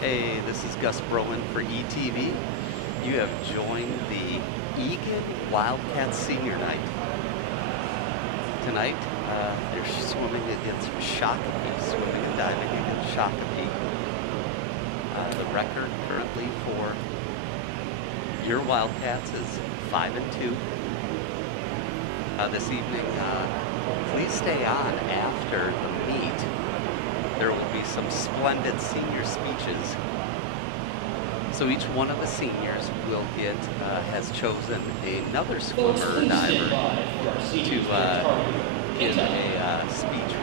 Hey, this is Gus Browen for ETV. You have joined the Eagan Wildcats Senior Night. Tonight, they're swimming against Shakopee, swimming and diving against Shakopee. The record currently for your Wildcats is 5-2. This evening, please stay on after the meet. There will be some splendid senior speeches. So each one of the seniors will get, has chosen another swimmer or diver to give a speech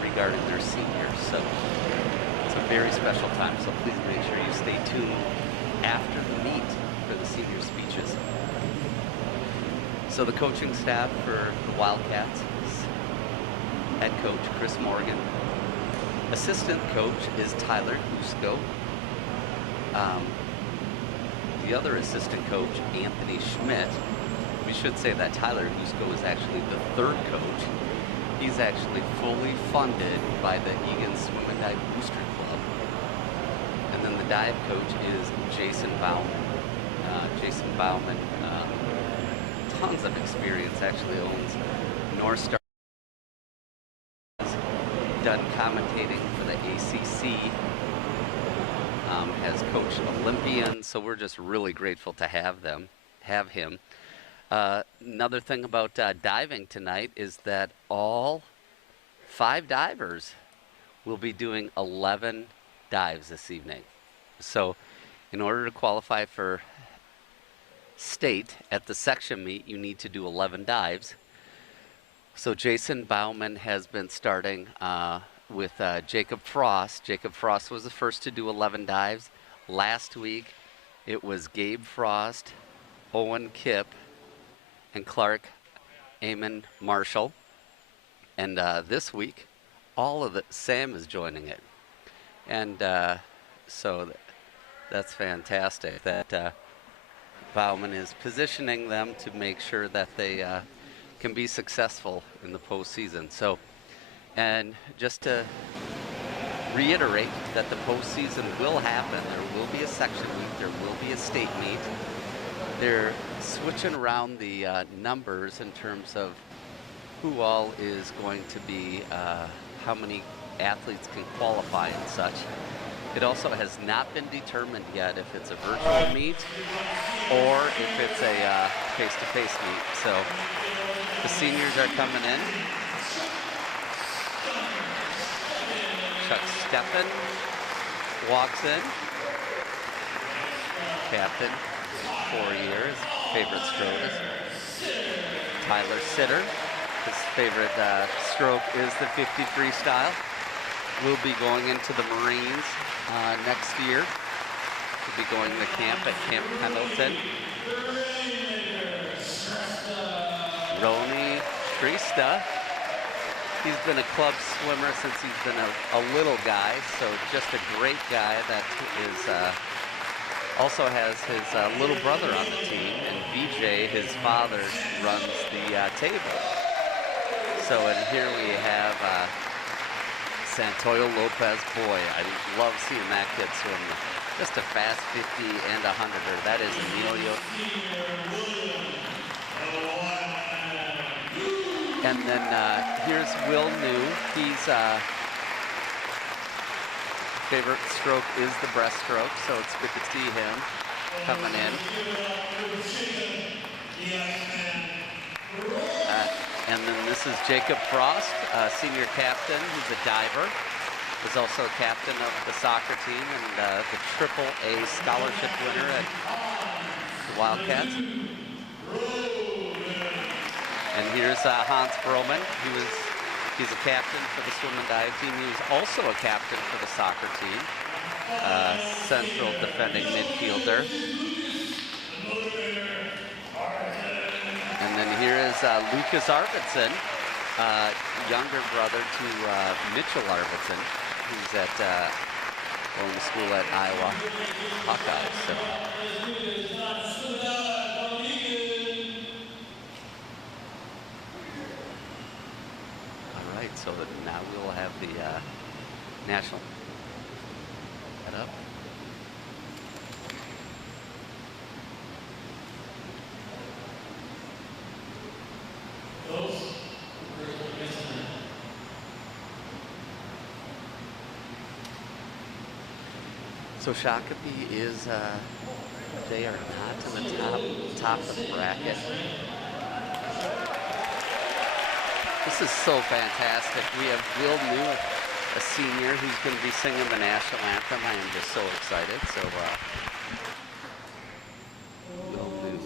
regarding their seniors. So it's a very special time, so please make sure you stay tuned after the meet for the senior speeches. So the coaching staff for the Wildcats is head coach Chris Morgan. Assistant coach is Tyler Husko. The other assistant coach, Anthony Schmidt. We should say that Tyler Husko is actually the third coach. He's actually fully funded by the Eagan Swim and Dive Booster Club. And then the dive coach is Jason Bauman. Jason Bauman, tons of experience, actually owns North Star. Done commentating for the ACC, has coached Olympians, so we're just really grateful to have him. Another thing about diving tonight is that all 5 divers will be doing 11 dives this evening. So in order to qualify for state at the section meet, you need to do 11 dives. So Jason Bauman has been starting with Jacob Frost. Jacob Frost was the first to do 11 dives. Last week, it was Gabe Frost, Owen Kipp, and Clark Amon Marshall. And this week, Sam is joining it. And so that's fantastic that Bauman is positioning them to make sure that they can be successful in the postseason. So, and just to reiterate that the postseason will happen. There will be a section meet. There will be a state meet. They're switching around the numbers in terms of who all is going to be, how many athletes can qualify and such. It also has not been determined yet if it's a virtual meet or if it's a face-to-face meet. So the seniors are coming in. Chuck Steffen walks in. Captain, 4 years, favorite stroke. Tyler Sitter, his favorite stroke is the 50 freestyle. Will be going into the Marines next year. We'll be going to camp at Camp Pendleton. Roni Trista. He's been a club swimmer since he's been a little guy, so just a great guy that is also has his little brother on the team, and VJ, his father, runs the table. So, and here we have Santoyo Lopez. Boy, I love seeing that kid swim. Just a fast 50 and 100er. That is Emilio. And then here's Will New. He's favorite stroke is the breaststroke, so it's good to see him coming in. And then this is Jacob Frost, senior captain, who's a diver. Is also a captain of the soccer team and the AAA scholarship winner at the Wildcats. And here's Hans Broman, he's a captain for the swim and dive team. He was also a captain for the soccer team, central defending midfielder. And then here is Lucas Arvidsson, younger brother to Mitchell Arvidsson, who's at going to school at Iowa Hawkeyes. So. All right, so now we will have the national that up. So Shakopee is, they are not in the top of the bracket. This is so fantastic. We have Will New, a senior, who's going to be singing the national anthem. I am just so excited. So, Will New.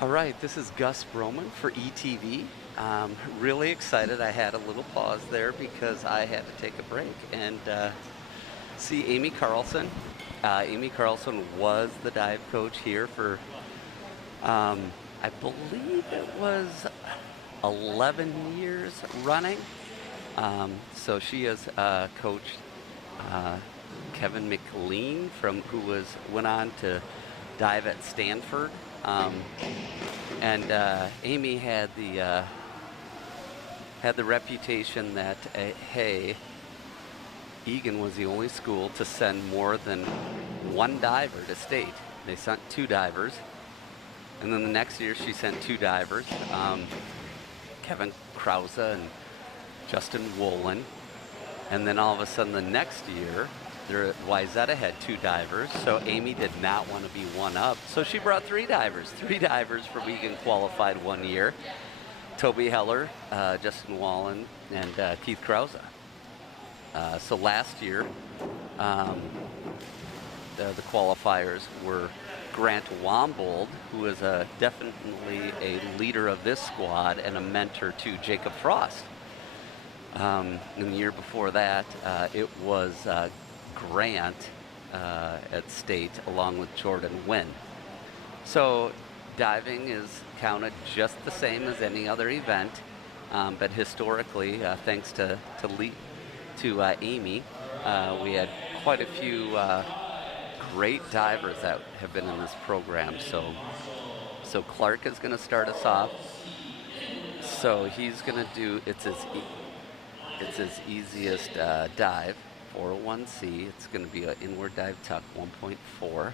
All right, this is Gus Broman for ETV. Really excited. I had a little pause there because I had to take a break and see Amy Carlson. Amy Carlson was the dive coach here for, I believe it was 11 years running. So she has coached Kevin McLean who went on to dive at Stanford. Amy had the reputation that hey, Eagan was the only school to send more than one diver to state. They sent 2 divers, and then the next year she sent 2 divers, Kevin Krause and Justin Wolin, and then all of a sudden the next year Wayzata had 2 divers, so Amy did not want to be one up. So she brought 3 divers. 3 divers from Eagan qualified one year. Toby Heller, Justin Wallen, and Keith Krause. So last year, the qualifiers were Grant Wombold, who is definitely a leader of this squad and a mentor to Jacob Frost. And the year before that, it was Grant at state along with Jordan Wynn. So diving is counted just the same as any other event, but historically, thanks to Amy, we had quite a few great divers that have been in this program. So Clark is going to start us off. So he's going to do it's his easiest dive. 401C. It's going to be an inward dive tuck 1.4.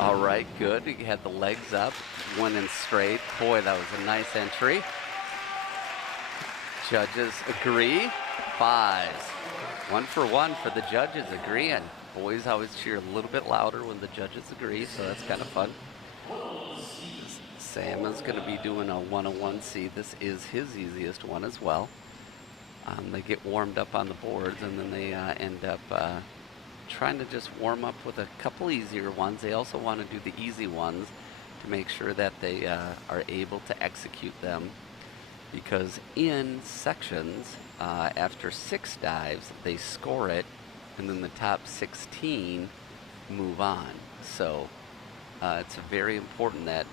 All right, good. He had the legs up, went in straight. Boy, that was a nice entry. Judges agree. Fives. 1 for 1 for the judges agreeing. Boys always cheer a little bit louder when the judges agree, so that's kind of fun. Sam is going to be doing a 101C. This is his easiest one as well. They get warmed up on the boards, and then they end up trying to just warm up with a couple easier ones. They also want to do the easy ones to make sure that they are able to execute them, because in sections, after 6 dives, they score it, and then the top 16 move on. So it's very important that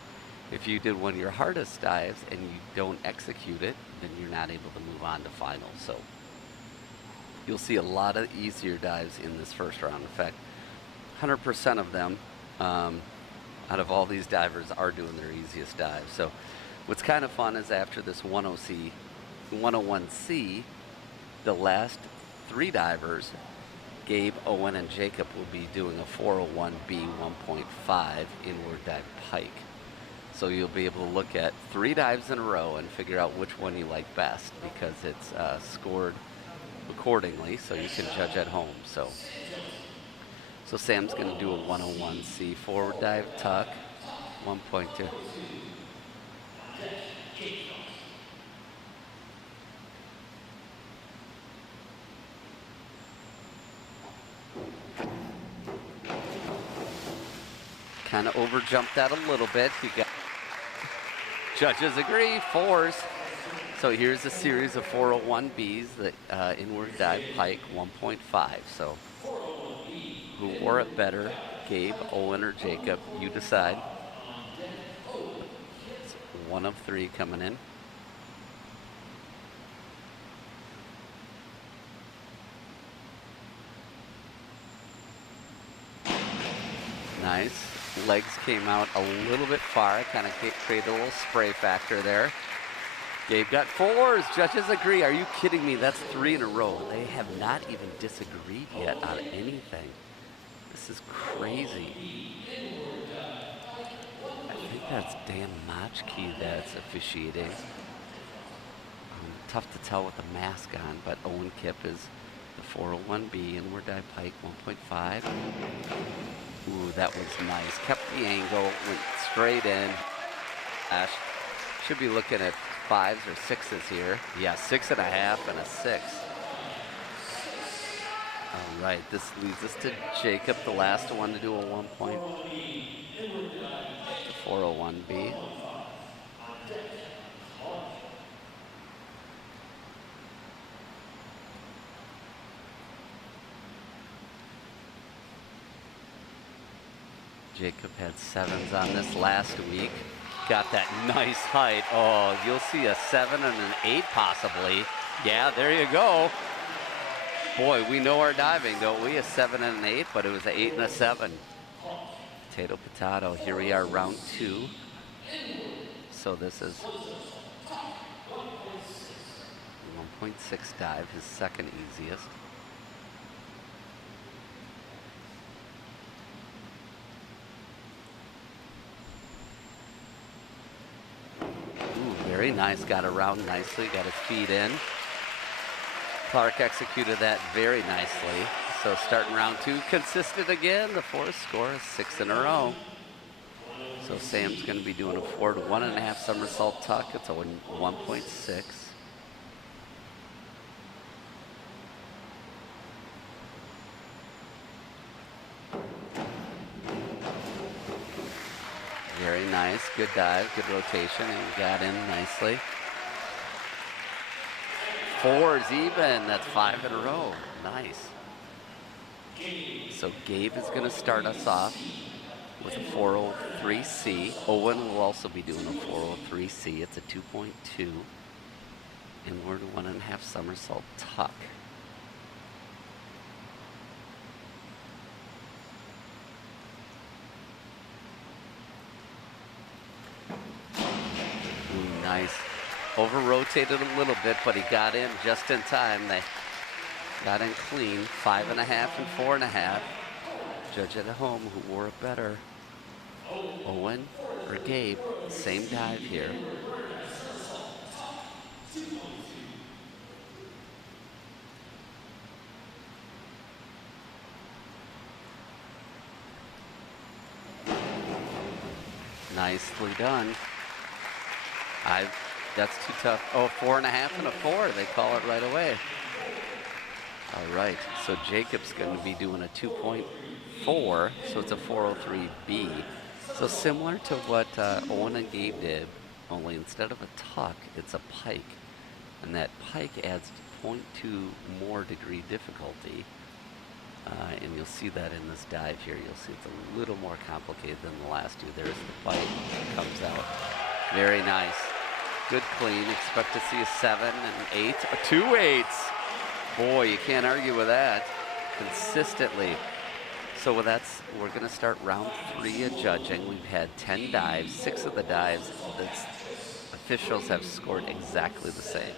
if you did one of your hardest dives and you don't execute it, then you're not able to move on to finals. So you'll see a lot of easier dives in this first round. In fact, 100% of them out of all these divers are doing their easiest dives. So what's kind of fun is after this 101C, the last 3 divers, Gabe, Owen, and Jacob, will be doing a 401B 1.5 inward dive pike. So you'll be able to look at 3 dives in a row and figure out which one you like best, because it's scored accordingly, so you can judge at home. So Sam's going to do a 101C forward dive tuck 1.2. Kind of over jumped that a little bit. You got judges agree, 4s. So here's a series of 401Bs, the inward dive pike 1.5. So who wore it better, Gabe, Owen, or Jacob? You decide. It's 1 of 3 coming in. Nice. Legs came out a little bit far, kind of created a little spray factor there. Gabe got 4s. Judges agree. Are you kidding me? That's 3 in a row. They have not even disagreed yet on anything. This is crazy. I think that's Dan Machke that's officiating. Tough to tell with the mask on, but Owen Kipp is the 401B inward dive pike 1.5. Ooh, that was nice. Kept the angle, went straight in. Ash should be looking at 5s or 6s here. Yeah, 6.5 and a 6. All right, this leads us to Jacob, the last one to do a 401B. Jacob had 7s on this last week. Got that nice height. Oh, you'll see a 7 and an 8 possibly. Yeah, there you go. Boy, we know our diving, don't we? A 7 and an 8, but it was an 8 and a 7. Potato, potato. Here we are, round 2. So this is 1.6 dive, his second easiest. Very nice, got around nicely, got his feet in. Clark executed that very nicely. So starting round 2, consistent again. The 4th score is 6 in a row. So Sam's going to be doing a forward 1.5 somersault tuck. It's a 1.6. Very nice, good dive, good rotation, and got in nicely. 4s even, that's 5 in a row, nice. So Gabe is gonna start us off with a 403C. Owen will also be doing a 403C, it's a 2.2. Inward 1.5 somersault tuck. Nice. Over-rotated a little bit, but he got in just in time. They got in clean. 5.5 and 4.5. Judge at home who wore it better. Owen or Gabe, same dive here. Nicely done. That's too tough. Oh, 4.5 and a 4. They call it right away. All right, so Jacob's going to be doing a 2.4, so it's a 403B. So similar to what Owen and Gabe did, only instead of a tuck, it's a pike. And that pike adds 0.2 more degree difficulty. And you'll see that in this dive here. You'll see it's a little more complicated than the last two. There's the bite that comes out. Very nice. Good clean. Expect to see a 7 and 8. 2 8s. Boy, you can't argue with that. Consistently. So with that, we're going to start round 3 of judging. We've had 10 dives. 6 of the dives, the officials have scored exactly the same.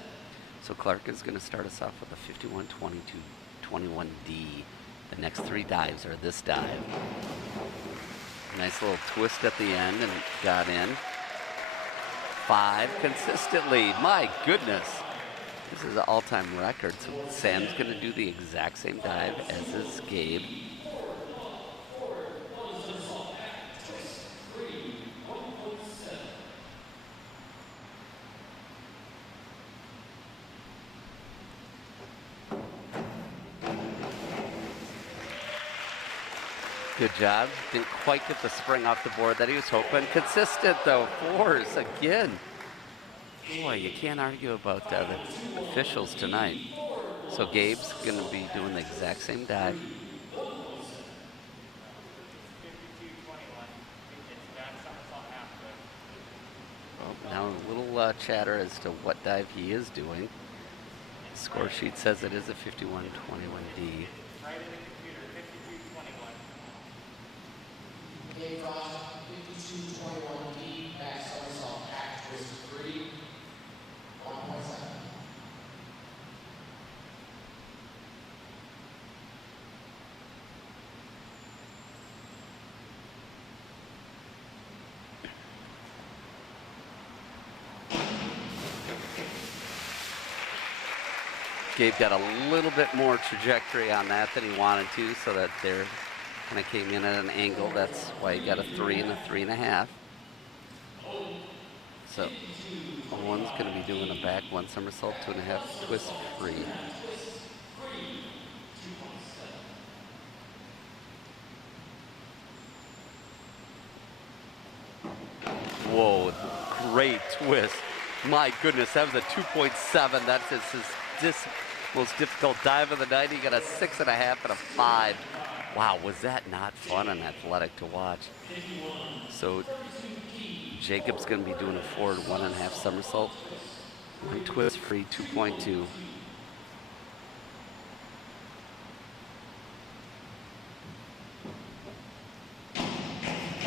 So Clark is going to start us off with a 51, 22, 21D. The next 3 dives are this dive. Nice little twist at the end and got in. 5 consistently. My goodness. This is an all-time record. So Sam's going to do the exact same dive as is Gabe. Good job. Didn't quite get the spring off the board that he was hoping. Consistent though, 4s again. Boy, you can't argue about the officials tonight. So Gabe's going to be doing the exact same dive. Oh, now a little chatter as to what dive he is doing. The score sheet says it is a 51-21D. Gabe Ross, 52-21D, back somersault, back twist 3, 1.7. Gabe got a little bit more trajectory on that than he wanted to, so that they're kind of came in at an angle. That's why he got a 3 and a 3.5. So Owen's going to be doing a back 1 somersault, 2.5 twist free. Whoa, great twist. My goodness, that was a 2.7. That's his most difficult dive of the night. He got a 6.5 and a 5. Wow, was that not fun and athletic to watch? So Jacob's going to be doing a forward 1.5 somersault, 1 twist free, 2.2.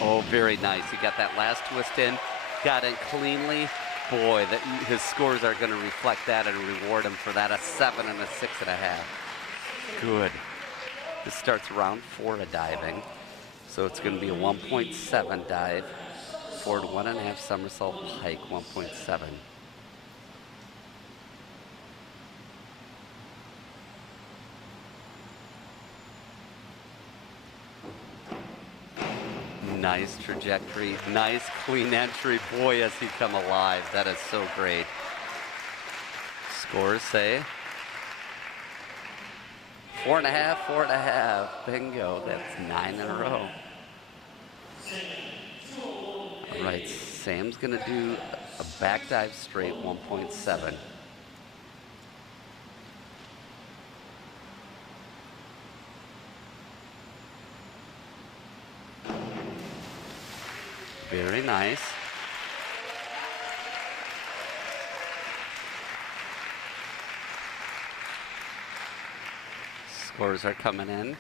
Oh, very nice. He got that last twist in, got in cleanly. Boy, his scores are going to reflect that and reward him for that. A 7 and a 6.5. Good. This starts round 4 of diving. So it's going to be a 1.7 dive, forward 1.5 somersault, pike 1.7. Nice trajectory, nice clean entry. Boy, has he come alive. That is so great. Scores say 4.5, 4.5. Bingo. That's 9 in a row. All right, Sam's going to do a back dive straight 1.7. Very nice. Scores are coming in.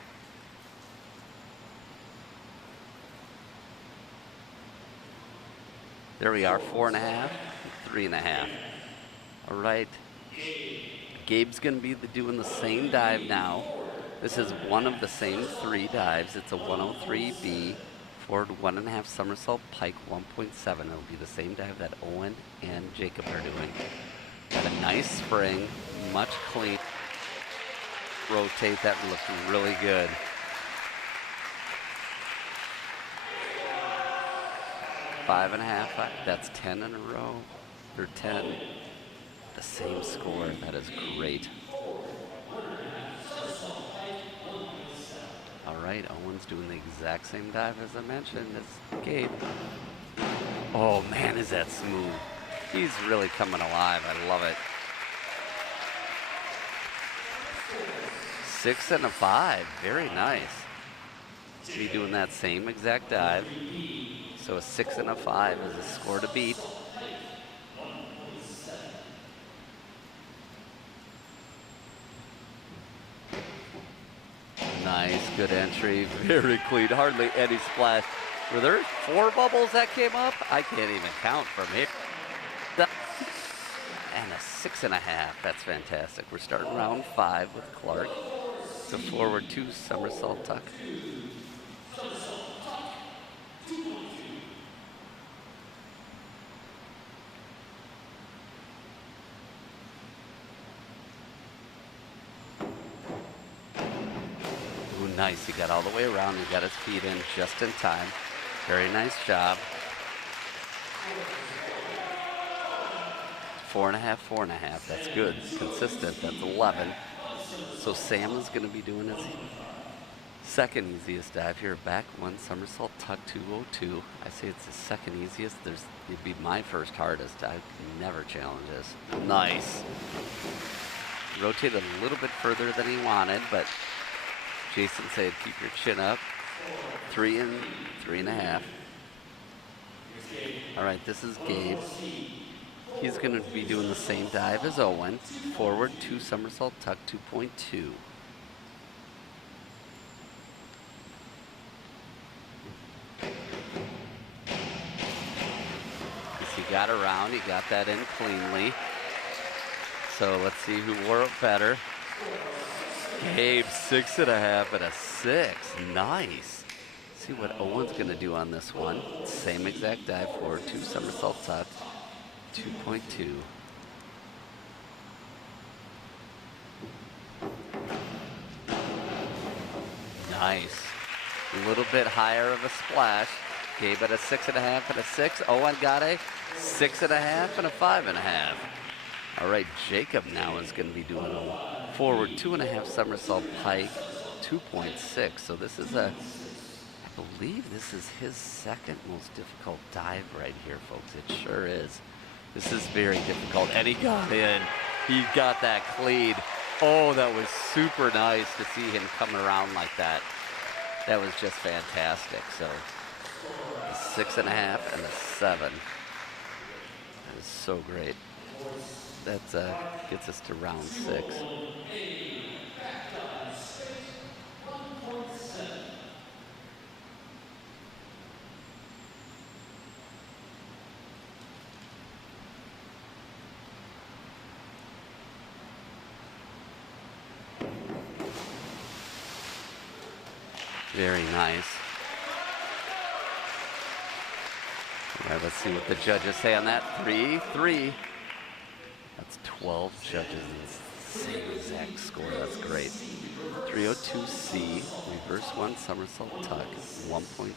There we are, 4.5, 3.5. All right. Gabe's going to be doing the same dive now. This is one of the same 3 dives. It's a 103B, forward 1.5 somersault pike 1.7. It'll be the same dive that Owen and Jacob are doing. Got a nice spring, much clean. Rotate, that looks really good. Five and a half, that's 10 in a row, or 10. The same score, that is great. All right, Owen's doing the exact same dive as I mentioned as Gabe. Oh man, is that smooth. He's really coming alive, I love it. 6 and a 5, very nice. Be doing that same exact dive. So a 6 and a 5 is a score to beat. Nice, good entry, very clean, hardly any splash. Were there 4 bubbles that came up? I can't even count from here. And a 6.5, that's fantastic. We're starting round 5 with Clark. So forward 2 somersault tuck. Ooh, nice, he got all the way around, he got his feet in just in time. Very nice job. 4.5, 4.5, that's good, consistent, that's 11. So Sam is going to be doing his second easiest dive here. Back 1 somersault tuck 202. I say it's the second easiest. It'd be my first hardest. I never challenge this. Nice. Rotated a little bit further than he wanted, but Jason said keep your chin up. 3 and 3.5. All right, this is Gabe. He's going to be doing the same dive as Owen. Forward 2 somersault tuck 2.2. He got around, he got that in cleanly. So let's see who wore it better. Gabe, 6.5 and a 6. Nice. See what Owen's going to do on this one. Same exact dive, forward 2 somersault tuck 2.2. Nice. A little bit higher of a splash. Gabe at a 6.5 and a 6. Owen got a 6.5 and a 5.5. All right, Jacob now is going to be doing a forward 2.5 somersault pike 2.6. So this is I believe this is his second most difficult dive right here, folks. It sure is. This is very difficult, and he got in. He got that clean. Oh, that was super nice to see him come around like that. That was just fantastic. So, a 6.5 and a 7. That is so great. That gets us to round 6. Very nice. All right, let's see what the judges say on that. 3-3. That's 12 judges in the same exact score. That's great. 302C, reverse 1 somersault tuck, 1.6.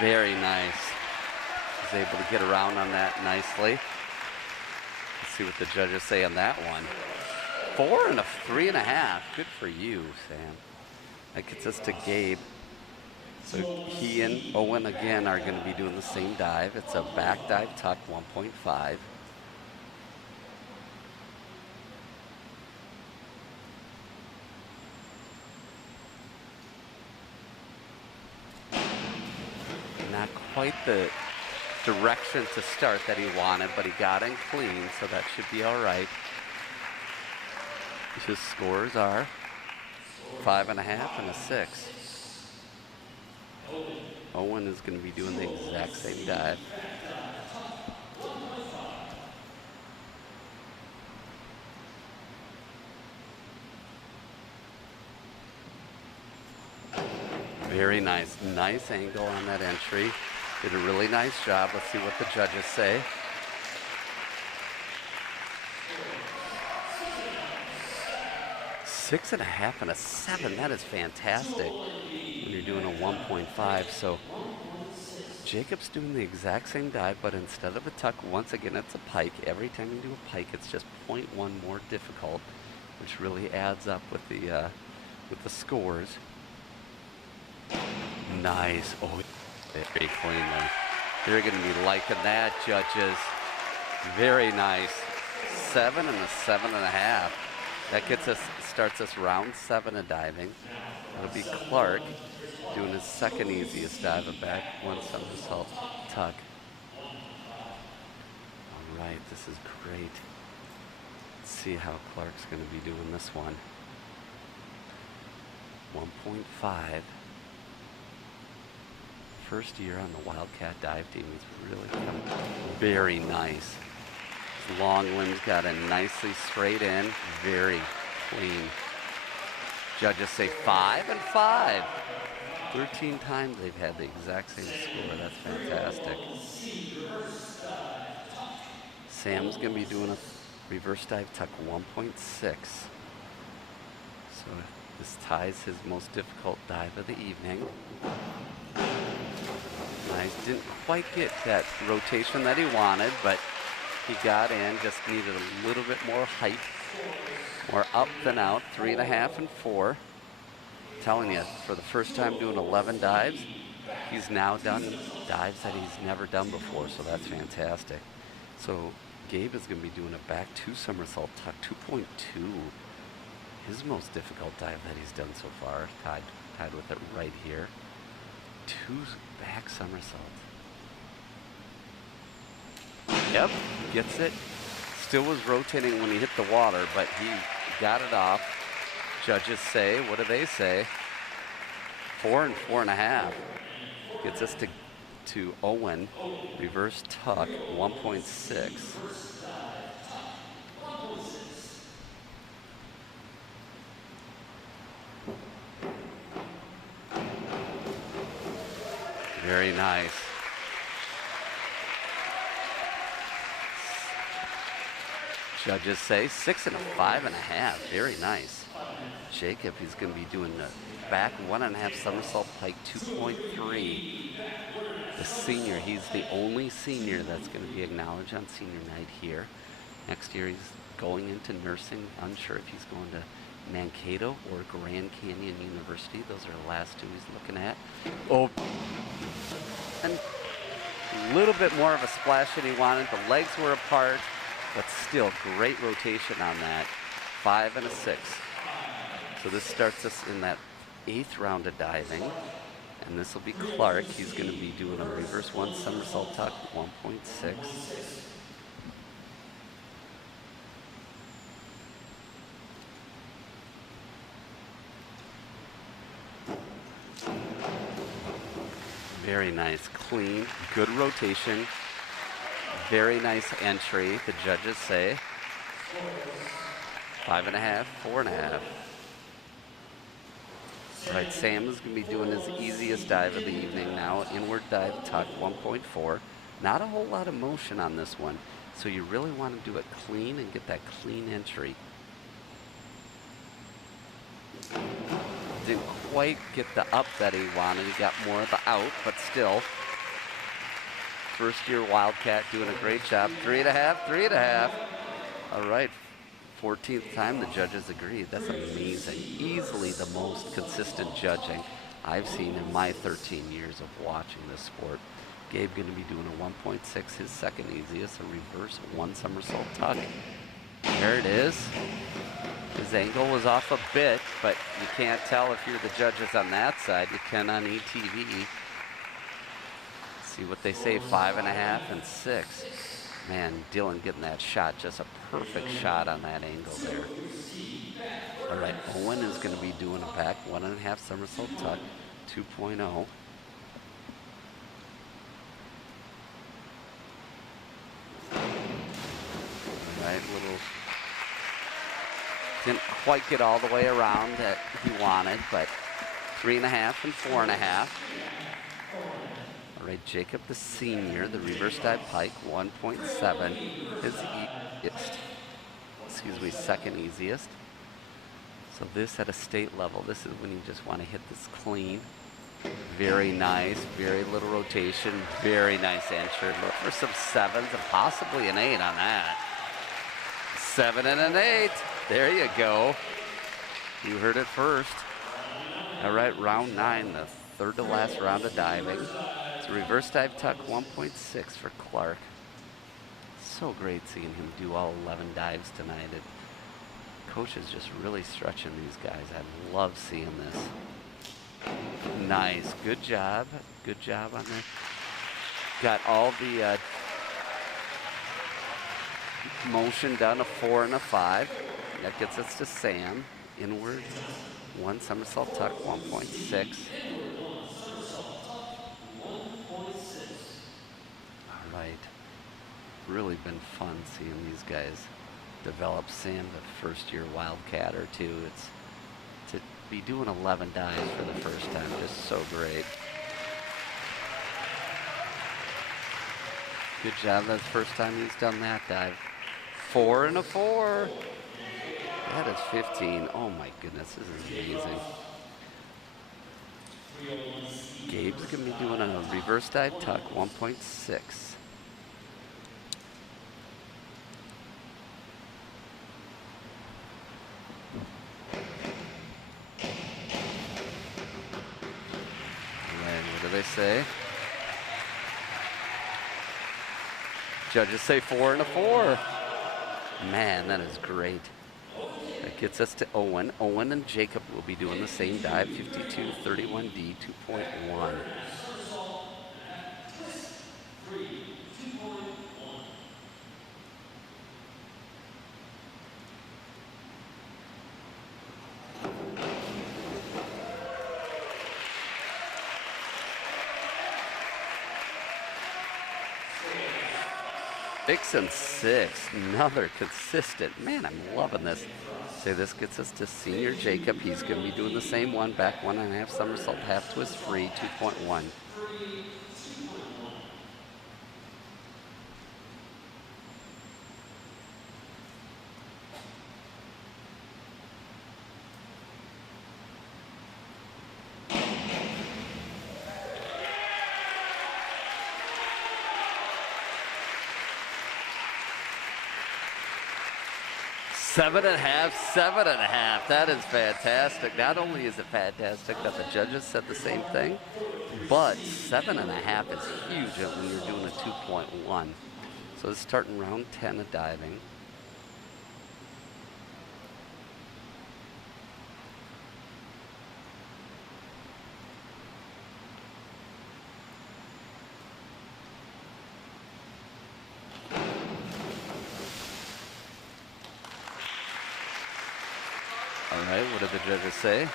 Very nice. Was able to get around on that nicely. Let's see what the judges say on that one. 4 and a 3.5. Good for you, Sam. That gets us to Gabe. So he and Owen again are going to be doing the same dive. It's a back dive tuck 1.5. Not quite the direction to start that he wanted, but he got in clean, so that should be all right. His scores are 5.5 and a 6. Owen is going to be doing the exact same dive. Very nice. Nice angle on that entry. Did a really nice job. Let's see what the judges say. Six and a half and a 7. That is fantastic when you're doing a 1.5. So Jacob's doing the exact same dive, but instead of a tuck, once again, it's a pike. Every time you do a pike, it's just 0.1 more difficult, which really adds up with the scores. Nice. Oh, very cleanly. They're going to be liking that, judges. Very nice. 7 and a 7.5. That starts us round 7 of diving. It'll be Clark doing his second easiest dive, a back 1 somersault tuck. All right, this is great. Let's see how Clark's going to be doing this one. 1.5. First year on the Wildcat dive team. He's really coming very nice. His long limbs got in nicely straight in, very clean. Judges say 5 and 5. 13 times they've had the exact same score. That's fantastic. Sam's going to be doing a reverse dive tuck 1.6. So this ties his most difficult dive of the evening. Nice. Didn't quite get that rotation that he wanted, but he got in. Just needed a little bit more height. More up than out. 3.5 and 4. Telling you, for the first time doing 11 dives, he's now done dives that he's never done before, so that's fantastic. So Gabe is going to be doing a back 2 somersault tuck 2.2. His most difficult dive that he's done so far. Tied with it right here. 2 back somersaults. Yep, gets it. Still was rotating when he hit the water, but he got it off. Judges say, what do they say? 4 and 4.5. Gets us to Owen. Reverse tuck, 1.6. Very nice. Judges say 6 and a 5.5. Very nice. Jacob, he's going to be doing the back 1.5 somersault pike 2.3. The senior, he's the only senior that's going to be acknowledged on senior night here. Next year he's going into nursing. Unsure if he's going to Mankato or Grand Canyon University. Those are the last 2 he's looking at. Oh, and a little bit more of a splash than he wanted. The legs were apart, but still great rotation on that. 5 and a 6. So this starts us in that 8th round of diving. And this will be Clark. He's going to be doing a reverse 1 somersault tuck, 1.6. Very nice, clean, good rotation. Very nice entry, the judges say. 5.5, 4.5. All right, Sam is going to be doing his easiest dive of the evening now. Inward dive tuck, 1.4. Not a whole lot of motion on this one, so you really want to do it clean and get that clean entry. Didn't quite get the up that he wanted. He got more of the out, but still. First year Wildcat doing a great job. 3.5, 3.5. All right. 14th time the judges agreed. That's amazing. Easily the most consistent judging I've seen in my 13 years of watching this sport. Gabe going to be doing a 1.6, his second easiest, a reverse 1 somersault tuck. There it is. His angle was off a bit, but you can't tell if you're the judges on that side. You can on ETV. See what they say, 5.5 and 6. Man, Dylan getting that shot, just a perfect shot on that angle there. All right, Owen is going to be doing a back 1.5 somersault tuck, 2.0. All right, didn't quite get all the way around that he wanted, but 3.5 and 4.5. All right, Jacob the senior, the reverse dive pike, 1.7, his second easiest. So this at a state level, this is when you just want to hit this clean. Very nice, very little rotation, very nice entry. Look for some 7s and possibly an 8 on that. 7 and an 8, there you go. You heard it first. All right, round 9, the third to last round of diving. It's a reverse dive tuck, 1.6 for Clark. So great seeing him do all 11 dives tonight. Coach is just really stretching these guys. I love seeing this. Nice, good job on there. Got all the motion done, a 4 and a 5. That gets us to Sam. Inward, 1 somersault tuck, 1.6. All right. Really been fun seeing these guys develop. Sam, the first-year Wildcat or two. It's to be doing 11 dives for the first time, just so great. Good job. That's the first time he's done that dive. 4 and a 4. That is 15. Oh my goodness, this is amazing. Gabe's gonna be doing a reverse dive tuck, 1.6. What do they say? Judges say 4 and a 4. Man, that is great. That gets us to Owen. Owen and Jacob will be doing the same dive, 52-31D, 2.1. Six and 6, another consistent. Man, I'm loving this. So this gets us to senior Jacob. He's going to be doing the same one, back 1.5 somersault, half twist free, 2.1. Seven and a half. That is fantastic. Not only is it fantastic that the judges said the same thing, but 7.5 is huge when you're doing a 2.1. So it's starting round 10 of diving. All right, what did the judges say?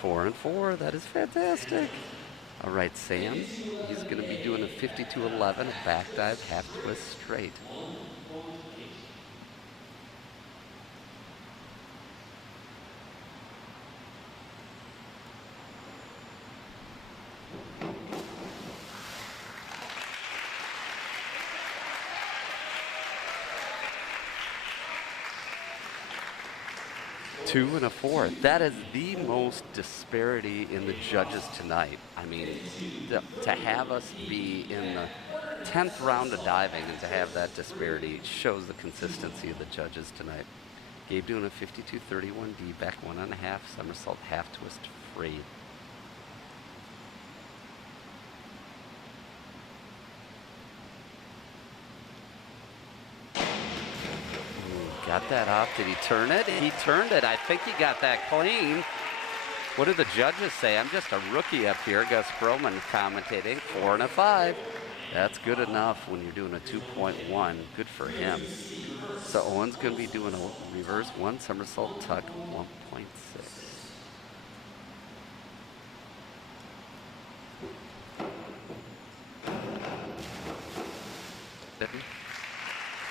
Four and 4, that is fantastic. All right, Sam, he's going to be doing a 52-11, a back dive, half twist straight. Two and a 4. That is the most disparity in the judges tonight. I mean, to have us be in the 10th round of diving and to have that disparity shows the consistency of the judges tonight. Gabe doing a 52-31D, back 1.5 somersault, half twist free. Got that off. Did he turn it? He turned it. I think he got that clean. What do the judges say? I'm just a rookie up here. Gus Broman commentating. 4 and a 5. That's good enough when you're doing a 2.1. Good for him. So Owen's going to be doing a reverse one somersault tuck 1.6.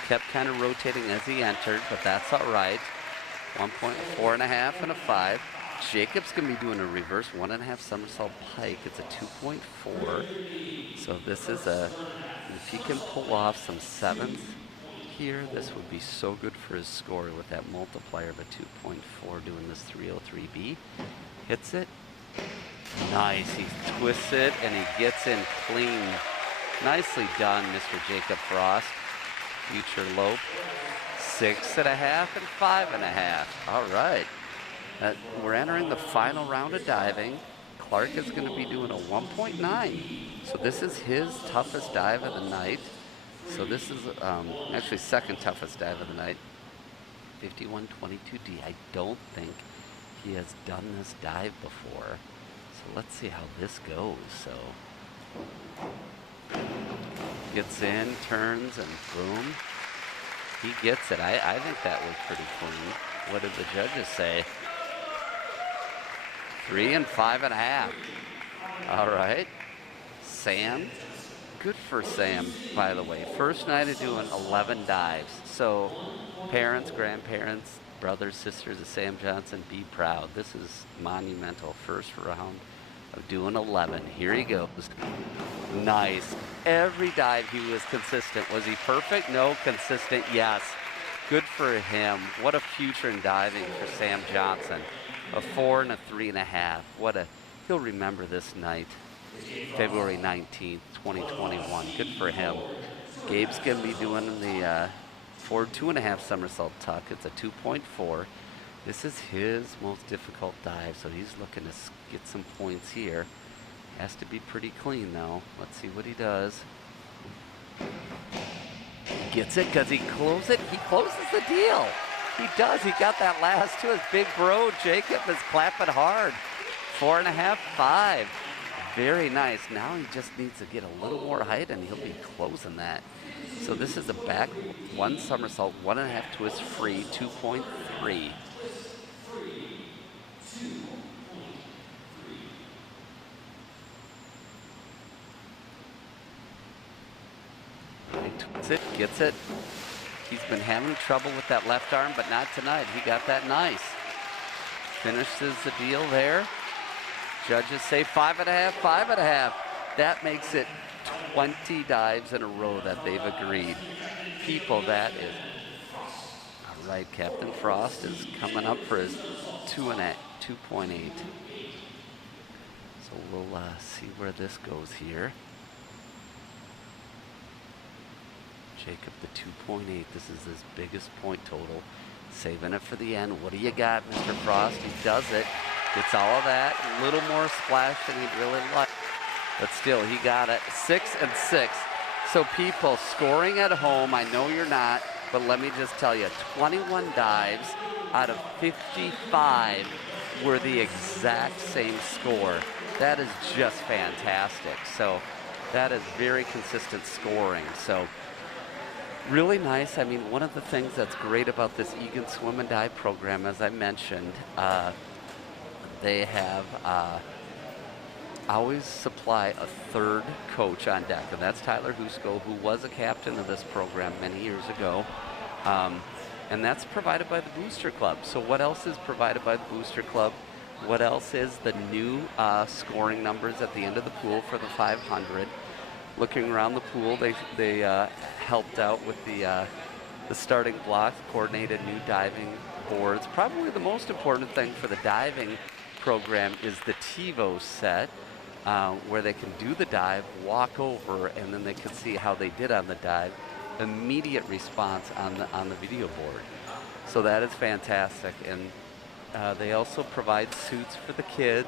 Kept kind of rotating as he entered, but that's all right. 1.4 and a half and a 5. Jacob's going to be doing a reverse 1.5 somersault pike. It's a 2.4. So this is if he can pull off some 7s here, this would be so good for his score with that multiplier of a 2.4 doing this 303B. Hits it. Nice. He twists it and he gets in clean. Nicely done, Mr. Jacob Frost. Future lope. 6.5 and 5.5. All right. We're entering the final round of diving. Clark is going to be doing a 1.9. So this is his toughest dive of the night. So this is actually second toughest dive of the night. 51.22D. I don't think he has done this dive before. So let's see how this goes. So gets in, turns, and boom. He gets it. I think that was pretty clean. What did the judges say? 3 and 5.5. All right. Sam. Good for Sam, by the way. First night of doing 11 dives. So parents, grandparents, brothers, sisters of Sam Johnson, be proud. This is monumental. First round of doing 11. Here he goes. Nice. Every dive he was consistent. Was he perfect? No. Consistent? Yes. Good for him. What a future in diving for Sam Johnson. A 4 and a 3.5. He'll remember this night. February 19th, 2021. Good for him. Gabe's going to be doing the 2.5 somersault tuck. It's a 2.4. This is his most difficult dive, so he's looking to get some points here. Has to be pretty clean, though. Let's see what he does. He gets it because he closes it. He closes the deal. He does. He got that last to his big bro. Jacob is clapping hard. 4.5, 5. Very nice. Now he just needs to get a little more height, and he'll be closing that. So this is a back 1 somersault, 1.5 twist free, 2.3. Gets it. He's been having trouble with that left arm, but not tonight. He got that nice. Finishes the deal there. Judges say 5.5, 5.5. That makes it 20 dives in a row that they've agreed. People, that is... All right, Captain Frost is coming up for his 2.8. So we'll see where this goes here. Jacob, the 2.8. This is his biggest point total. Saving it for the end. What do you got, Mr. Frost? He does it. Gets all of that. A little more splash than he'd really like. But still, he got it. 6 and 6. So people, scoring at home, I know you're not, but let me just tell you, 21 dives out of 55 were the exact same score. That is just fantastic. So that is very consistent scoring. So really nice. I mean, one of the things that's great about this Eagan Swim and Dive program, as I mentioned, they have always supply a third coach on deck, and that's Tyler Husko, who was a captain of this program many years ago. And that's provided by the Booster Club. So what else is provided by the Booster Club? What else is the new scoring numbers at the end of the pool for the 500? Looking around the pool, they helped out with the starting blocks, coordinated new diving boards. Probably the most important thing for the diving program is the TiVo set, where they can do the dive, walk over, and then they can see how they did on the dive. Immediate response on the video board. So that is fantastic. And they also provide suits for the kids.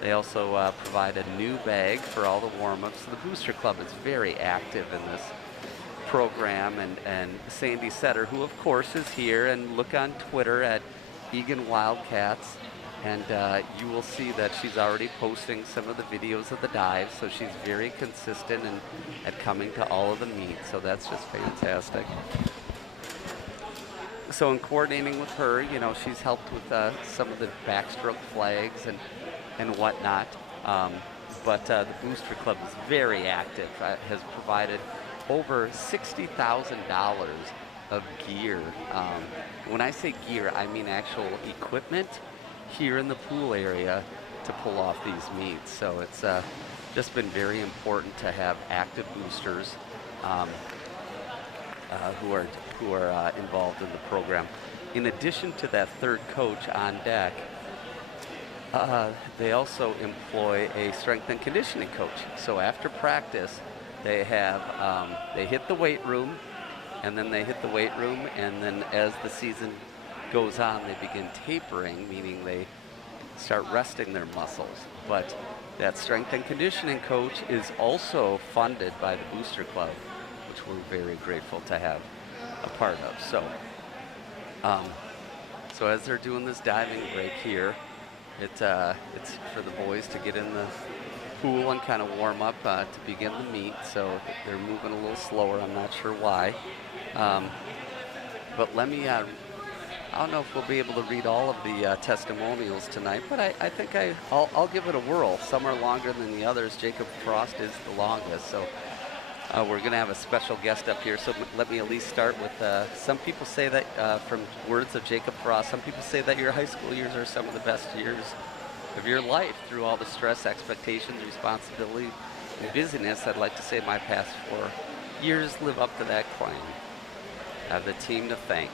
They also provide a new bag for all the warm-ups. So the Booster Club is very active in this program. And Sandy Setter, who of course is here, and look on Twitter at Eagan Wildcats, And you will see that she's already posting some of the videos of the dives, so she's very consistent at coming to all of the meets, so that's just fantastic. So in coordinating with her, you know, she's helped with some of the backstroke flags and whatnot. But the Booster Club is very active, has provided over $60,000 of gear. When I say gear, I mean actual equipment here in the pool area to pull off these meets. So it's just been very important to have active boosters who are involved in the program. In addition to that third coach on deck, they also employ a strength and conditioning coach. So after practice, they have they hit the weight room, and then they hit the weight room, and then as the season goes on, they begin tapering, meaning they start resting their muscles. But that strength and conditioning coach is also funded by the Booster Club, which we're very grateful to have a part of. So, so as they're doing this diving break here, it's for the boys to get in the pool and kind of warm up to begin the meet. So they're moving a little slower. I'm not sure why. But let me, I don't know if we'll be able to read all of the testimonials tonight, but I think I'll give it a whirl. Some are longer than the others. Jacob Frost is the longest. So we're going to have a special guest up here, so let me at least start with some people say that, from words of Jacob Frost, some people say that your high school years are some of the best years of your life through all the stress, expectations, responsibility, and busyness. I'd like to say my past 4 years live up to that claim. I have the team to thank.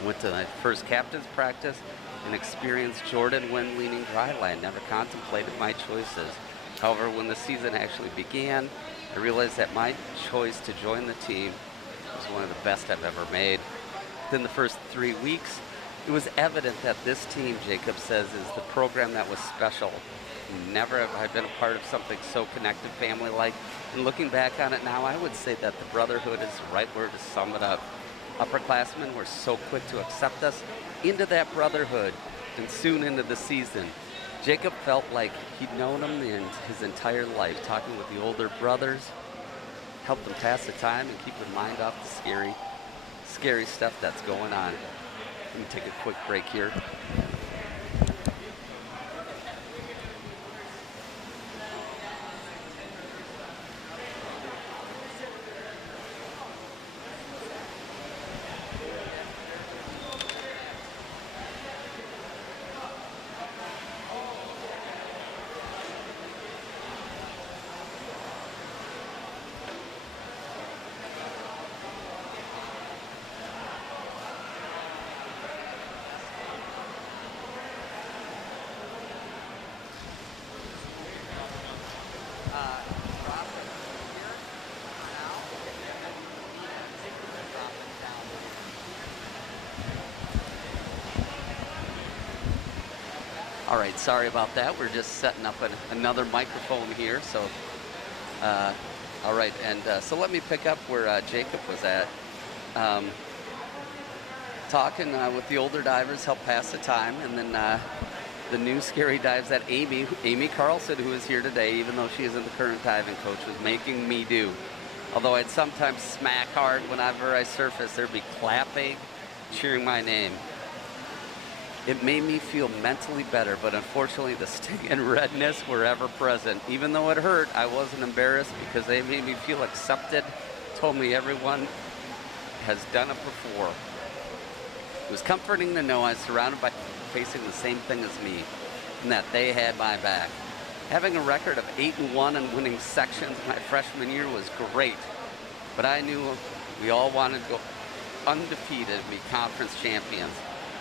I went to my first captain's practice and experienced Jordan wind leaning dry line. Never contemplated my choices. However, when the season actually began, I realized that my choice to join the team was one of the best I've ever made. Within the first 3 weeks, it was evident that this team, Jacob says, is the program that was special. Never have I been a part of something so connected, family-like. And looking back on it now, I would say that the brotherhood is the right word to sum it up. Upperclassmen were so quick to accept us into that brotherhood and soon into the season. Jacob felt like he'd known them in his entire life. Talking with the older brothers helped them pass the time and keep their mind off the scary stuff that's going on. Let me take a quick break here. All right, sorry about that. We're just setting up another microphone here. So, all right, and so let me pick up where Jacob was at. Talking with the older divers, help pass the time, and then the new scary dives that Amy Carlson, who is here today, even though she isn't the current diving coach, was making me do. Although I'd sometimes smack hard whenever I surfaced, there'd be clapping, cheering my name. It made me feel mentally better, but unfortunately the sting and redness were ever present. Even though it hurt, I wasn't embarrassed because they made me feel accepted, told me everyone has done it before. It was comforting to know I was surrounded by people facing the same thing as me, and that they had my back. Having a record of 8-1 and winning sections my freshman year was great, but I knew we all wanted to go undefeated and be conference champions.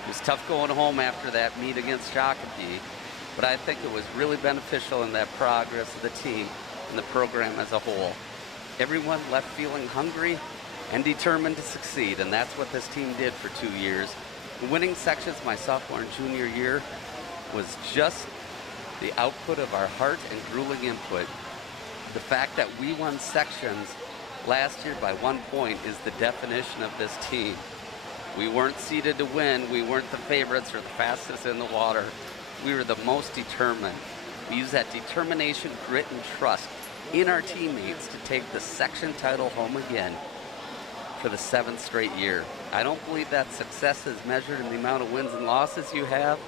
It was tough going home after that meet against Shakopee, but I think it was really beneficial in that progress of the team and the program as a whole. Everyone left feeling hungry and determined to succeed, and that's what this team did for 2 years. Winning sections my sophomore and junior year was just the output of our heart and grueling input. The fact that we won sections last year by 1 point is the definition of this team. We weren't seeded to win. We weren't the favorites or the fastest in the water. We were the most determined. We used that determination, grit, and trust in our teammates to take the section title home again for the 7th straight year. I don't believe that success is measured in the amount of wins and losses you have.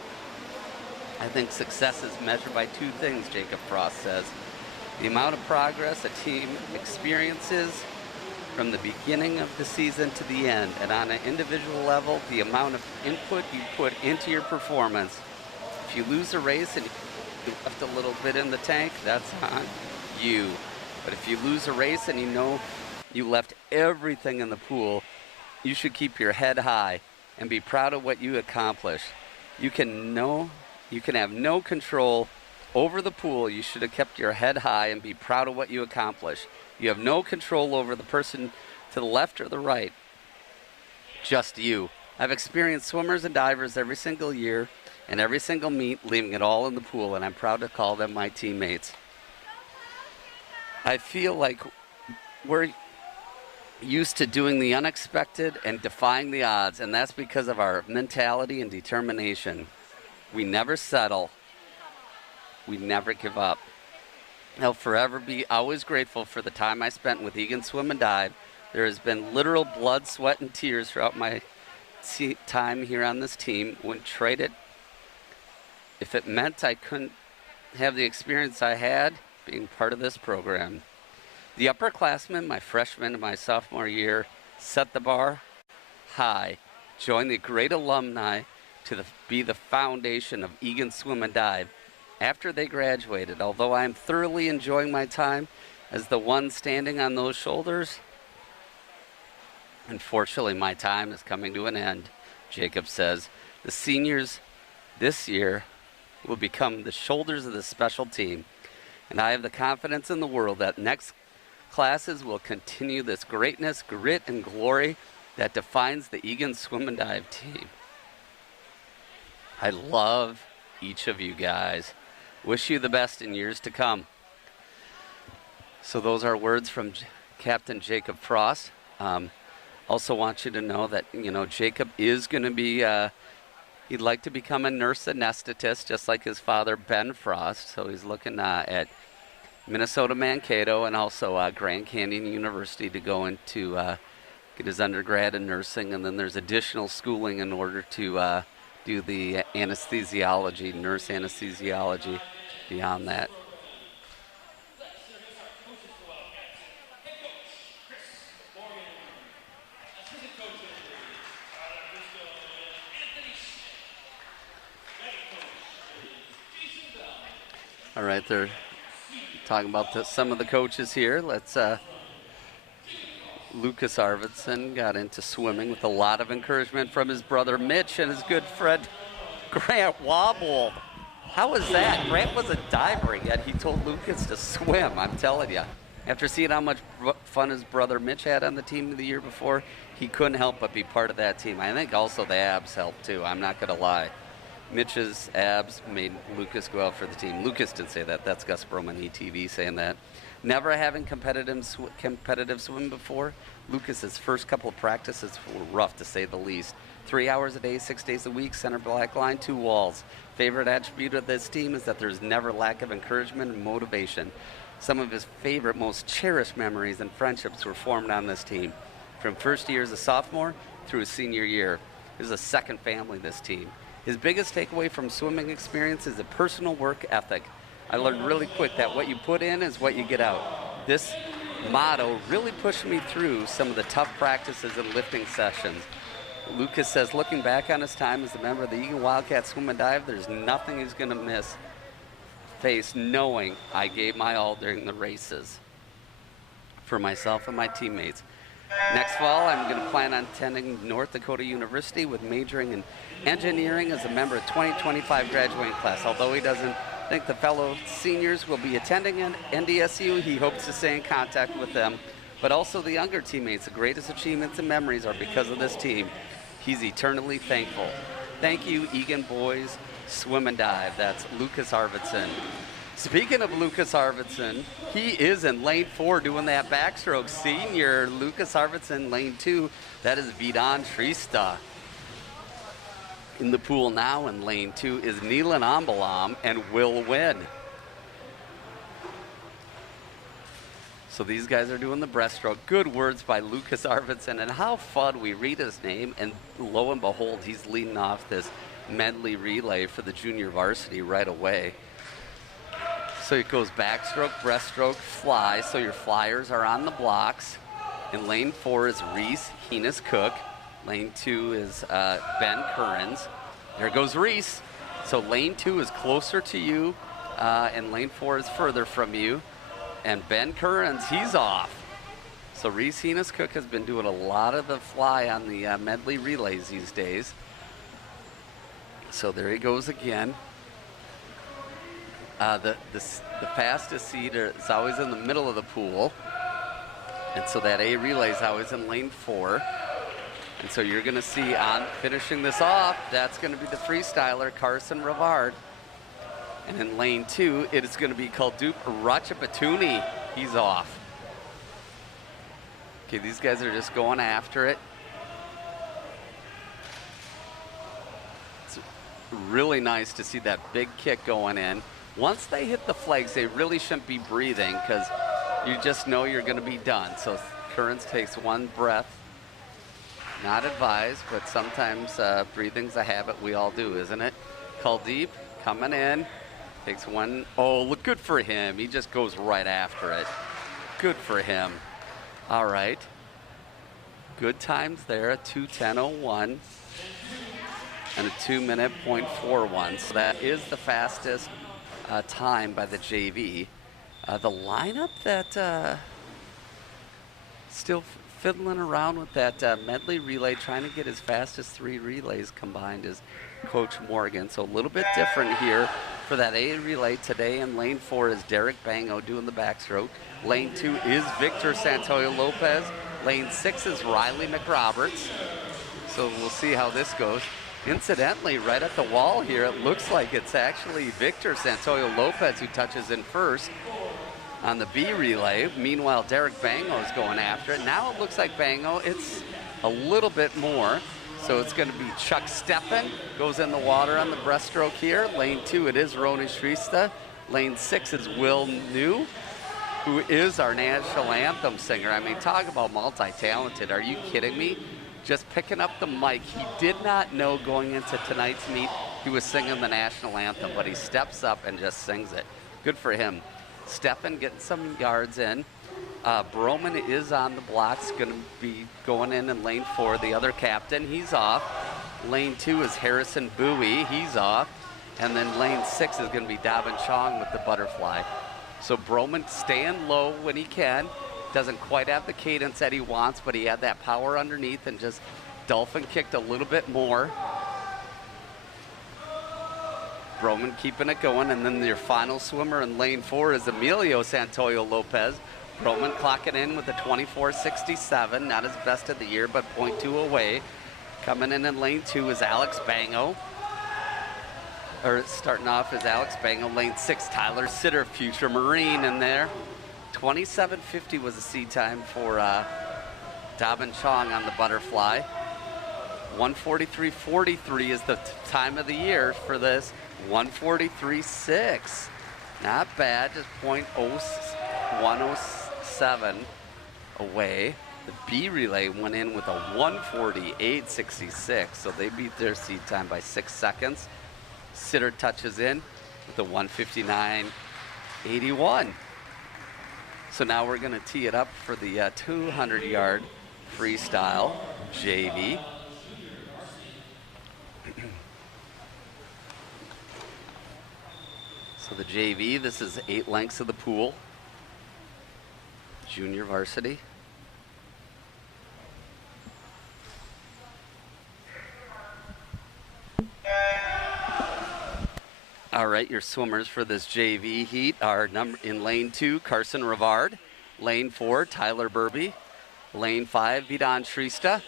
I think success is measured by 2 things, Jacob Frost says. The amount of progress a team experiences from the beginning of the season to the end, and on an individual level, the amount of input you put into your performance. If you lose a race and you left a little bit in the tank, that's on you. But if you lose a race and you know you left everything in the pool, you should keep your head high and be proud of what you accomplished. You can have no control over the pool. You should have kept your head high and be proud of what you accomplished. You have no control over the person to the left or the right. Just you. I've experienced swimmers and divers every single year and every single meet, leaving it all in the pool, and I'm proud to call them my teammates. I feel like we're used to doing the unexpected and defying the odds, and that's because of our mentality and determination. We never settle. We never give up. I'll forever be always grateful for the time I spent with Eagan Swim and Dive. There has been literal blood, sweat, and tears throughout my time here on this team. Wouldn't trade it. If it meant I couldn't have the experience I had being part of this program. The upperclassmen, my freshman and my sophomore year, set the bar high. Joined the great alumni to be the foundation of Eagan Swim and Dive. After they graduated, although I am thoroughly enjoying my time as the one standing on those shoulders, unfortunately my time is coming to an end, Jacob says. The seniors this year will become the shoulders of this special team, and I have the confidence in the world that next classes will continue this greatness, grit, and glory that defines the Eagan Swim and Dive team. I love each of you guys. Wish you the best in years to come. So those are words from Captain Jacob Frost. Also want you to know that, Jacob is going to be, he'd like to become a nurse anesthetist, just like his father, Ben Frost. So he's looking at Minnesota Mankato and also Grand Canyon University to go into get his undergrad in nursing. And then there's additional schooling in order to do the anesthesiology, nurse anesthesiology beyond that. All right, they're talking about some of the coaches here. Let's Lucas Arvidsson got into swimming with a lot of encouragement from his brother Mitch and his good friend Grant Wobble. How was that? Grant was a diver, yet he told Lucas to swim, I'm telling you. After seeing how much fun his brother Mitch had on the team the year before, he couldn't help but be part of that team. I think also the abs helped too, I'm not going to lie. Mitch's abs made Lucas go out for the team. Lucas didn't say that. That's Gus Broman, ETV, saying that. Never having competitive swim before, Lucas's first couple of practices were rough, to say the least. 3 hours a day, 6 days a week, center black line, 2 walls. Favorite attribute of this team is that there's never lack of encouragement and motivation. Some of his favorite, most cherished memories and friendships were formed on this team. From first year as a sophomore through his senior year. It was a second family, this team. His biggest takeaway from swimming experience is a personal work ethic. I learned really quick that what you put in is what you get out. This motto really pushed me through some of the tough practices and lifting sessions. Lucas says, looking back on his time as a member of the Eagan Wildcats Swim and Dive, there's nothing he's going to face knowing I gave my all during the races for myself and my teammates. Next fall, I'm going to plan on attending North Dakota University with majoring in engineering as a member of 2025 graduating class. Although he doesn't think the fellow seniors will be attending NDSU, he hopes to stay in contact with them. But also the younger teammates, the greatest achievements and memories are because of this team. He's eternally thankful. Thank you, Eagan boys, swim and dive. That's Lucas Arvidsson. Speaking of Lucas Arvidsson, he is in lane 4 doing that backstroke. Senior Lucas Arvidsson, lane 2. That is Vidon Trista. In the pool now in lane 2 is Neelan Ambalam and Will Win. So these guys are doing the breaststroke. Good words by Lucas Arvidsson, and how fun. We read his name, and lo and behold, he's leading off this medley relay for the junior varsity right away. So it goes backstroke, breaststroke, fly. So your flyers are on the blocks. In lane 4 is Reese Heenis Cook. Lane 2 is Ben Currens. There goes Reese. So lane 2 is closer to you, and lane 4 is further from you. And Ben Currens, he's off. So Reese Heenis Cook has been doing a lot of the fly on the medley relays these days. So there he goes again. The fastest seed is always in the middle of the pool. And so that A relay is always in lane 4. And so you're going to see on finishing this off, that's going to be the freestyler, Carson Rivard. And in lane 2, it is going to be Kaldup Ratchabatuni. He's off. Okay, these guys are just going after it. It's really nice to see that big kick going in. Once they hit the flags, they really shouldn't be breathing because you just know you're going to be done. So Currens takes one breath. Not advised, but sometimes breathing's a habit we all do, isn't it? Kaldeep coming in. Takes one. Oh, look, good for him. He just goes right after it. Good for him. All right. Good times there, a 2:10.01 and a 2-minute .41. So that is the fastest time by the JV. The lineup that still fiddling around with that medley relay, trying to get as fast as 3 relays combined is Coach Morgan. So a little bit different here for that A relay today. In lane 4 is Derek Bango doing the backstroke. Lane 2 is Victor Santoyo Lopez. Lane 6 is Riley McRoberts. So we'll see how this goes. Incidentally, right at the wall here, it looks like it's actually Victor Santoyo Lopez who touches in first on the B relay. Meanwhile, Derek Bango is going after it. Now it looks like Bango, it's a little bit more. So it's going to be Chuck Steppen, goes in the water on the breaststroke here. Lane 2, it is Roni Shrista. Lane 6 is Will New, who is our national anthem singer. I mean, talk about multi-talented. Are you kidding me? Just picking up the mic. He did not know going into tonight's meet he was singing the national anthem, but he steps up and just sings it. Good for him. Steppen getting some yards in. Broman is on the blocks, going to be going in lane 4. The other captain, he's off. Lane 2 is Harrison Bowie, he's off. And then lane 6 is going to be Davin Chong with the butterfly. So Broman staying low when he can. Doesn't quite have the cadence that he wants, but he had that power underneath and just dolphin kicked a little bit more. Broman keeping it going, and then your final swimmer in lane 4 is Emilio Santoyo Lopez. Broman clocking in with a 24.67, not his best of the year, but 0.2 away. Coming in lane 2 is Alex Bango. Or starting off is Alex Bango. Lane 6, Tyler Sitter, future Marine in there. 27.50 was the seed time for Davin Chong on the butterfly. 1:43.43 is the time of the year for this. 1:43.6. Not bad, just 0.107 away. The B relay went in with a 1:48.66, so they beat their seed time by 6 seconds. Sitter touches in with a 1:59.81. So now we're going to tee it up for the 200-yard freestyle JV. So the JV, this is 8 lengths of the pool. Junior varsity. All right, your swimmers for this JV heat are in lane 2, Carson Rivard. Lane 4, Tyler Burby. Lane 5, Vidhan Shrista.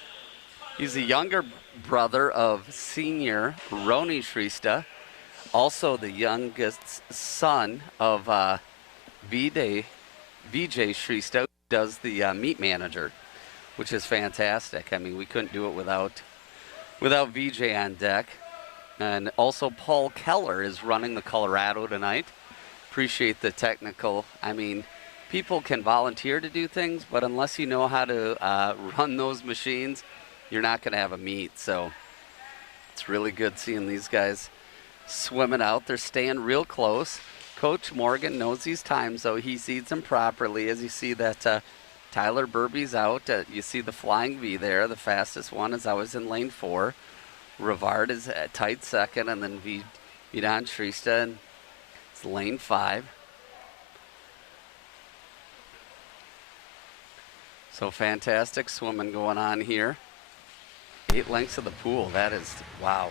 He's the younger brother of senior Roni Shrista. Also the youngest son of Vijay Shrista, who does the meet manager, which is fantastic. I mean, we couldn't do it without Vijay on deck. And also Paul Keller is running the Colorado tonight. Appreciate the technical. I mean, people can volunteer to do things, but unless you know how to run those machines, you're not going to have a meet. So it's really good seeing these guys swimming out. They're staying real close. Coach Morgan knows these times, though. He seeds them properly. As you see that Tyler Burby's out. You see the flying V there. The fastest one is always in lane 4. Rivard is at tight second, and then Vidon Shrista, and it's lane 5. So fantastic swimming going on here. 8 lengths of the pool. That is, wow.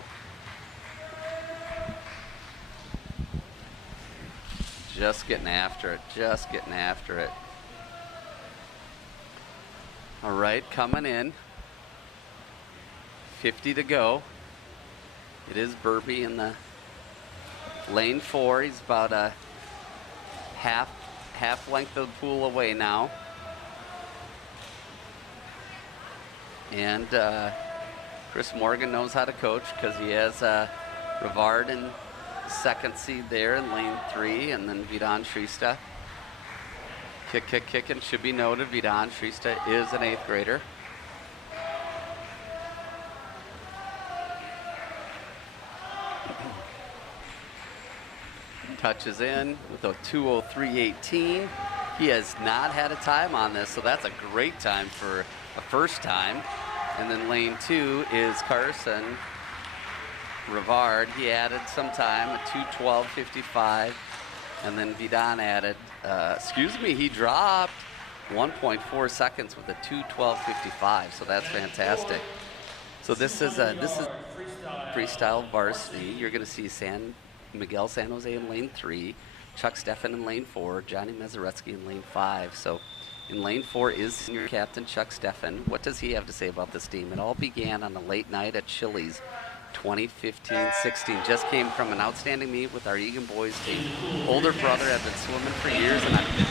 Just getting after it. Just getting after it. All right, coming in. 50 to go. It is Burby in the lane 4. He's about a half length of the pool away now. And Chris Morgan knows how to coach because he has Rivard in second seed there in lane 3, and then Vidon Shrista. Kick, and should be noted, Vidon Shrista is an 8th grader. Touches in with a 2:03.18. He has not had a time on this, so that's a great time for a first time. And then lane 2 is Carson Rivard. He added some time, a 2:12.55. And then Vidon added, he dropped 1.4 seconds with a 2:12.55. So that's fantastic. So this is freestyle varsity. You're going to see Miguel San Jose in lane 3, Chuck Steffen in lane 4, Johnny Mezaretsky in lane 5. So in lane 4 is senior captain Chuck Steffen. What does he have to say about this team? It all began on a late night at Chili's 2015-16. Just came from an outstanding meet with our Eagan boys team. Older brother had been swimming for years, and I've been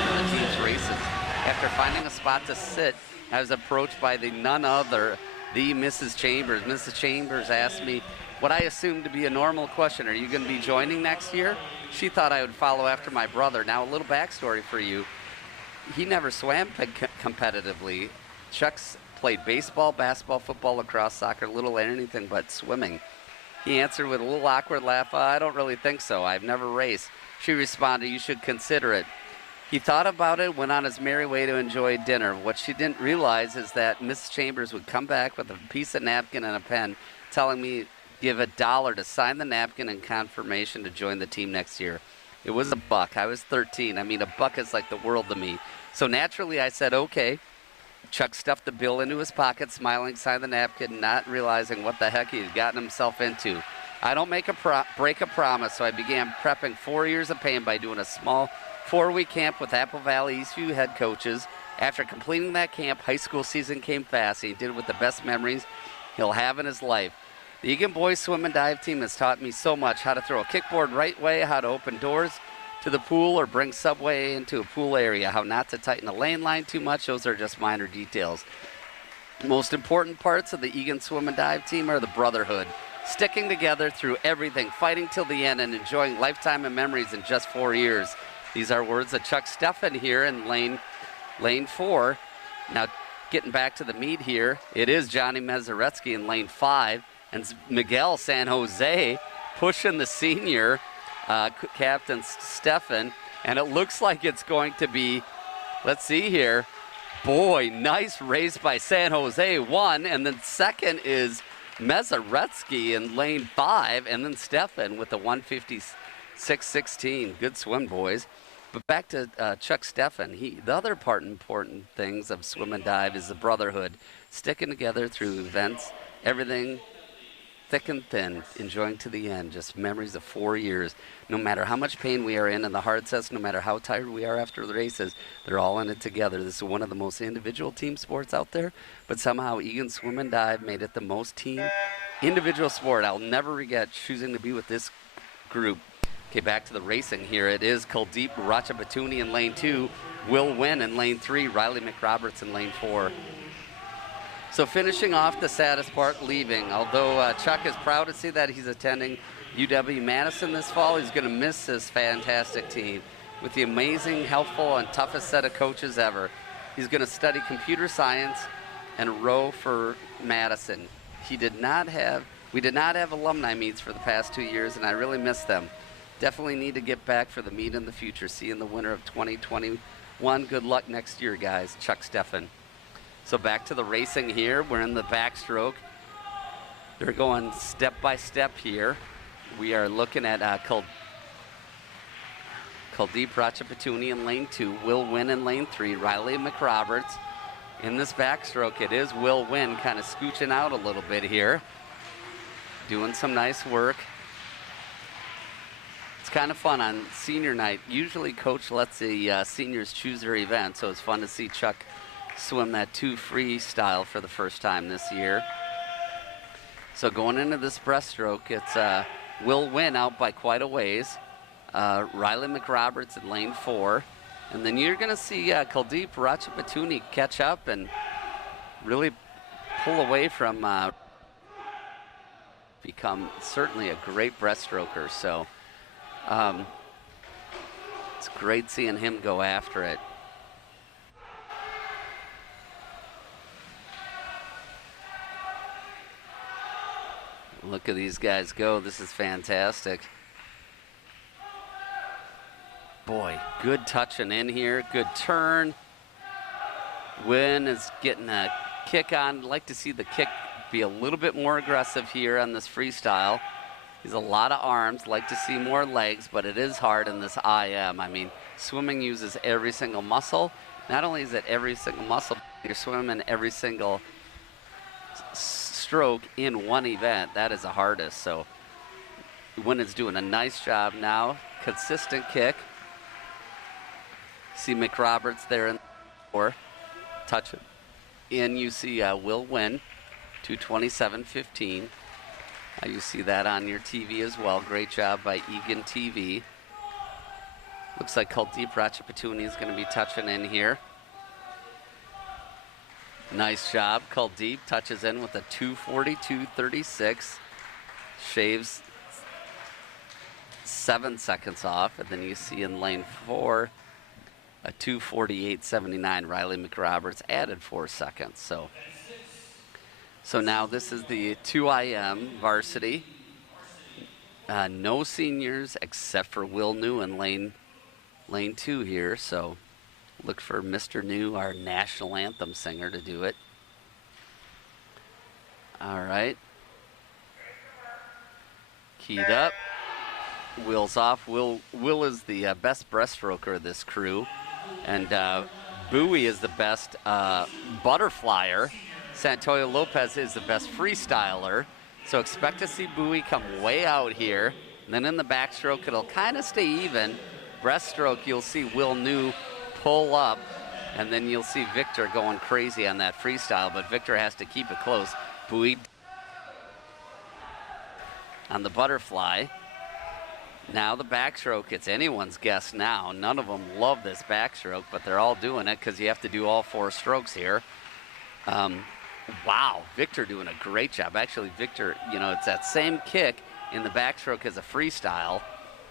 in the team's races. After finding a spot to sit, I was approached by the Mrs. Chambers. Mrs. Chambers asked me what I assumed to be a normal question: are you going to be joining next year? She thought I would follow after my brother. Now, a little backstory for you. He never swam competitively. Chuck's played baseball, basketball, football, lacrosse, soccer, little anything but swimming. He answered with a little awkward laugh, I don't really think so. I've never raced. She responded, you should consider it. He thought about it, went on his merry way to enjoy dinner. What she didn't realize is that Mrs. Chambers would come back with a piece of napkin and a pen, telling me give $1 to sign the napkin and confirmation to join the team next year. It was $1. I was 13. I mean, $1 is like the world to me. So naturally I said, okay. Chuck stuffed the bill into his pocket, smiling, signed the napkin, not realizing what the heck he had gotten himself into. I don't break a promise, so I began prepping 4 years of pain by doing a small 4-week camp with Apple Valley Eastview head coaches. After completing that camp, high school season came fast. He did it with the best memories he'll have in his life. The Eagan boys swim and dive team has taught me so much: how to throw a kickboard right way, how to open doors to the pool or bring subway into a pool area, how not to tighten the lane line too much. Those are just minor details. The most important parts of the Eagan swim and dive team are the brotherhood, sticking together through everything, fighting till the end, and enjoying lifetime of memories in just 4 years. These are words of Chuck Steffen here in lane 4. Now, getting back to the meet here, it is Johnny Mezaretsky in lane 5, and Miguel San Jose pushing the senior Captain Steffen, and it looks like it's going to be, let's see here, boy, nice race by San Jose, 1, and then second is Mezaretsky in lane 5, and then Steffen with the 1:56.16. Good swim, boys. But back to Chuck Steffen. The other important things of swim and dive is the brotherhood, sticking together through events, everything thick and thin, enjoying to the end, just memories of 4 years. No matter how much pain we are in the hard sets, no matter how tired we are after the races, they're all in it together. This is one of the most individual team sports out there, but somehow Eagan Swim and Dive made it the most team individual sport. I'll never regret choosing to be with this group. Okay, back to the racing here. It is Kuldeep Rachabatuni in lane 2, Will Wynn in lane 3, Riley McRoberts in lane 4. So finishing off the saddest part, leaving. Although Chuck is proud to see that he's attending UW-Madison this fall, he's going to miss this fantastic team with the amazing, helpful, and toughest set of coaches ever. He's going to study computer science and row for Madison. We did not have alumni meets for the past 2 years, and I really miss them. Definitely need to get back for the meet in the future. See you in the winter of 2021. Good luck next year, guys. Chuck Steffen. So back to the racing here. We're in the backstroke. They're going step by step here. We are looking at Kuldeep Ratchapatuni in lane 2, Will Win in lane 3, Riley McRoberts. In this backstroke, it is Will Win kind of scooching out a little bit here, doing some nice work. It's kind of fun on senior night. Usually coach lets the seniors choose their event, so it's fun to see Chuck swim that 2 freestyle for the first time this year. So going into this breaststroke, it's Will Win out by quite a ways. Riley McRoberts in lane 4. And then you're going to see Kuldeep Ratchapatuni catch up and really pull away from become certainly a great breaststroker. So it's great seeing him go after it. Look at these guys go. This is fantastic. Boy, good touching in here. Good turn. Win is getting a kick on. I'd like to see the kick be a little bit more aggressive here on this freestyle. He's a lot of arms. Like to see more legs, but it is hard in this IM. I mean, swimming uses every single muscle. Not only is it every single muscle, you're swimming every single stroke in one event. That is the hardest. So Win is doing a nice job now. Consistent kick. See McRoberts there in 4. Touch it in. You see Will Win, 2:27.15. You see that on your TV as well. Great job by Eagan TV. Looks like Kuldeep Ratchapatuni is going to be touching in here. Nice job. Kuldeep touches in with a 2:42.36. Shaves 7 seconds off. And then you see in lane 4, a 2:48.79. Riley McRoberts added 4 seconds. So now this is the 2IM varsity. No seniors except for Will New in lane 2 here. So look for Mr. New, our national anthem singer, to do it. All right. Keyed up. Will's off. Will is the best breaststroker of this crew. And Bowie is the best butterflyer. Santoyo Lopez is the best freestyler. So expect to see Bowie come way out here. And then in the backstroke, it'll kind of stay even. Breaststroke, you'll see Will New pull up. And then you'll see Victor going crazy on that freestyle. But Victor has to keep it close. Bowie on the butterfly. Now the backstroke, it's anyone's guess now. None of them love this backstroke, but they're all doing it because you have to do all 4 strokes here. Wow, Victor doing a great job. Actually, Victor, it's that same kick in the backstroke as a freestyle,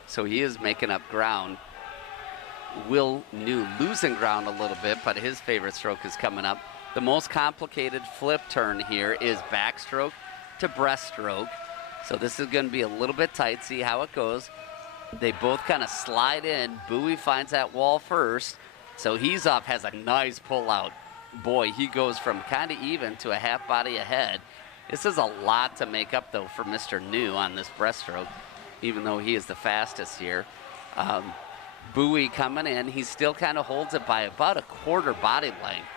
so he is making up ground. Will New losing ground a little bit, but his favorite stroke is coming up. The most complicated flip turn here is backstroke to breaststroke. So this is going to be a little bit tight. See how it goes. They both kind of slide in. Bowie finds that wall first. So he's off, has a nice pull out. Boy, he goes from kind of even to a half body ahead. This is a lot to make up, though, for Mr. New on this breaststroke, even though he is the fastest here. Bowie coming in. He still kind of holds it by about a quarter body length.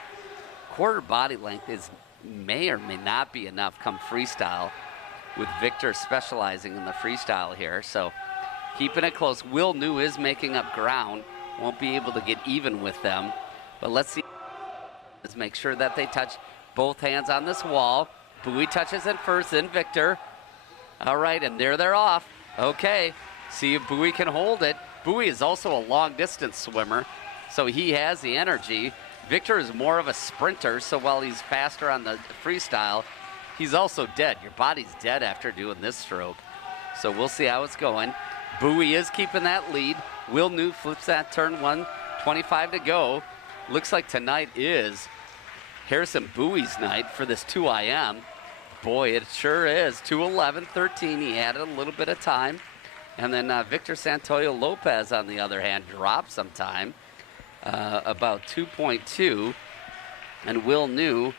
Quarter body length may or may not be enough come freestyle, with Victor specializing in the freestyle here. So keeping it close. Will New is making up ground. Won't be able to get even with them. But let's see. Let's make sure that they touch both hands on this wall. Bowie touches it first, then Victor. All right, and there they're off. Okay, see if Bowie can hold it. Bowie is also a long distance swimmer, so he has the energy. Victor is more of a sprinter, so while he's faster on the freestyle, he's also dead. Your body's dead after doing this stroke. So we'll see how it's going. Bowie is keeping that lead. Will New flips that turn one, 25 to go. Looks like tonight is Harrison Bowie's night for this 2IM. Boy, it sure is. 2:11:13. He added a little bit of time. And then Victor Santoyo Lopez, on the other hand, dropped some time, about 2.2. And Will New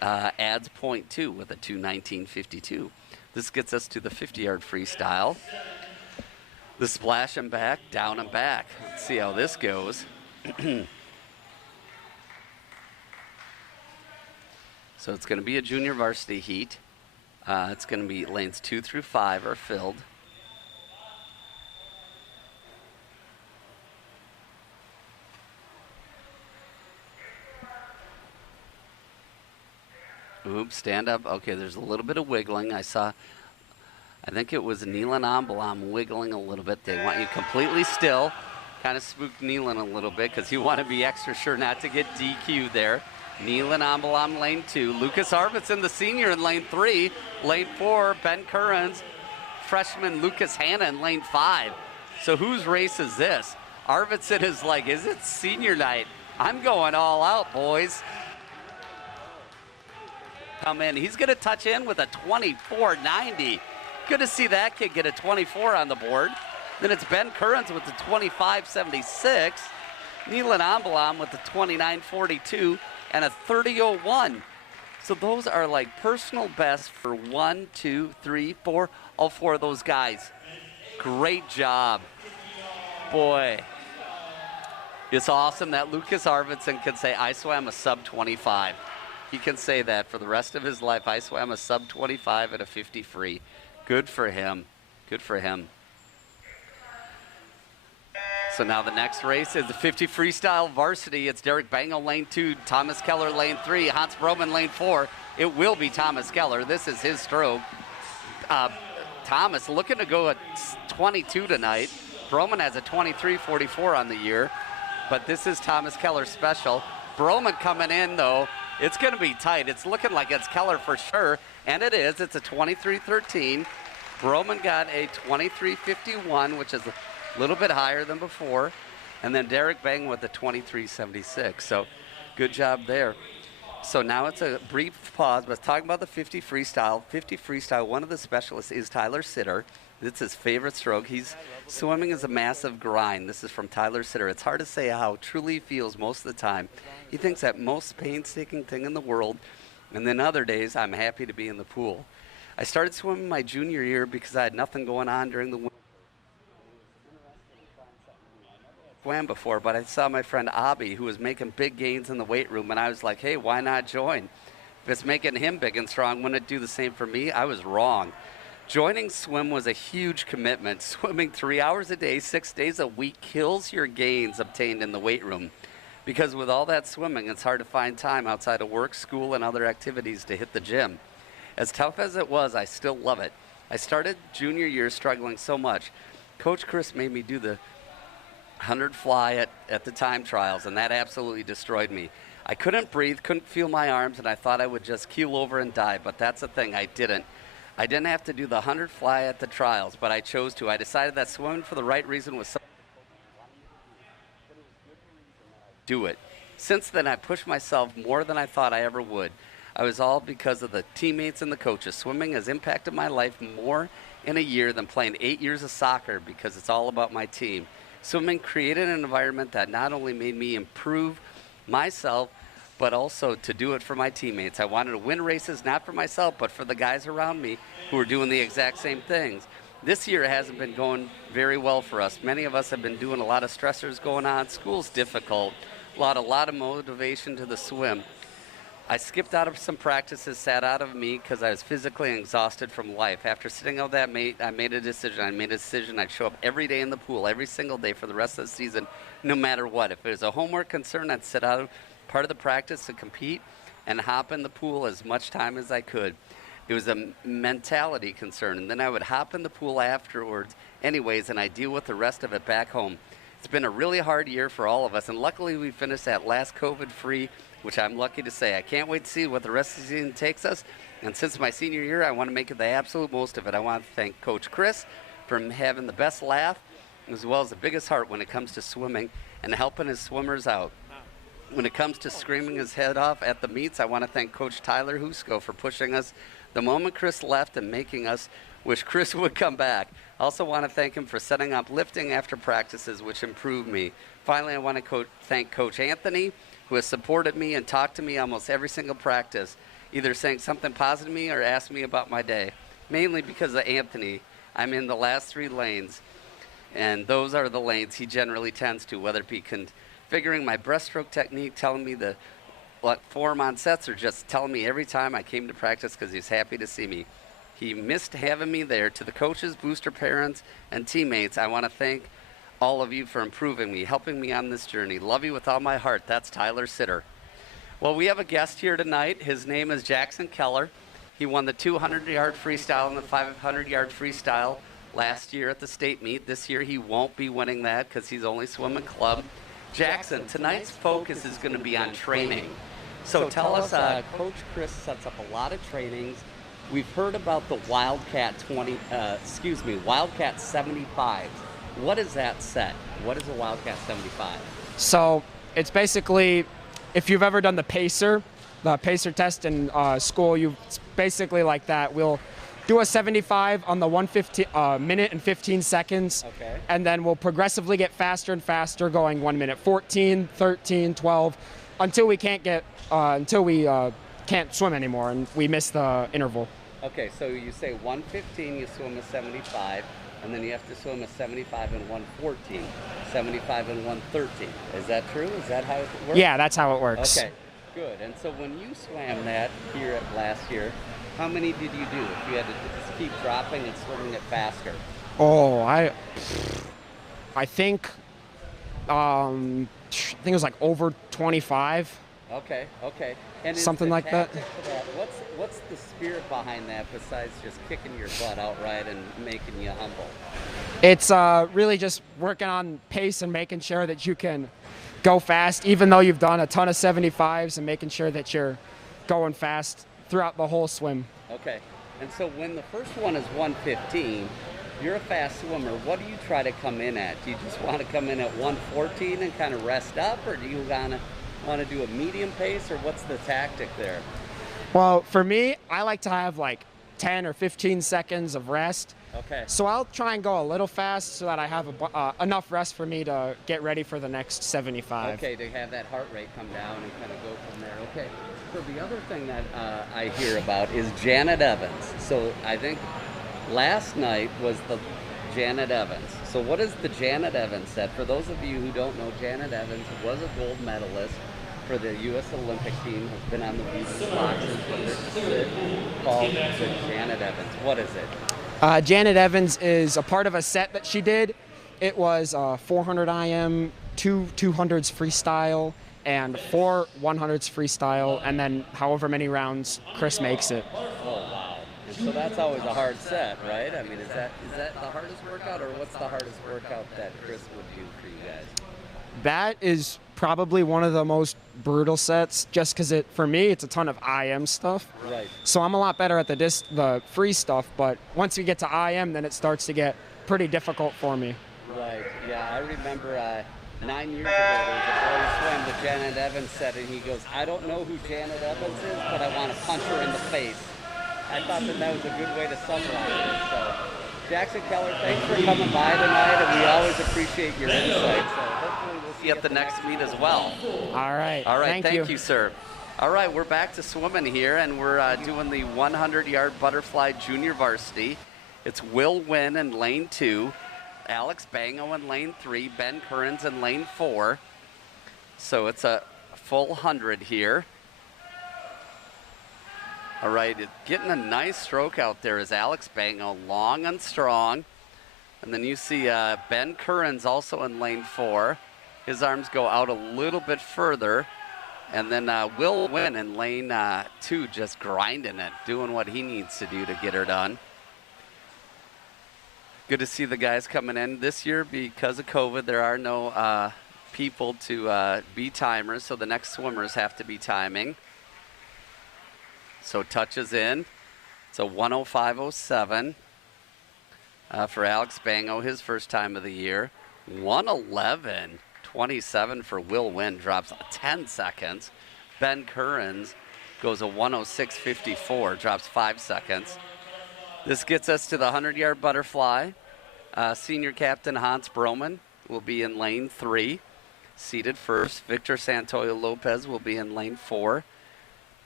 adds 0.2 with a 2:19:52. This gets us to the 50-yard freestyle. The splash and back, down and back. Let's see how this goes. So it's going to be a junior varsity heat. It's going to be lanes 2 through 5 are filled. Oops, stand up. Okay, there's a little bit of wiggling. I think it was Neelan Ambalam wiggling a little bit. They want you completely still. Kind of spooked Neelan a little bit because you want to be extra sure not to get DQ'd there. Neelan Ambalam, lane 2. Lucas Arvidsson, the senior, in lane 3. Lane 4, Ben Currens. Freshman Lucas Hanna in lane 5. So whose race is this? Arvidsson is like, is it senior night? I'm going all out, boys. Come in. He's going to touch in with a 24.90. Good to see that kid get a 24 on the board. Then it's Ben Currens with the 25.76. Neelan Ambalam with the 29.42 and a 30.01. So those are like personal bests for 1, 2, 3, 4, all 4 of those guys. Great job. Boy, it's awesome that Lucas Arvidsson can say, I swam a sub 25. He can say that for the rest of his life. I swam a sub 25 at a 50 free. Good for him. Good for him. So now the next race is the 50 freestyle varsity. It's Derek Bangle, lane 2, Thomas Keller, lane 3, Hans Broman, lane 4. It will be Thomas Keller. This is his stroke. Thomas looking to go at 22 tonight. Broman has a 23.44 on the year, but this is Thomas Keller's special. Broman coming in, though. It's going to be tight. It's looking like it's Keller for sure, and it is. It's a 23.13. Broman got a 23.51, which is a little bit higher than before, and then Derek Bang with a 23.76. So good job there. So now it's a brief pause, but talking about the 50 freestyle. 50 freestyle, one of the specialists is Tyler Sitter. It's his favorite stroke. Swimming is a massive grind. This is from Tyler Sitter. It's hard to say how truly he feels most of the time. He thinks that most painstaking thing in the world, and then other days, I'm happy to be in the pool. I started swimming my junior year because I had nothing going on during the winter. Swam before, but I saw my friend Abby, who was making big gains in the weight room, and I was like, hey, why not join? If it's making him big and strong, wouldn't it do the same for me? I was wrong. Joining swim was a huge commitment. Swimming 3 hours a day, 6 days a week kills your gains obtained in the weight room. Because with all that swimming, it's hard to find time outside of work, school, and other activities to hit the gym. As tough as it was, I still love it. I started junior year struggling so much. Coach Chris made me do the 100 fly at the time trials, and that absolutely destroyed me. I couldn't breathe, couldn't feel my arms, and I thought I would just keel over and die, but that's the thing, I didn't. I didn't have to do the 100 fly at the trials, but I chose to. I decided that swimming for the right reason was something do it. Since then, I pushed myself more than I thought I ever would. I was all because of the teammates and the coaches. Swimming has impacted my life more in a year than playing 8 years of soccer because it's all about my team. Swimming created an environment that not only made me improve myself, but also to do it for my teammates. I wanted to win races, not for myself, but for the guys around me who are doing the exact same things. This year hasn't been going very well for us. Many of us have been doing a lot of stressors going on. School's difficult. A lot of motivation to the swim. I skipped out of some practices, sat out of me because I was physically exhausted from life. After sitting out that I made a decision. I'd show up every day in the pool, every single day for the rest of the season, no matter what. If it was a homework concern, I'd sit out part of the practice to compete and hop in the pool as much time as I could. It was a mentality concern, and then I would hop in the pool afterwards anyways, and I deal with the rest of it back home. It's been a really hard year for all of us, and luckily we finished that last COVID-free, which I'm lucky to say. I can't wait to see what the rest of the season takes us, and since my senior year, I want to make it the absolute most of it. I want to thank Coach Chris for having the best laugh, as well as the biggest heart when it comes to swimming and helping his swimmers out. When it comes to screaming his head off at the meets, I want to thank Coach Tyler Husko for pushing us the moment Chris left and making us wish Chris would come back. I also want to thank him for setting up lifting after practices, which improved me. Finally, I want to thank Coach Anthony, who has supported me and talked to me almost every single practice, either saying something positive to me or asked me about my day. Mainly because of Anthony, I'm in the last 3 lanes, and those are the lanes he generally tends to, whether it be configuring my breaststroke technique, telling me what form on sets, or just telling me every time I came to practice because he's happy to see me. He missed having me there. To the coaches, booster parents, and teammates, I want to thank all of you for improving me, helping me on this journey. Love you with all my heart. That's Tyler Sitter. Well, we have a guest here tonight. His name is Jackson Keller. He won the 200-yard freestyle and the 500-yard freestyle last year at the state meet. This year he won't be winning that because he's only swimming club. Jackson, tonight's focus is going to be on training. So tell us, Coach Chris sets up a lot of trainings. We've heard about the Wildcat Wildcat 75. What is that set? What is a Wildcat 75? So it's basically, if you've ever done the pacer test in school, it's basically like that. We'll do a 75 on the 1 minute and 15 seconds. Okay. And then we'll progressively get faster and faster, going 1 minute, 14, 13, 12, until we can't swim anymore and we miss the interval. Okay, so you say 115, you swim a 75, and then you have to swim a 75 and 114, 75 and 113. Is that true? Is that how it works? Yeah, that's how it works. Okay, good. And so when you swam that here at last year, how many did you do? If you had to just keep dropping and swimming it faster? Oh, I think it was like over 25. Okay. And something like that. What's the spirit behind that besides just kicking your butt outright and making you humble? It's really just working on pace and making sure that you can go fast, even though you've done a ton of 75s, and making sure that you're going fast throughout the whole swim. Okay. And so when the first one is 115, you're a fast swimmer. What do you try to come in at? Do you just want to come in at 114 and kind of rest up, or do you want to do a medium pace, or what's the tactic there? Well, for me, I like to have like 10 or 15 seconds of rest. Okay. So I'll try and go a little fast so that I have enough rest for me to get ready for the next 75. Okay, to have that heart rate come down and kind of go from there. Okay. So the other thing that I hear about is Janet Evans. So I think last night was the Janet Evans. So what is the Janet Evans set? For those of you who don't know, Janet Evans was a gold medalist for the U.S. Olympic team, has been on the beach boxes called the Janet Evans. What is it? Janet Evans is a part of a set that she did. It was 400 IM, 2 200s freestyle, and 4 100s freestyle, and then however many rounds Chris makes it. Oh, wow. And so that's always a hard set, right? I mean, is that the hardest workout, or what's the hardest workout that Chris would do for you guys? That is probably one of the most brutal sets, just because for me, it's a ton of IM stuff. Right. So I'm a lot better at the free stuff, but once we get to IM, then it starts to get pretty difficult for me. Right. Yeah, I remember 9 years ago, there was a boy who swam the Janet Evans set, and he goes, I don't know who Janet Evans is, but I want to punch her in the face. I thought that was a good way to summarize it. So, Jackson Keller, thanks for coming by tonight, and we always appreciate your insight. So hopefully we'll see you at the next meet as well. All right. Thank you, sir. All right, we're back to swimming here, and we're doing the 100-yard butterfly junior varsity. It's Will Wynn in lane 2, Alex Bango in lane 3, Ben Currens in lane 4. So it's a full 100 here. All right, getting a nice stroke out there is Alex Bango, long and strong. And then you see Ben Currens also in lane 4. His arms go out a little bit further. And then Will Wynn in lane 2, just grinding it, doing what he needs to do to get her done. Good to see the guys coming in. This year, because of COVID, there are no people to be timers, so the next swimmers have to be timing. So touches in. It's a 105.07 for Alex Bango, his first time of the year. 111.27 for Will Wynn, drops 10 seconds. Ben Currens goes a 106.54, drops 5 seconds. This gets us to the 100-yard butterfly. Senior captain Hans Broman will be in lane 3, seated first. Victor Santoyo Lopez will be in lane 4.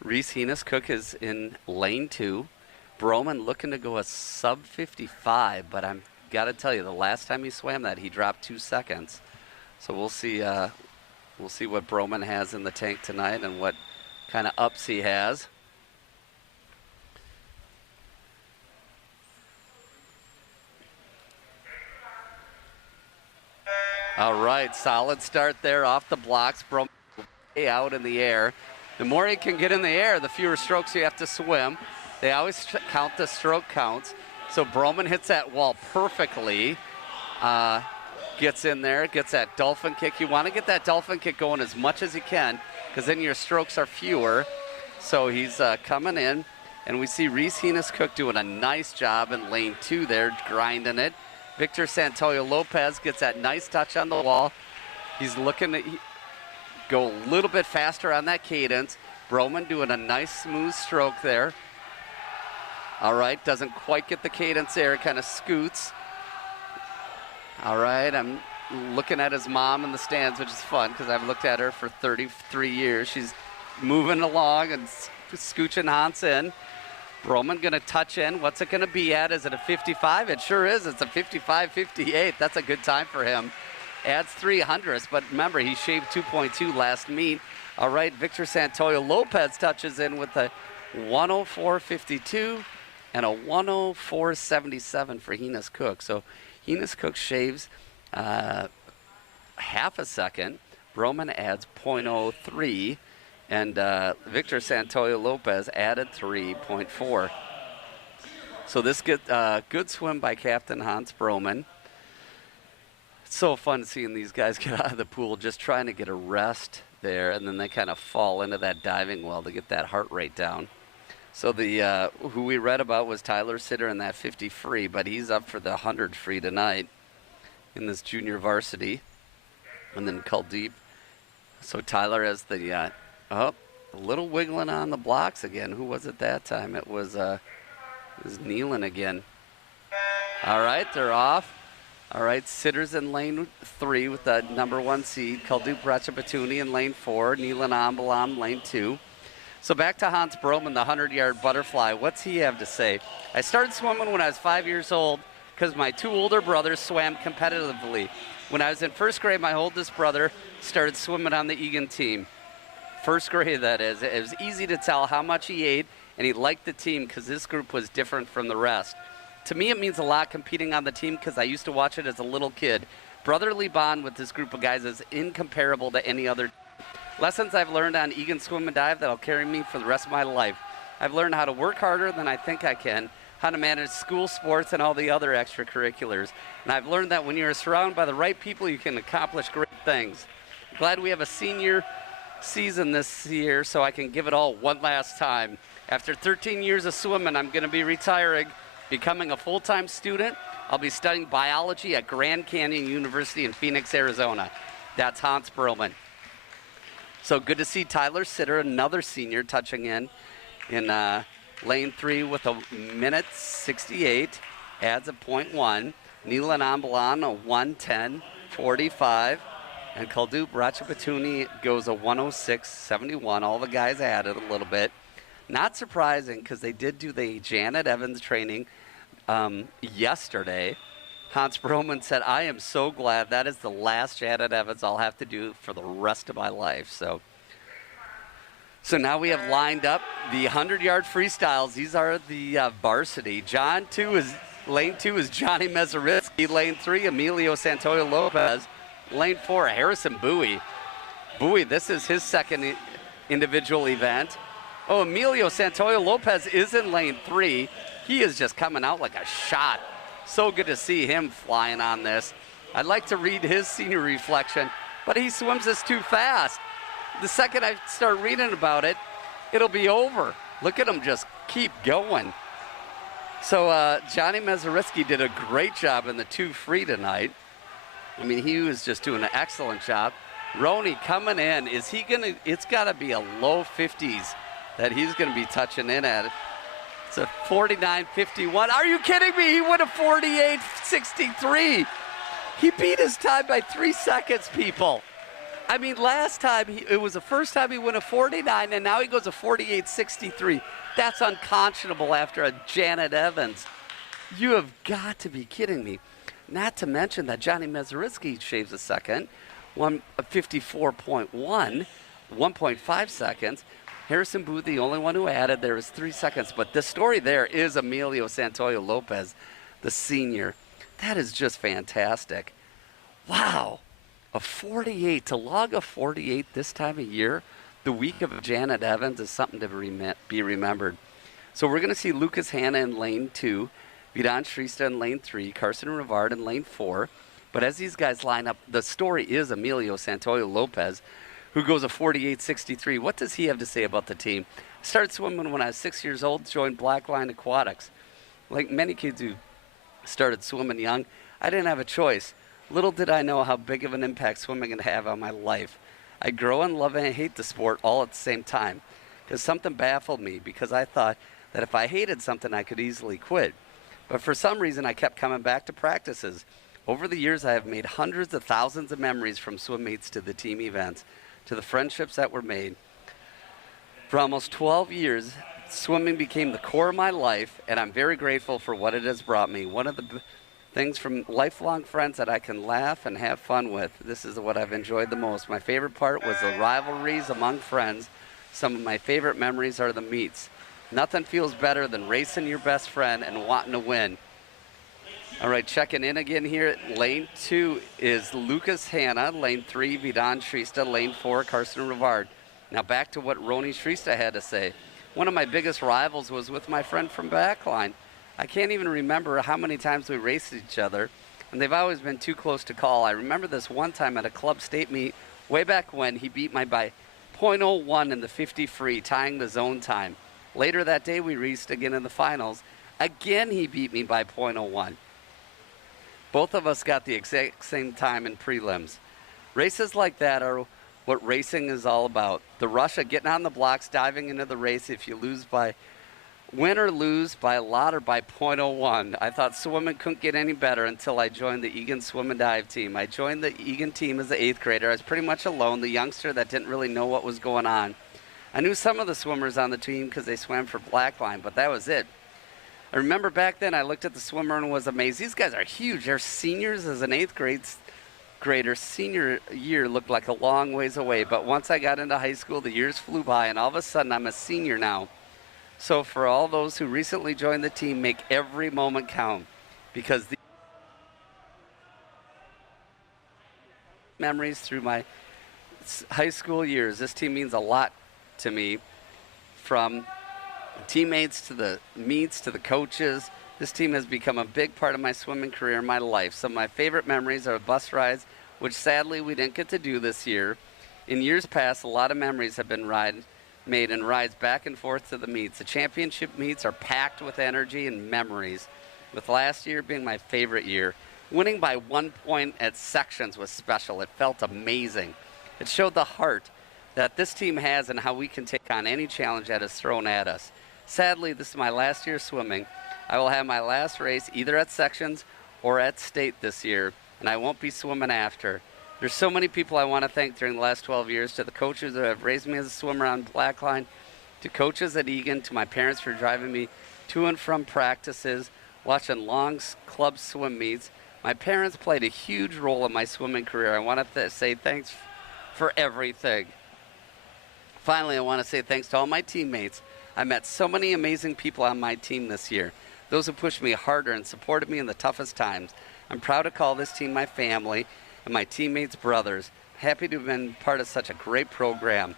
Reese Heenis-Cook is in lane 2. Broman looking to go a sub 55, but I'm got to tell you, the last time he swam that, he dropped 2 seconds. So we'll see what Broman has in the tank tonight and what kind of ups he has. All right, solid start there off the blocks. Broman way out in the air. The more he can get in the air, the fewer strokes you have to swim. They always count the stroke counts. So Broman hits that wall perfectly. Gets in there, gets that dolphin kick. You want to get that dolphin kick going as much as you can, because then your strokes are fewer. So he's coming in, and we see Reese Heenis-Cook doing a nice job in lane 2 there, grinding it. Victor Santoyo Lopez gets that nice touch on the wall. He's looking to go a little bit faster on that cadence. Broman doing a nice smooth stroke there. All right, doesn't quite get the cadence there, kind of scoots. All right, I'm looking at his mom in the stands, which is fun because I've looked at her for 33 years. She's moving along and scooching Hans in. Broman going to touch in. What's it going to be at? Is it a 55? It sure is. It's a 55.58. That's a good time for him. Adds 300ths, but remember, he shaved 2.2 last meet. All right, Victor Santoyo Lopez touches in with a 104.52 and a 104.77 for Heenis-Cook. So Heenis-Cook shaves half a second. Broman adds 0.03. And Victor Santoyo Lopez added 3.4. So this good swim by Captain Hans Broman. It's so fun seeing these guys get out of the pool, just trying to get a rest there, and then they kind of fall into that diving well to get that heart rate down. So the who we read about was Tyler Sitter in that 50 free, but he's up for the 100 free tonight in this junior varsity. And then Kuldeep. So Tyler has the a little wiggling on the blocks again. Who was it that time? It was Nealon again. All right, they're off. All right, Sitter's in lane 3 with the number 1 seed. Kuldeep Ratchabatuni in lane 4. Nealon Ambalam lane 2. So back to Hans Broman, the 100-yard butterfly. What's he have to say? I started swimming when I was 5 years old because my 2 older brothers swam competitively. When I was in first grade, my oldest brother started swimming on the Eagan team. First grade, that is. It was easy to tell how much he ate, and he liked the team because this group was different from the rest. To me, it means a lot competing on the team because I used to watch it as a little kid. Brotherly bond with this group of guys is incomparable to any other. Lessons I've learned on Eagan Swim and Dive that'll carry me for the rest of my life. I've learned how to work harder than I think I can, how to manage school sports and all the other extracurriculars. And I've learned that when you're surrounded by the right people, you can accomplish great things. Glad we have a senior season this year so I can give it all one last time. After 13 years of swimming, I'm going to be retiring, becoming a full-time student. I'll be studying biology at Grand Canyon University in Phoenix, Arizona. That's Hans Broman. So good to see Tyler Sitter, another senior, touching in lane 3 with a minute 68, adds a 0.1. Nealon Ambalan, a 110.45. And Kuldeep Ratchabatuni goes a 106.71. All the guys added a little bit. Not surprising because they did do the Janet Evans training yesterday. Hans Broman said, I am so glad that is the last Janet Evans I'll have to do for the rest of my life. So now we have lined up the 100-yard freestyles. These are the varsity. Lane 2 is Johnny Mezaritsky. Lane 3, Emilio Santoyo Lopez. Lane 4, Harrison Bowie. Bowie, this is his second individual event. Oh, Emilio Santoyo Lopez is in lane 3. He is just coming out like a shot. So good to see him flying on this. I'd like to read his senior reflection, but he swims this too fast. The second I start reading about it, it'll be over. Look at him just keep going. So Johnny Mazerisky did a great job in the 2 free tonight. I mean, he was just doing an excellent job. Roney coming in, is he gonna, it's gotta be a low 50s that he's gonna be touching in at. It's a 49.51. Are you kidding me? He went a 48.63. He beat his time by 3 seconds, people. I mean, last time, it was the first time he went a 49, and now he goes a 48.63. That's unconscionable after a Janet Evans. You have got to be kidding me. Not to mention that Johnny Mazerisky shaves a second, 54.1, 1.5 seconds. Harrison Booth, the only one who added, there was 3 seconds. But the story there is Emilio Santoyo Lopez, the senior. That is just fantastic. Wow. A 48, to log a 48 this time of year, the week of Janet Evans, is something to be remembered. So we're going to see Lucas Hanna in lane 2, Vidon Shrista in lane 3, Carson Rivard in lane 4. But as these guys line up, the story is Emilio Santoyo Lopez, who goes a 48.63. What does he have to say about the team? I started swimming when I was 6 years old, joined Blackline Aquatics. Like many kids who started swimming young, I didn't have a choice. Little did I know how big of an impact swimming can have on my life. I grow and love and hate the sport all at the same time, because something baffled me, because I thought that if I hated something, I could easily quit. But for some reason, I kept coming back to practices. Over the years, I have made hundreds of thousands of memories, from swim meets to the team events, to the friendships that were made. For almost 12 years, swimming became the core of my life, and I'm very grateful for what it has brought me. One of the things from lifelong friends that I can laugh and have fun with. This is what I've enjoyed the most. My favorite part was the rivalries among friends. Some of my favorite memories are the meets. Nothing feels better than racing your best friend and wanting to win. All right, checking in again here. Lane 2 is Lucas Hanna. Lane 3, Vidon Shrista. Lane 4, Carson Rivard. Now back to what Roni Shrista had to say. One of my biggest rivals was with my friend from Backline. I can't even remember how many times we raced each other, and they've always been too close to call. I remember this one time at a club state meet way back when he beat me by .01 in the 50 free, tying the zone time. Later that day, we raced again in the finals. Again, he beat me by .01. Both of us got the exact same time in prelims. Races like that are what racing is all about. The rush of getting on the blocks, diving into the race. If you win or lose by a lot or by .01. I thought swimming couldn't get any better until I joined the Eagan swim and dive team. I joined the Eagan team as an 8th grader. I was pretty much alone, the youngster that didn't really know what was going on. I knew some of the swimmers on the team because they swam for Blackline, but that was it. I remember back then I looked at the swimmer and was amazed. These guys are huge. They're seniors. As an 8th grader. Senior year looked like a long ways away, but once I got into high school, the years flew by, and all of a sudden I'm a senior now. So for all those who recently joined the team, make every moment count, because the memories through my high school years, this team means a lot to me, from teammates to the meets to the coaches. This team has become a big part of my swimming career and my life. Some of my favorite memories are bus rides, which sadly we didn't get to do this year. In years past, a lot of memories have been made in rides back and forth to the meets. The championship meets are packed with energy and memories, with last year being my favorite year. Winning by 1 point at sections was special. It felt amazing. It showed the heart that this team has and how we can take on any challenge that is thrown at us. Sadly, this is my last year swimming. I will have my last race either at sections or at state this year, and I won't be swimming after. There's so many people I want to thank during the last 12 years, to the coaches that have raised me as a swimmer on Blackline, to coaches at Eagan, to my parents for driving me to and from practices, watching long club swim meets. My parents played a huge role in my swimming career. I want to say thanks for everything. Finally, I want to say thanks to all my teammates. I met so many amazing people on my team this year, those who pushed me harder and supported me in the toughest times. I'm proud to call this team my family and my teammates brothers. Happy to have been part of such a great program.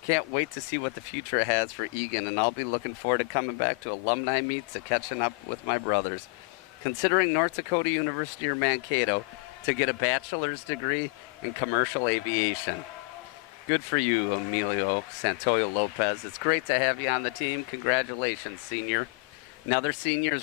Can't wait to see what the future has for Eagan, and I'll be looking forward to coming back to alumni meets and catching up with my brothers. considering North Dakota University or Mankato to get a bachelor's degree in commercial aviation. Good for you, Emilio Santoyo Lopez. It's great to have you on the team. Congratulations, senior. Another senior,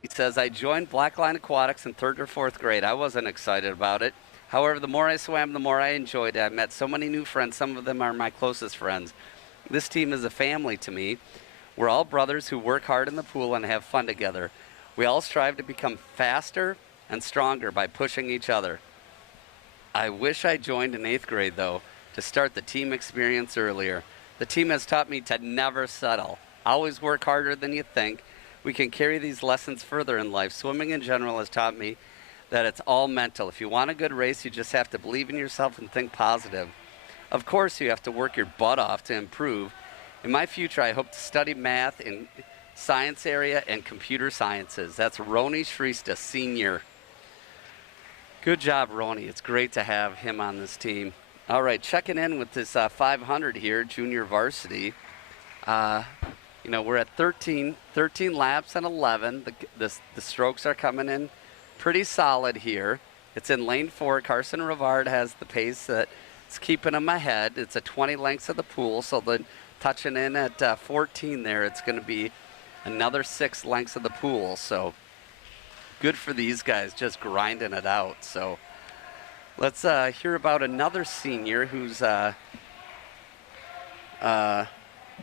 he says, I joined Blackline Aquatics in 3rd or 4th grade. I wasn't excited about it. However, the more I swam, the more I enjoyed it. I met so many new friends. Some of them are my closest friends. This team is a family to me. We're all brothers who work hard in the pool and have fun together. We all strive to become faster and stronger by pushing each other. I wish I joined in 8th grade, though, to start the team experience earlier. The team has taught me to never settle. Always work harder than you think. We can carry these lessons further in life. Swimming in general has taught me that it's all mental. If you want a good race, you just have to believe in yourself and think positive. Of course, you have to work your butt off to improve. In my future, I hope to study math in science area and computer sciences. That's Roni Shrista, senior. Good job, Roni. It's great to have him on this team. All right, checking in with this 500 here, junior varsity. We're at 13 laps and 11. The strokes are coming in pretty solid here. It's in lane 4. Carson Rivard has the pace that's keeping him ahead. It's a 20 lengths of the pool, so the touching in at 14 there, it's going to be another 6 lengths of the pool. So good for these guys, just grinding it out. So let's hear about another senior who's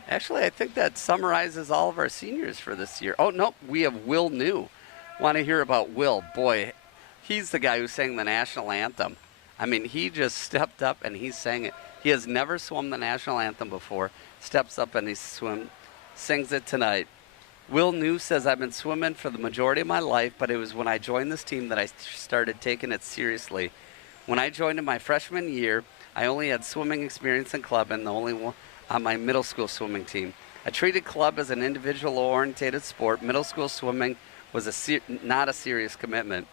actually, I think that summarizes all of our seniors for this year. Oh, no, we have Will New. Want to hear about Will. Boy, he's the guy who sang the national anthem. I mean, he just stepped up and he sang it. He has never swum the national anthem before. Steps up and he sings it tonight. Will New says, I've been swimming for the majority of my life, but it was when I joined this team that I started taking it seriously. When I joined in my freshman year, I only had swimming experience in club and the only one on my middle school swimming team. I treated club as an individual-oriented sport. Middle school swimming was not a serious commitment.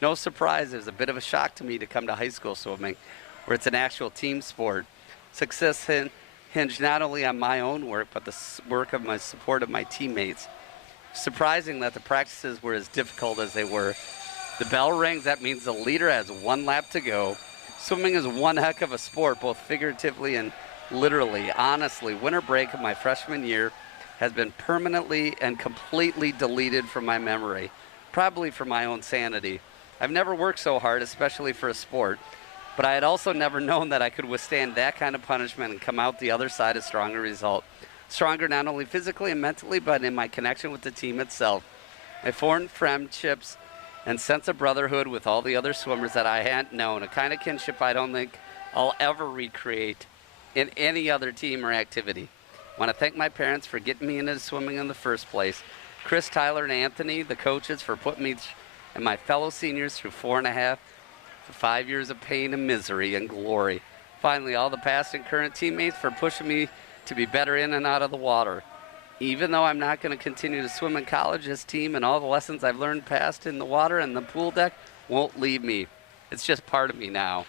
No surprise, it was a bit of a shock to me to come to high school swimming, where it's an actual team sport. Success hinged not only on my own work, but the work of my support of my teammates. Surprising that the practices were as difficult as they were. The bell rings, that means the leader has 1 lap to go. Swimming is one heck of a sport, both figuratively and literally. Honestly, winter break of my freshman year has been permanently and completely deleted from my memory, probably for my own sanity. I've never worked so hard, especially for a sport, but I had also never known that I could withstand that kind of punishment and come out the other side a stronger result. Stronger not only physically and mentally, but in my connection with the team itself. I formed friendships and sense of brotherhood with all the other swimmers that I hadn't known, a kind of kinship I don't think I'll ever recreate in any other team or activity. I want to thank my parents for getting me into swimming in the first place. Chris, Tyler, and Anthony, the coaches, for putting me and my fellow seniors through 4.5 to 5 years of pain and misery and glory. Finally, all the past and current teammates for pushing me to be better in and out of the water. Even though I'm not going to continue to swim in college, this team and all the lessons I've learned past in the water and the pool deck won't leave me. It's just part of me now.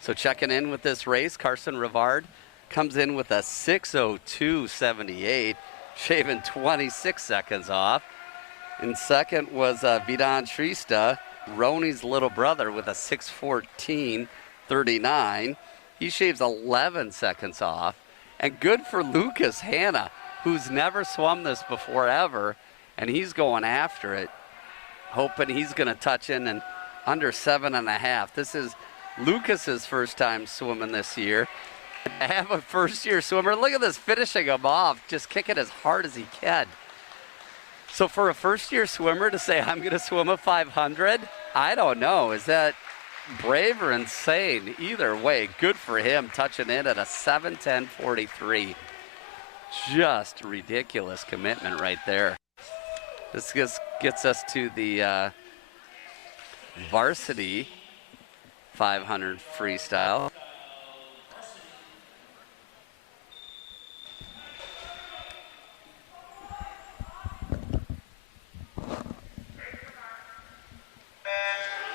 So checking in with this race, Carson Rivard comes in with a 6:02.78, shaving 26 seconds off. And second was Vidan Shrista, Roni's little brother, with a 6:14.39. He shaves 11 seconds off. And good for Lucas Hanna, who's never swum this before ever, and he's going after it, hoping he's going to touch in under 7.5. This is Lucas's first time swimming this year. To have a first-year swimmer, look at this, finishing him off, just kicking as hard as he can. So for a first-year swimmer to say, I'm going to swim a 500, I don't know. Is that brave or insane? Either way, good for him, touching in at a 7:10.43. Just ridiculous commitment right there. This gets us to the varsity 500 freestyle.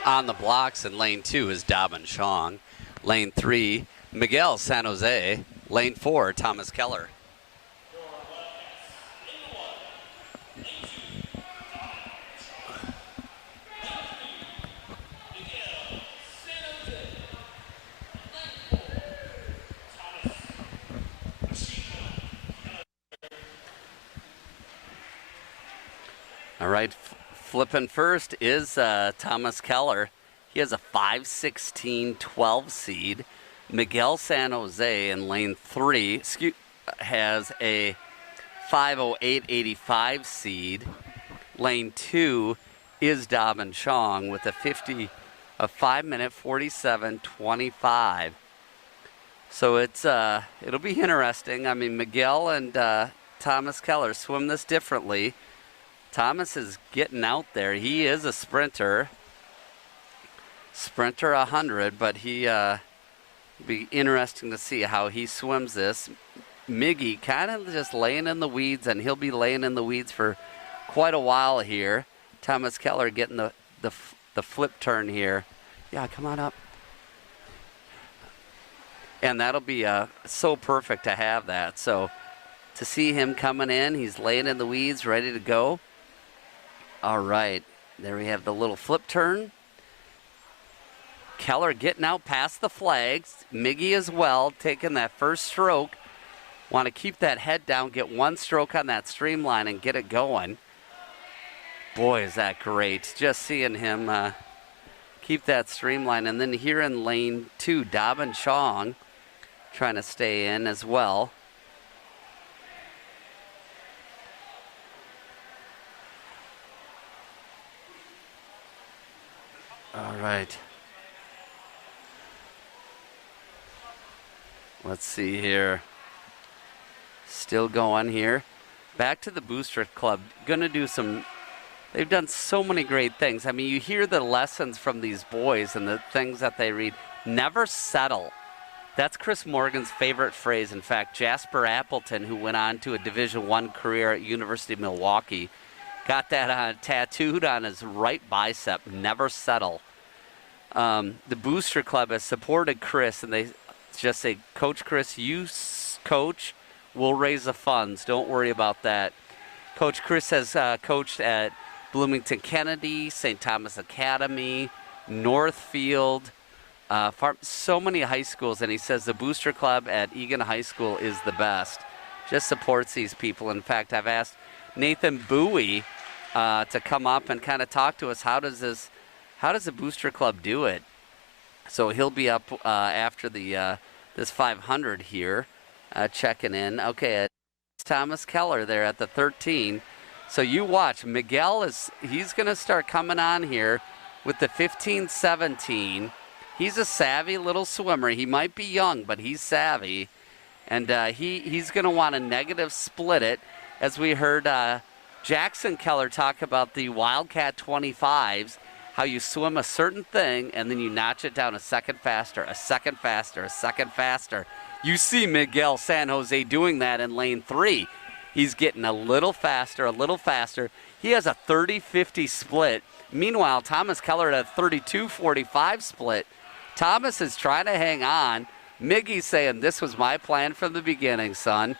On the blocks in lane 2 is Dobbin Chong. Lane 3, Miguel San Jose. Lane 4, Thomas Keller. All right, flipping first is Thomas Keller. He has a 5:16.12 seed. Miguel San Jose in lane 3 has a 5:08.85 seed. Lane 2 is Dobbin Chong with a 5-minute 47.25. So it'll be interesting. I mean, Miguel and Thomas Keller swim this differently. Thomas is getting out there. He is a sprinter 100, but it'll be interesting to see how he swims this. Miggy kind of just laying in the weeds, and he'll be laying in the weeds for quite a while here. Thomas Keller getting the flip turn here. Yeah, come on up. And that'll be so perfect to have that. So to see him coming in, he's laying in the weeds, ready to go. All right, there we have the little flip turn. Keller getting out past the flags. Miggy as well, taking that first stroke. Want to keep that head down, get one stroke on that streamline and get it going. Boy, is that great. Just seeing him keep that streamline. And then here in lane 2, Dobbin Chong trying to stay in as well. All right. Let's see here. Still going here. Back to the Booster Club. Gonna do some, they've done so many great things. I mean, you hear the lessons from these boys and the things that they read. Never settle. That's Chris Morgan's favorite phrase. In fact, Jasper Appleton, who went on to a Division I career at University of Milwaukee, got that tattooed on his right bicep. Never settle. The Booster Club has supported Chris, and they just say, Coach Chris, you coach, we'll raise the funds. Don't worry about that. Coach Chris has coached at Bloomington Kennedy, St. Thomas Academy, Northfield, so many high schools, and he says the Booster Club at Eagan High School is the best. Just supports these people. In fact, I've asked Nathan Bowie to come up and kind of talk to us. How does the Booster Club do it? So he'll be up after the this 500 here, checking in. Okay, it's Thomas Keller there at the 13. So you watch. Miguel he's going to start coming on here with the 15-17. He's a savvy little swimmer. He might be young, but he's savvy. And he's going to want to negative split it, as we heard Jackson Keller talk about the Wildcat 25s, how you swim a certain thing and then you notch it down a second faster, a second faster, a second faster. You see Miguel San Jose doing that in lane 3. He's getting a little faster, a little faster. He has a 30-50 split. Meanwhile, Thomas Keller at a 32-45 split. Thomas is trying to hang on. Miggy's saying, this was my plan from the beginning, son.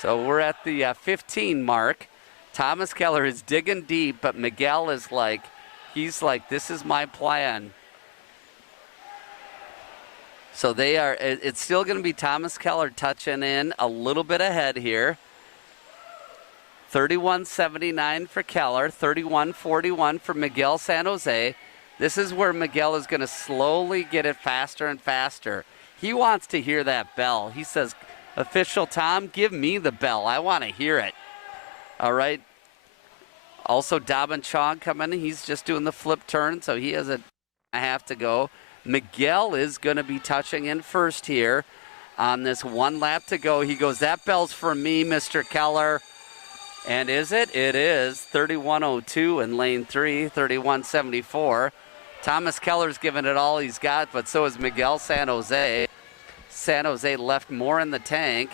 So we're at the 15 mark. Thomas Keller is digging deep, but Miguel is like, he's like, this is my plan. So it's still going to be Thomas Keller touching in a little bit ahead here. 31.79 for Keller, 31.41 for Miguel San Jose. This is where Miguel is going to slowly get it faster and faster. He wants to hear that bell. He says, Official Tom, give me the bell. I want to hear it. All right. Also, Dobbin Chong coming in. He's just doing the flip turn, so he has a half to go. Miguel is going to be touching in first here on this one lap to go. He goes, that bell's for me, Mr. Keller. And is it? It is. 31.02 in lane 3, 31.74. Thomas Keller's giving it all he's got, but so is Miguel San Jose. San Jose left more in the tank.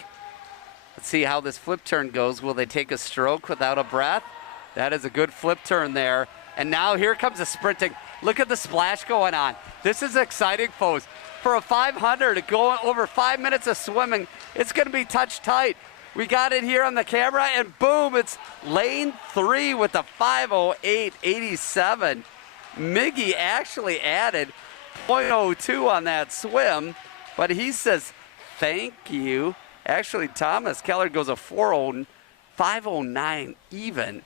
Let's see how this flip turn goes. Will they take a stroke without a breath? That is a good flip turn there. And now here comes the sprinting. Look at the splash going on. This is exciting, folks. For a 500, going over 5 minutes of swimming, it's going to be touch tight. We got it here on the camera, and boom, it's lane 3 with the 5:08.87. Miggy actually added 0.02 on that swim, but he says, thank you. Actually, Thomas Keller goes a 5:09 even.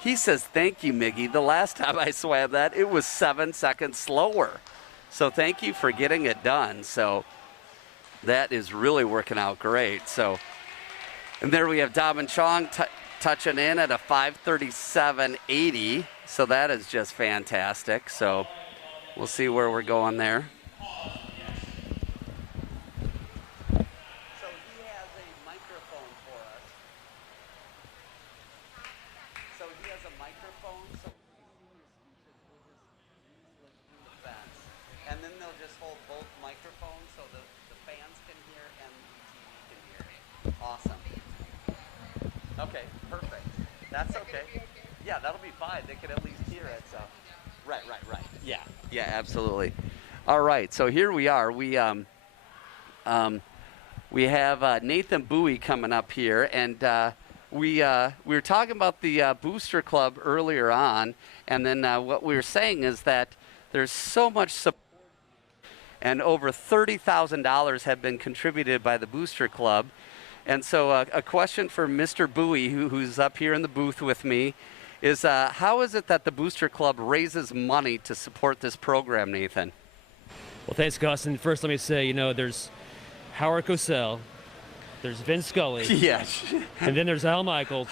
He says, thank you, Miggy. The last time I swam that, it was 7 seconds slower. So thank you for getting it done. So that is really working out great. So, and there we have Dom and Chong touching in at a 5:37.80. So that is just fantastic. So we'll see where we're going there. So he has a microphone for us. So he has a microphone. So the fence. And then they'll just hold both microphones so the fans can hear and the TV can hear. Awesome. Okay, perfect. That's okay. Yeah, that'll be fine. They can at least hear it. So, right. Yeah, absolutely. All right, so here we are. We have Nathan Bowie coming up here, and we were talking about the Booster Club earlier on, and then what we were saying is that there's so much support, and over $30,000 have been contributed by the Booster Club. And so a question for Mr. Bowie, who's up here in the booth with me, is how is it that the Booster Club raises money to support this program, Nathan? Well, thanks, Gus. And first, let me say, there's Howard Cosell, there's Vince Scully, yes, and then there's Al Michaels,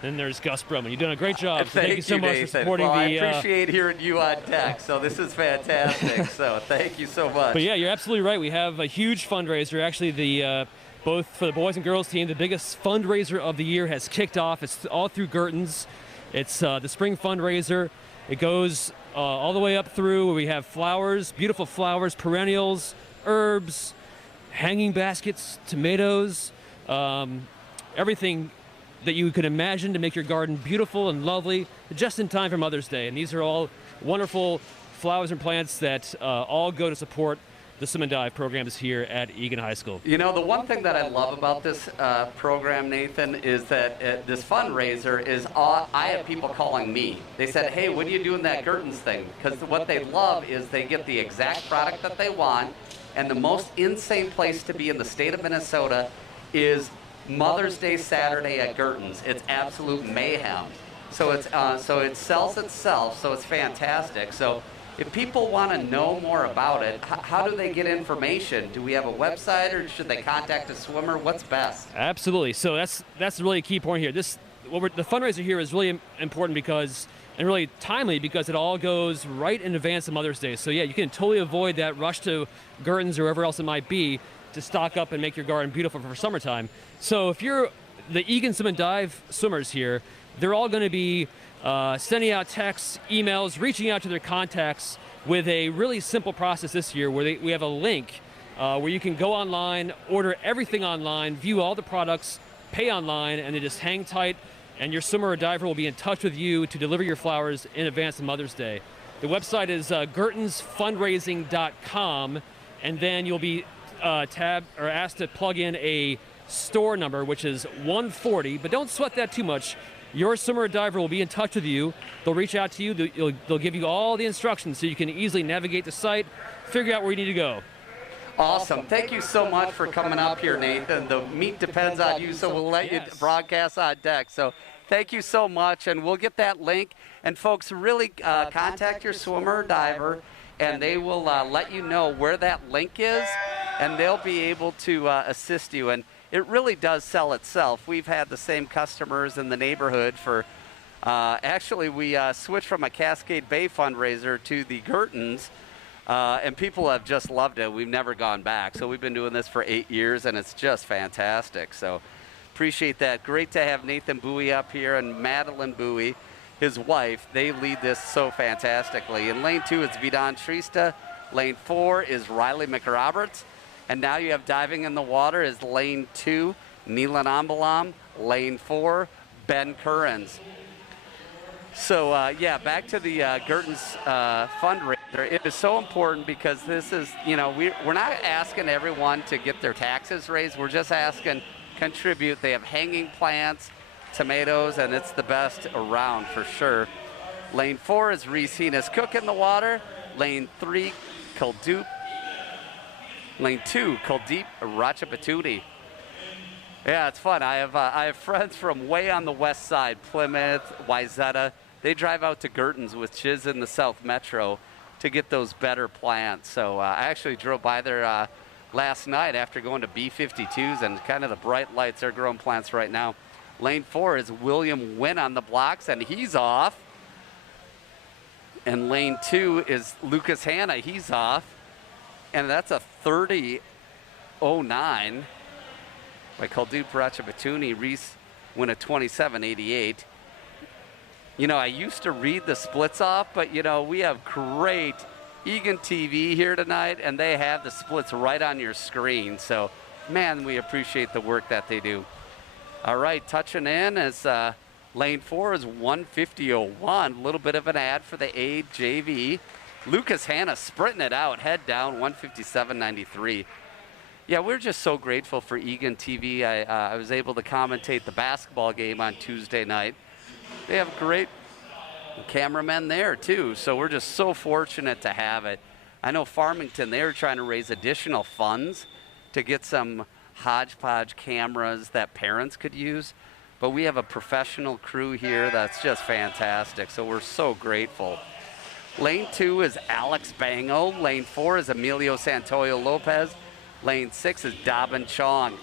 then there's Gus Brumman. You're doing a great job. So thank you so much Nathan. for supporting well, the. I appreciate hearing you on deck. So this is fantastic. So thank you so much. But yeah, you're absolutely right. We have a huge fundraiser. Actually, the both for the boys and girls team, the biggest fundraiser of the year has kicked off. It's all through Gerton's. It's the spring fundraiser. It goes all the way up through where we have flowers, beautiful flowers, perennials, herbs, hanging baskets, tomatoes, everything that you could imagine to make your garden beautiful and lovely, just in time for Mother's Day. And these are all wonderful flowers and plants that all go to support the swim and dive programs here at Eagan High School. The one thing that I love about this program, Nathan, is that this fundraiser is, I have people calling me. They said, hey, when are you doing that Gerton's thing? Because what they love is they get the exact product that they want, and the most insane place to be in the state of Minnesota is Mother's Day Saturday at Gerton's. It's absolute mayhem. So it sells itself, so it's fantastic. So if people want to know more about it, how do they get information? Do we have a website, or should they contact a swimmer? What's best? Absolutely. So that's really a key point here. The fundraiser here is really important because, and really timely, because it all goes right in advance of Mother's Day. So yeah, you can totally avoid that rush to Gerton's or wherever else it might be to stock up and make your garden beautiful for summertime. So if you're the Eagan Swim and Dive swimmers here, they're all going to be sending out texts, emails, reaching out to their contacts with a really simple process this year where we have a link where you can go online, order everything online, view all the products, pay online, and then just hang tight, and your swimmer or diver will be in touch with you to deliver your flowers in advance of Mother's Day. The website is gertonsfundraising.com, and then you'll be asked to plug in a store number, which is 140, but don't sweat that too much. Your swimmer or diver will be in touch with you. They'll reach out to you. They'll give you all the instructions so you can easily navigate the site, figure out where you need to go. Awesome. Thank you so much for coming up here, Nathan. The meat depends on you, so we'll let you broadcast on deck. So thank you so much, and we'll get that link. And folks, really contact your swimmer or diver, and they will let you know where that link is, and they'll be able to assist you. And it really does sell itself. We've had the same customers in the neighborhood for, actually we switched from a Cascade Bay fundraiser to the Gerton's, and people have just loved it. We've never gone back. So we've been doing this for 8 years, and it's just fantastic. So appreciate that. Great to have Nathan Bowie up here and Madeline Bowie, his wife. They lead this so fantastically. In lane 2, it's Vidon Trista. Lane 4 is Riley McRoberts. And now you have diving in the water is lane 2, Neelan Ambalam. Lane 4, Ben Currens. So, yeah, back to the Gerton's fundraiser. It is so important because this is, we're not asking everyone to get their taxes raised. We're just asking contribute. They have hanging plants, tomatoes, and it's the best around for sure. Lane 4 is Reese Heenis Cook in the water. Lane 3, Kuldeep. Lane 2, Kuldeep Ratchapatudi. Yeah, it's fun. I have friends from way on the west side, Plymouth, Wayzata. They drive out to Girton's, which is in the South Metro, to get those better plants. So I actually drove by there last night after going to B52s, and kind of the bright lights. They're growing plants right now. Lane 4 is William Wynn on the blocks, and he's off. And lane 2 is Lucas Hanna. He's off. And that's a 30.09 by Khaldun Paracha Batuni. Reese win a 27.88. You know, I used to read the splits off, but, you know, we have great Eagan TV here tonight, and they have the splits right on your screen. So, man, we appreciate the work that they do. All right, touching in as lane 4 is 150.01. A little bit of an ad for the A JV. Lucas Hanna sprinting it out, head down, 157.93. Yeah, we're just so grateful for Eagan TV. I was able to commentate the basketball game on Tuesday night. They have great cameramen there, too, so we're just so fortunate to have it. I know Farmington, they were trying to raise additional funds to get some hodgepodge cameras that parents could use, but we have a professional crew here that's just fantastic, so we're so grateful. Lane 2 is Alex Bango. Lane 4 is Emilio Santoyo Lopez. Lane 6 is Dobbin Chong.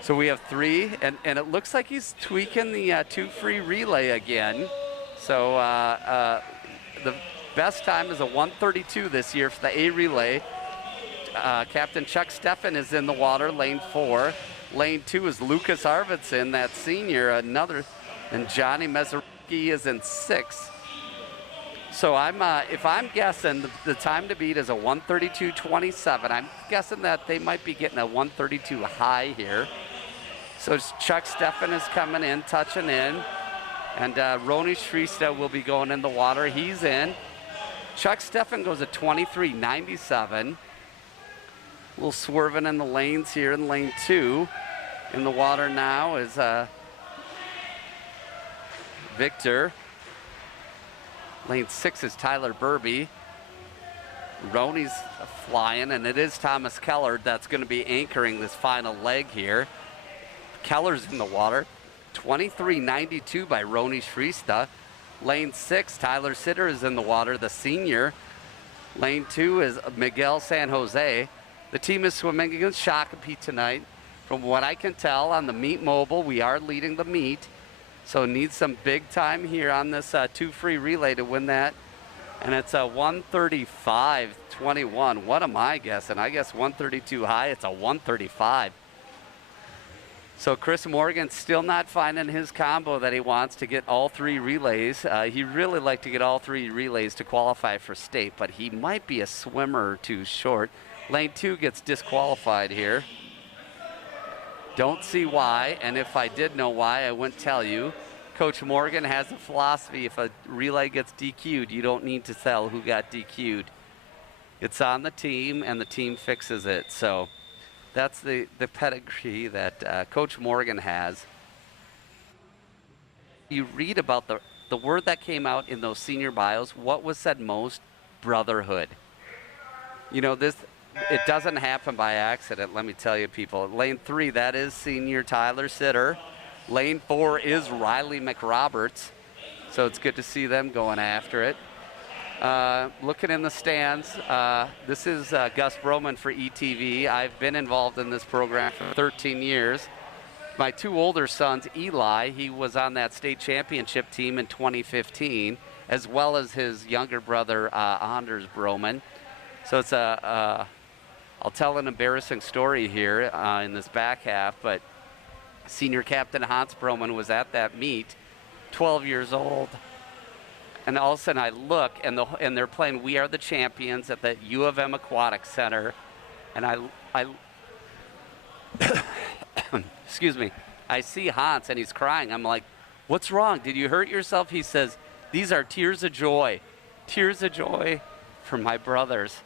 So we have 3, and it looks like he's tweaking the 2 free relay again. So the best time is a 1:32 this year for the A relay. Captain Chuck Steffen is in the water, lane 4. Lane 2 is Lucas Arvidsson, that senior, another, and Johnny Mezarowski is in 6. So if I'm guessing, the time to beat is a 1:32.27. I'm guessing that they might be getting a 1:32 high here. So Chuck Steffen is coming in, touching in, and Roni Shrista will be going in the water. He's in. Chuck Steffen goes at 23.97. A little swerving in the lanes here in lane 2. In the water now is Victor. Lane 6 is Tyler Burby. Roni's flying, and it is Thomas Keller that's going to be anchoring this final leg here. Keller's in the water. 23.92 by Roni Shrista. Lane 6, Tyler Sitter is in the water, the senior. Lane 2 is Miguel San Jose. The team is swimming against Shakopee tonight. From what I can tell on the meet mobile, we are leading the meet. So need some big time here on this 2 free relay to win that. And it's a 1:35.21. What am I guessing? I guess 1:32 high. It's a 1:35. So Chris Morgan's still not finding his combo that he wants to get all 3 relays. He really like to get all 3 relays to qualify for state, but he might be a swimmer or 2 short. Lane 2 gets disqualified here. Don't see why, and if I did know why, I wouldn't tell you. Coach Morgan has a philosophy: if a relay gets DQ'd, you don't need to tell who got DQ'd. It's on the team, and the team fixes it. So that's the pedigree that Coach Morgan has. You read about the word that came out in those senior bios. What was said most? Brotherhood. You know, it doesn't happen by accident, let me tell you, people. Lane 3, that is senior Tyler Sitter. Lane 4 is Riley McRoberts. So it's good to see them going after it. Looking in the stands, this is Gus Broman for ETV. I've been involved in this program for 13 years. My 2 older sons, Eli, he was on that state championship team in 2015, as well as his younger brother, Anders Broman. So it's I'll tell an embarrassing story here in this back half, but senior captain Hans Broman was at that meet, 12 years old, and all of a sudden I look, and they're playing We Are the Champions at the U of M Aquatic Center, and I excuse me, I see Hans, and he's crying. I'm like, what's wrong? Did you hurt yourself? He says, these are tears of joy for my brothers.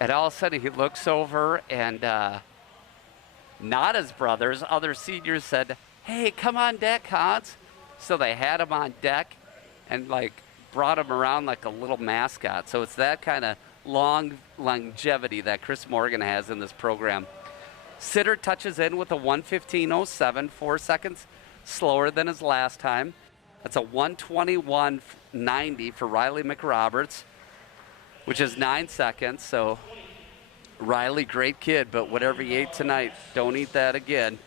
And all of a sudden he looks over, and not his brothers, other seniors said, hey, come on deck, Hans. So they had him on deck and like brought him around like a little mascot. So it's that kind of long longevity that Chris Morgan has in this program. Sitter touches in with a 1:15.07, 4 seconds slower than his last time. That's a 1:21.90 for Riley McRoberts, which is 9 seconds. So Riley, great kid, but whatever you ate tonight, don't eat that again.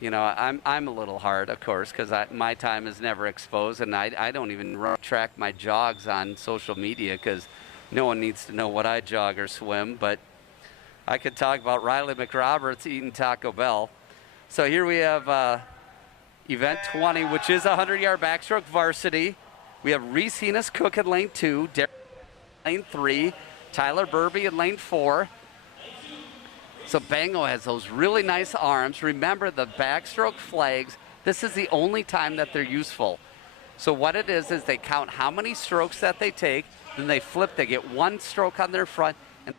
You know, I'm a little hard, of course, because my time is never exposed, and I don't even track my jogs on social media because no one needs to know what I jog or swim. But I could talk about Riley McRoberts eating Taco Bell. So here we have event 20, which is a 100-yard backstroke varsity. We have Reese Heenis Cook in lane 2, Derek lane 3, Tyler Burby in lane 4. So Bango has those really nice arms. Remember the backstroke flags, this is the only time that they're useful. So what it is they count how many strokes that they take, then they flip, they get 1 stroke on their front and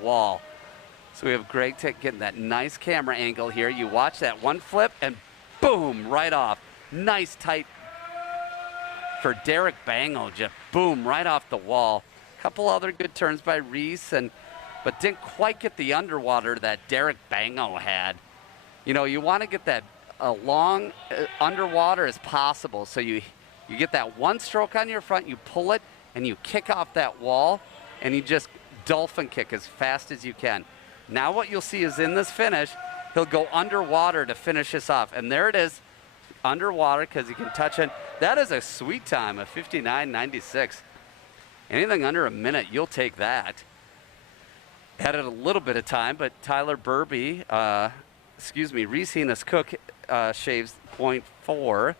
wall. So we have Greg getting that nice camera angle here. You watch that 1 flip and boom, right off. Nice tight for Derek Bango, just boom, right off the wall. Couple other good turns by Reese, but didn't quite get the underwater that Derek Bango had. You know, you want to get that long underwater as possible. So you get that 1 stroke on your front, you pull it, and you kick off that wall, and you just dolphin kick as fast as you can. Now what you'll see is in this finish, he'll go underwater to finish this off. And there it is, underwater, because he can touch it. That is a sweet time, a 59.96. Anything under a minute, you'll take that. Added a little bit of time, but Tyler Burby, Reese Heenis Cook shaves 0.4,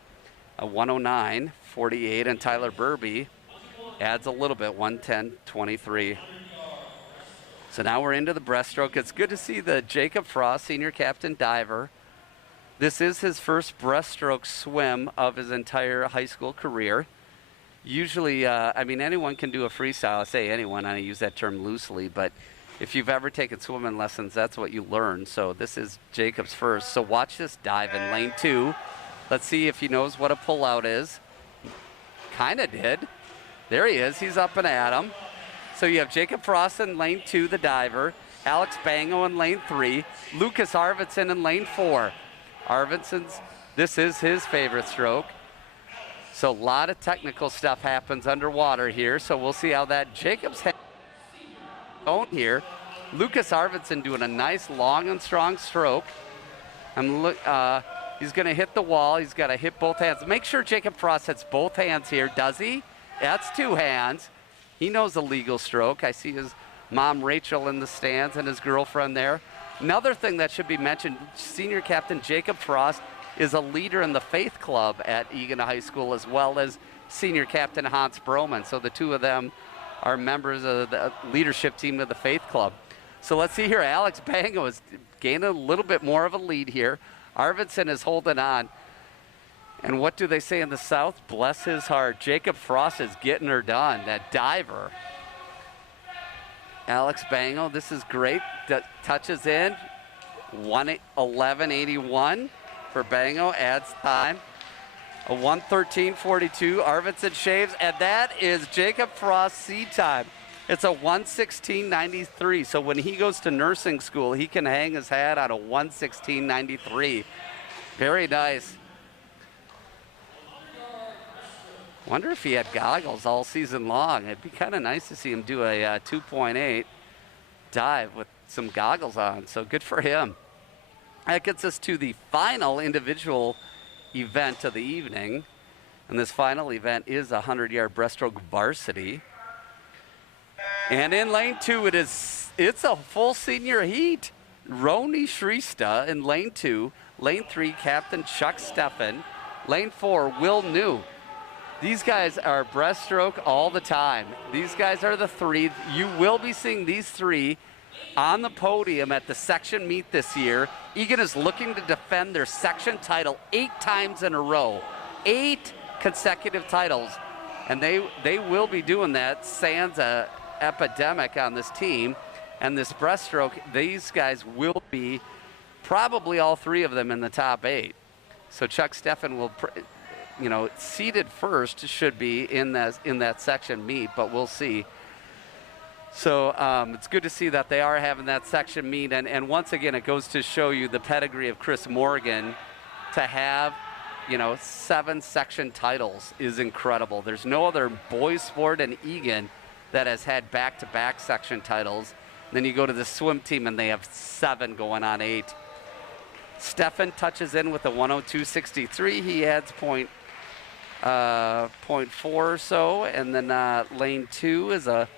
a 109.48, and Tyler Burby adds a little bit, 110.23. So now we're into the breaststroke. It's good to see the Jacob Frost, senior captain diver. This is his first breaststroke swim of his entire high school career. Usually, I mean, anyone can do a freestyle. I say anyone, I use that term loosely, but if you've ever taken swimming lessons, that's what you learn. So this is Jacob's first. So watch this dive in lane 2. Let's see if he knows what a pullout is. Kind of did. There he is. He's up and at him. So you have Jacob Frost in lane 2, the diver. Alex Bango in lane 3. Lucas Arvidsson in lane 4. Arvidsson's, this is his favorite stroke. So a lot of technical stuff happens underwater here. So we'll see how that Jacob's own here. Lucas Arvidsson doing a nice long and strong stroke. He's going to hit the wall. He's got to hit both hands. Make sure Jacob Frost hits both hands here. Does he? That's 2 hands. He knows the legal stroke. I see his mom Rachel in the stands and his girlfriend there. Another thing that should be mentioned, senior captain Jacob Frost is a leader in the Faith Club at Eagan High School, as well as senior captain Hans Broman. So the two of them are members of the leadership team of the Faith Club. So let's see here. Alex Bango is gaining a little bit more of a lead here. Arvidsson is holding on. And what do they say in the South? Bless his heart. Jacob Frost is getting her done, that diver. Alex Bango, this is great. Touches in, 1:11.81 for Bango, adds time. A 1:13.42, Arvidsson shaves, and that is Jacob Frost's seed time. It's a 1:16.93, so when he goes to nursing school, he can hang his hat on a 1:16.93. Very nice. Wonder if he had goggles all season long. It'd be kind of nice to see him do a 2.8 dive with some goggles on, so good for him. That gets us to the final individual event of the evening, and this final event is a 100-yard breaststroke varsity. And in lane 2, it's a full senior heat. Roni Shrista in lane 2, lane 3, Captain Chuck Steffen, lane 4, Will New. These guys are breaststroke all the time. These guys are the 3. You will be seeing these 3 on the podium at the section meet this year. Eagan is looking to defend their section title 8 times in a row. 8 consecutive titles. And they will be doing that sans a epidemic on this team. And this breaststroke, these guys will be probably all 3 of them in the top 8. So Chuck Steffen will, seated first should be in that section meet, but we'll see. So it's good to see that they are having that section meet. And once again, it goes to show you the pedigree of Chris Morgan. To have, 7 section titles is incredible. There's no other boys sport in Eagan that has had back-to-back section titles. Then you go to the swim team, and they have 7 going on 8. Stefan touches in with a 102.63. He adds 0.4 or so. And then lane 2 is a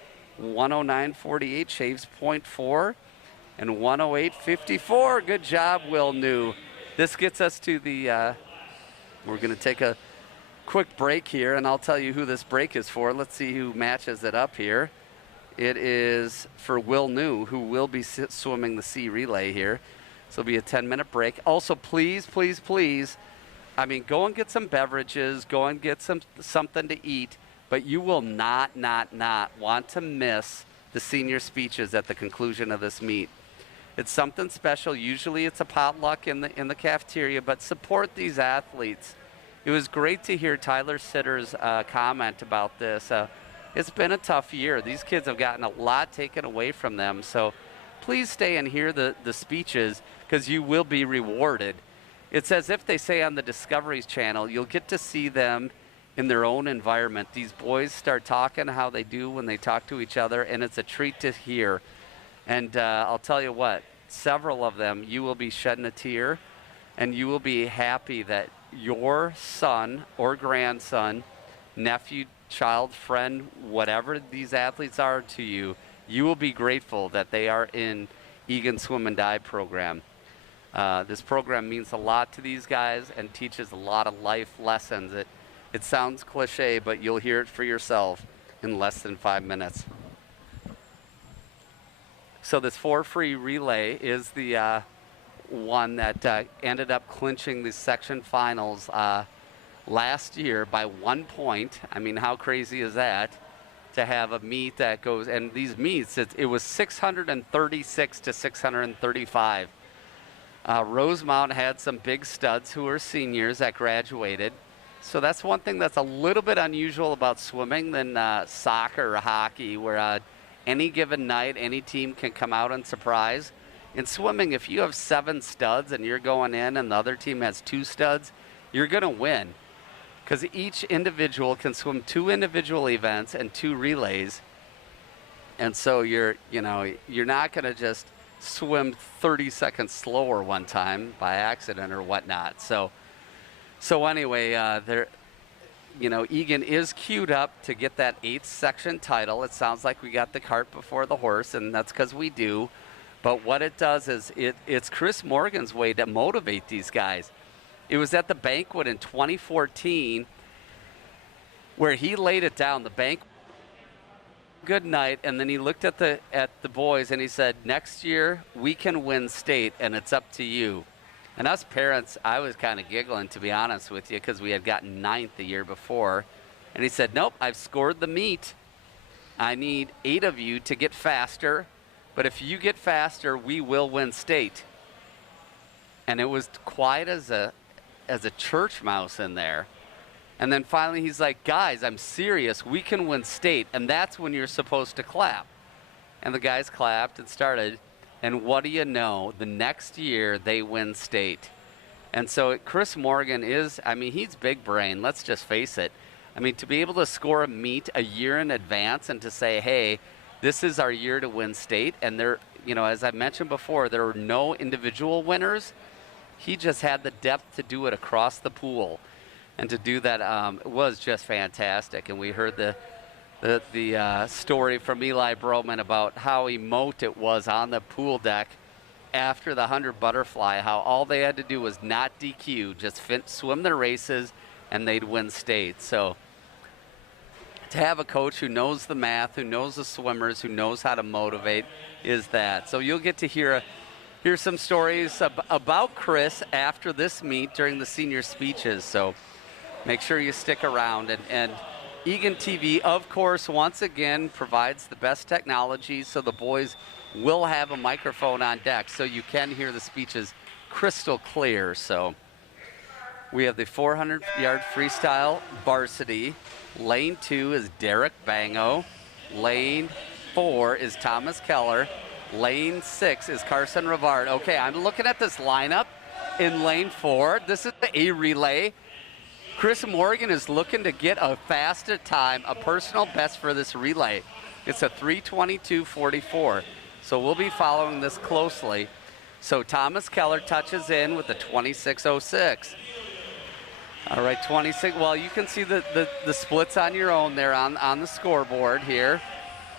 109.48, shaves 0.4. And 108.54. Good job, Will New. This gets us to the, we're going to take a quick break here, and I'll tell you who this break is for. Let's see who matches it up here. It is for Will New, who will be swimming the C relay here. So it'll be a 10-minute break. Also, please, please, please, go and get some beverages, go and get something to eat, but you will not want to miss the senior speeches at the conclusion of this meet. It's something special. Usually it's a potluck in the cafeteria, but support these athletes. It was great to hear Tyler Sitter's comment about this. It's been a tough year. These kids have gotten a lot taken away from them. So please stay and hear the speeches, because you will be rewarded. It's as if they say on the Discoveries Channel, you'll get to see them in their own environment. These boys start talking how they do when they talk to each other, and it's a treat to hear. And I'll tell you what, several of them, you will be shedding a tear, and you will be happy that your son or grandson, nephew, child, friend, whatever these athletes are to you, you will be grateful that they are in Eagan Swim and Dive program. This program means a lot to these guys and teaches a lot of life lessons. It sounds cliche, but you'll hear it for yourself in less than 5 minutes. So this 4-free relay is the one that ended up clinching the section finals last year by 1 point. How crazy is that? To have a meet that goes, and these meets, it was 636 to 635. Rosemount had some big studs who are seniors that graduated. So that's one thing that's a little bit unusual about swimming than soccer or hockey, where any given night, any team can come out and surprise. In swimming, if you have 7 studs and you're going in and the other team has 2 studs, you're going to win. Because each individual can swim 2 individual events and 2 relays. And so you're not going to just swim 30 seconds slower one time by accident or whatnot. So anyway, Eagan is queued up to get that 8th section title. It sounds like we got the cart before the horse, and that's because we do. But what it does is it's Chris Morgan's way to motivate these guys. It was at the banquet in 2014 where he laid it down. The banquet, good night, and then he looked at the boys and he said, next year we can win state, and it's up to you. And us parents, I was kind of giggling, to be honest with you, because we had gotten 9th the year before. And he said, nope, I've scored the meet. I need 8 of you to get faster, but if you get faster, we will win state. And it was quiet as a church mouse in there. And then finally he's like, guys, I'm serious. We can win state. And that's when you're supposed to clap. And the guys clapped and started. And what do you know? The next year they win state. And so Chris Morgan is, he's big brain. Let's just face it. To be able to score a meet a year in advance and to say, hey, this is our year to win state. And there, as I mentioned before, there were no individual winners. He just had the depth to do it across the pool. And to do that was just fantastic. And we heard the story from Eli Broman about how emote it was on the pool deck after the 100 butterfly, how all they had to do was not DQ, just swim their races, and they'd win state. So to have a coach who knows the math, who knows the swimmers, who knows how to motivate is that. So you'll get to hear some stories about Chris after this meet during the senior speeches. So make sure you stick around. And Eagan TV, of course, once again provides the best technology, so the boys will have a microphone on deck so you can hear the speeches crystal clear. So we have the 400-yard freestyle varsity. Lane 2 is Derek Bango. Lane 4 is Thomas Keller. Lane 6 is Carson Rivard. Okay, I'm looking at this lineup in lane 4. This is the A relay. Chris Morgan is looking to get a faster time, a personal best for this relay. It's a 3:22:44. So we'll be following this closely. So Thomas Keller touches in with a 26:06. All right, 26. Well, you can see the splits on your own there on the scoreboard here.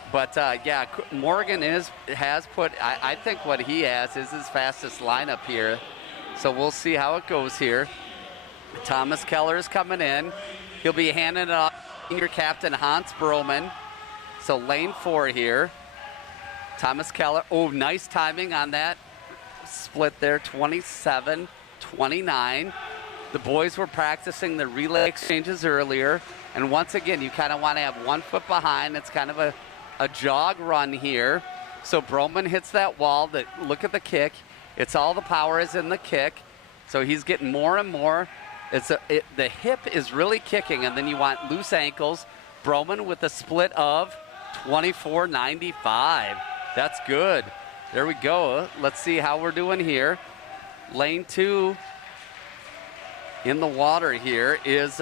But, yeah, Morgan has put, I think what he has is his fastest lineup here. So we'll see how it goes here. Thomas Keller is coming in. He'll be handing it off to senior captain Hans Broman. So lane 4 here. Thomas Keller. Oh, nice timing on that split there, 27-29. The boys were practicing the relay exchanges earlier. And once again, you kind of want to have 1 foot behind. It's kind of a jog run here. So Broman hits that wall. Look at the kick. It's all the power is in the kick. So he's getting more and more. The hip is really kicking, and then you want loose ankles. Broman with a split of 24:95. That's good. There we go. Let's see how we're doing here. Lane 2 in the water here is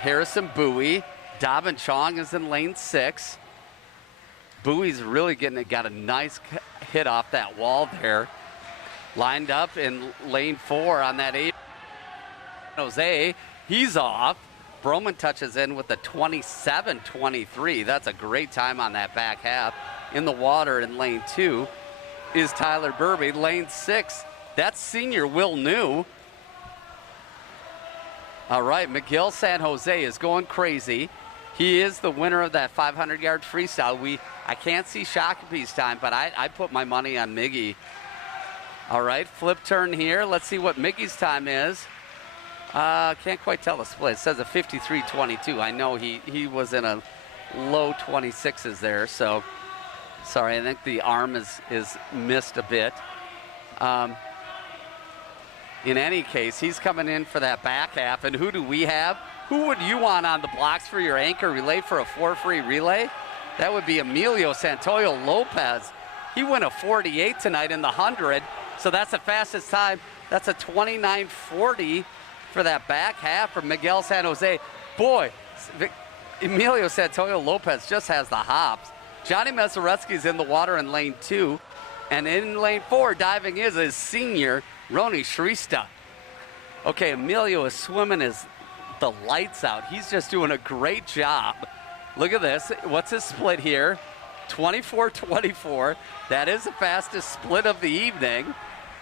Harrison Bowie. Dobbin Chong is in lane 6. Bowie's really got a nice hit off that wall there. Lined up in lane 4 on that 8. Jose, he's off. Broman touches in with a 27:23. That's a great time on that back half. In the water in lane 2 is Tyler Burby. Lane 6, that's senior Will New. All right, Miguel San Jose is going crazy. He is the winner of that 500-yard freestyle. I can't see Shakopee's time, but I put my money on Miggy. All right, flip turn here. Let's see what Miggy's time is. Can't quite tell the split. It says a 53:22. I know he was in a low 26s there, so sorry. I think the arm is missed a bit. In any case, he's coming in for that back half. And who do we have? Who would you want on the blocks for your anchor relay for a 4-free relay? That would be Emilio Santoyo Lopez. He went a 48 tonight in the 100, so that's the fastest time. That's a 29:40 for that back half for Miguel San Jose. Boy, Emilio Santoyo Lopez just has the hops. Johnny Meseretzky's in the water in lane 2, and in lane 4, diving is his senior, Roni Shrista. Okay, Emilio is swimming the lights out. He's just doing a great job. Look at this. What's his split here? 24:24. That is the fastest split of the evening.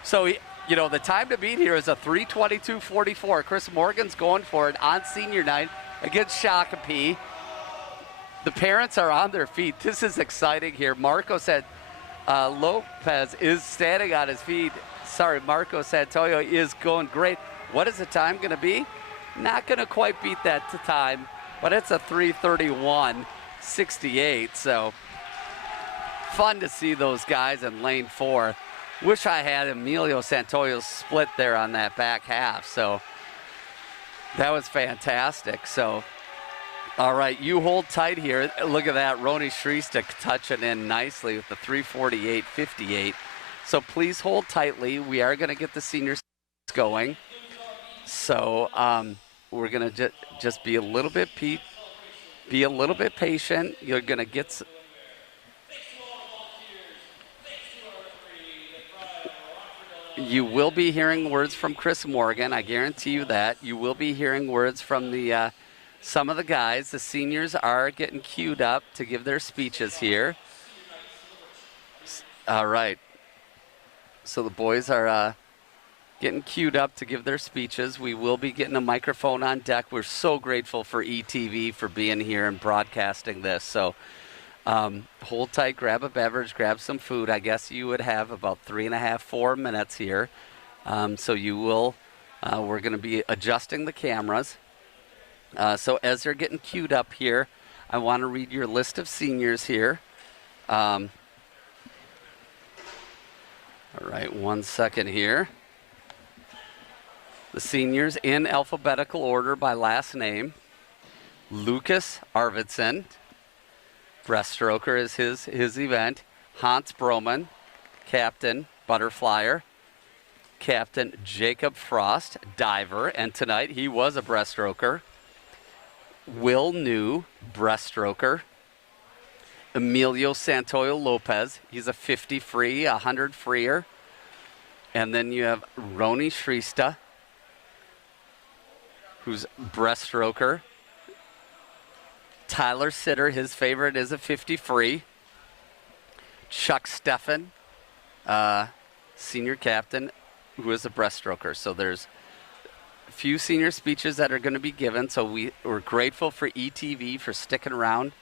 So, the time to beat here is a 3:22:44. Chris Morgan's going for it on senior night against Shakopee. The parents are on their feet. This is exciting here. Marco said Lopez is standing on his feet. Sorry, Marco Santoyo is going great. What is the time going to be? Not going to quite beat that time, but it's a 3:31:68. So fun to see those guys in lane 4. Wish I had Emilio Santoyo's split there on that back half. So that was fantastic. So, all right, you hold tight here. Look at that. Roni Shrista touching in nicely with the 3:48:58. So please hold tightly. We are going to get the seniors going. So we're going to just be a little bit patient. You're going to get You will be hearing words from Chris Morgan. I guarantee you that. You will be hearing words from some of the guys. The seniors are getting queued up to give their speeches here. All right. So the boys are getting queued up to give their speeches. We will be getting a microphone on deck. We're so grateful for ETV for being here and broadcasting this. So hold tight, grab a beverage, grab some food. I guess you would have about 3.5, 4 minutes here. So you will, we're going to be adjusting the cameras. So as they're getting queued up here, I want to read your list of seniors here. All right, 1 second here. The seniors in alphabetical order by last name: Lucas Arvidsson, breaststroker is his event. Hans Broman, captain, butterflyer. Captain Jacob Frost, diver, and tonight he was a breaststroker. Will New, breaststroker. Emilio Santoyo Lopez, he's a 50 free, 100 freer. And then you have Roni Shrista, who's breaststroker. Tyler Sitter, his favorite is a 50 free. Chuck Steffen, senior captain, who is a breaststroker. So there's a few senior speeches that are going to be given. So we're grateful for ETV for sticking around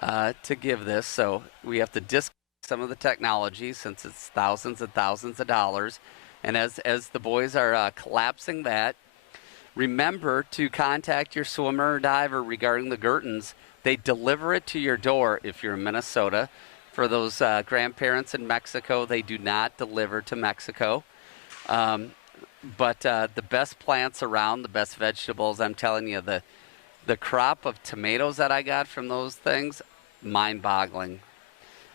to give this. So we have to discount some of the technology since it's thousands and thousands of dollars. And as the boys are collapsing that, remember to contact your swimmer or diver regarding the Gertons. They deliver it to your door if you're in Minnesota. For those grandparents in Mexico, they do not deliver to Mexico. But the best plants around, the best vegetables, I'm telling you, the crop of tomatoes that I got from those things, mind-boggling.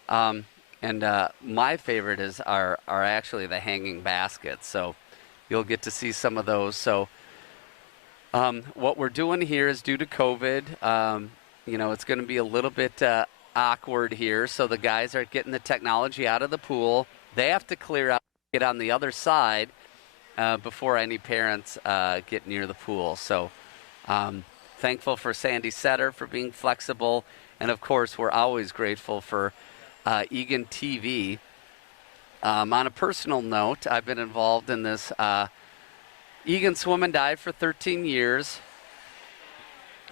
And my favorite are actually the hanging baskets. So you'll get to see some of those. So what we're doing here is due to COVID, it's going to be a little bit awkward here. So the guys are getting the technology out of the pool. They have to clear out, get on the other side before any parents get near the pool. So thankful for Sandy Setter for being flexible. And, of course, we're always grateful for Eagan TV. On a personal note, I've been involved in this Eagan Swim and Dive for 13 years.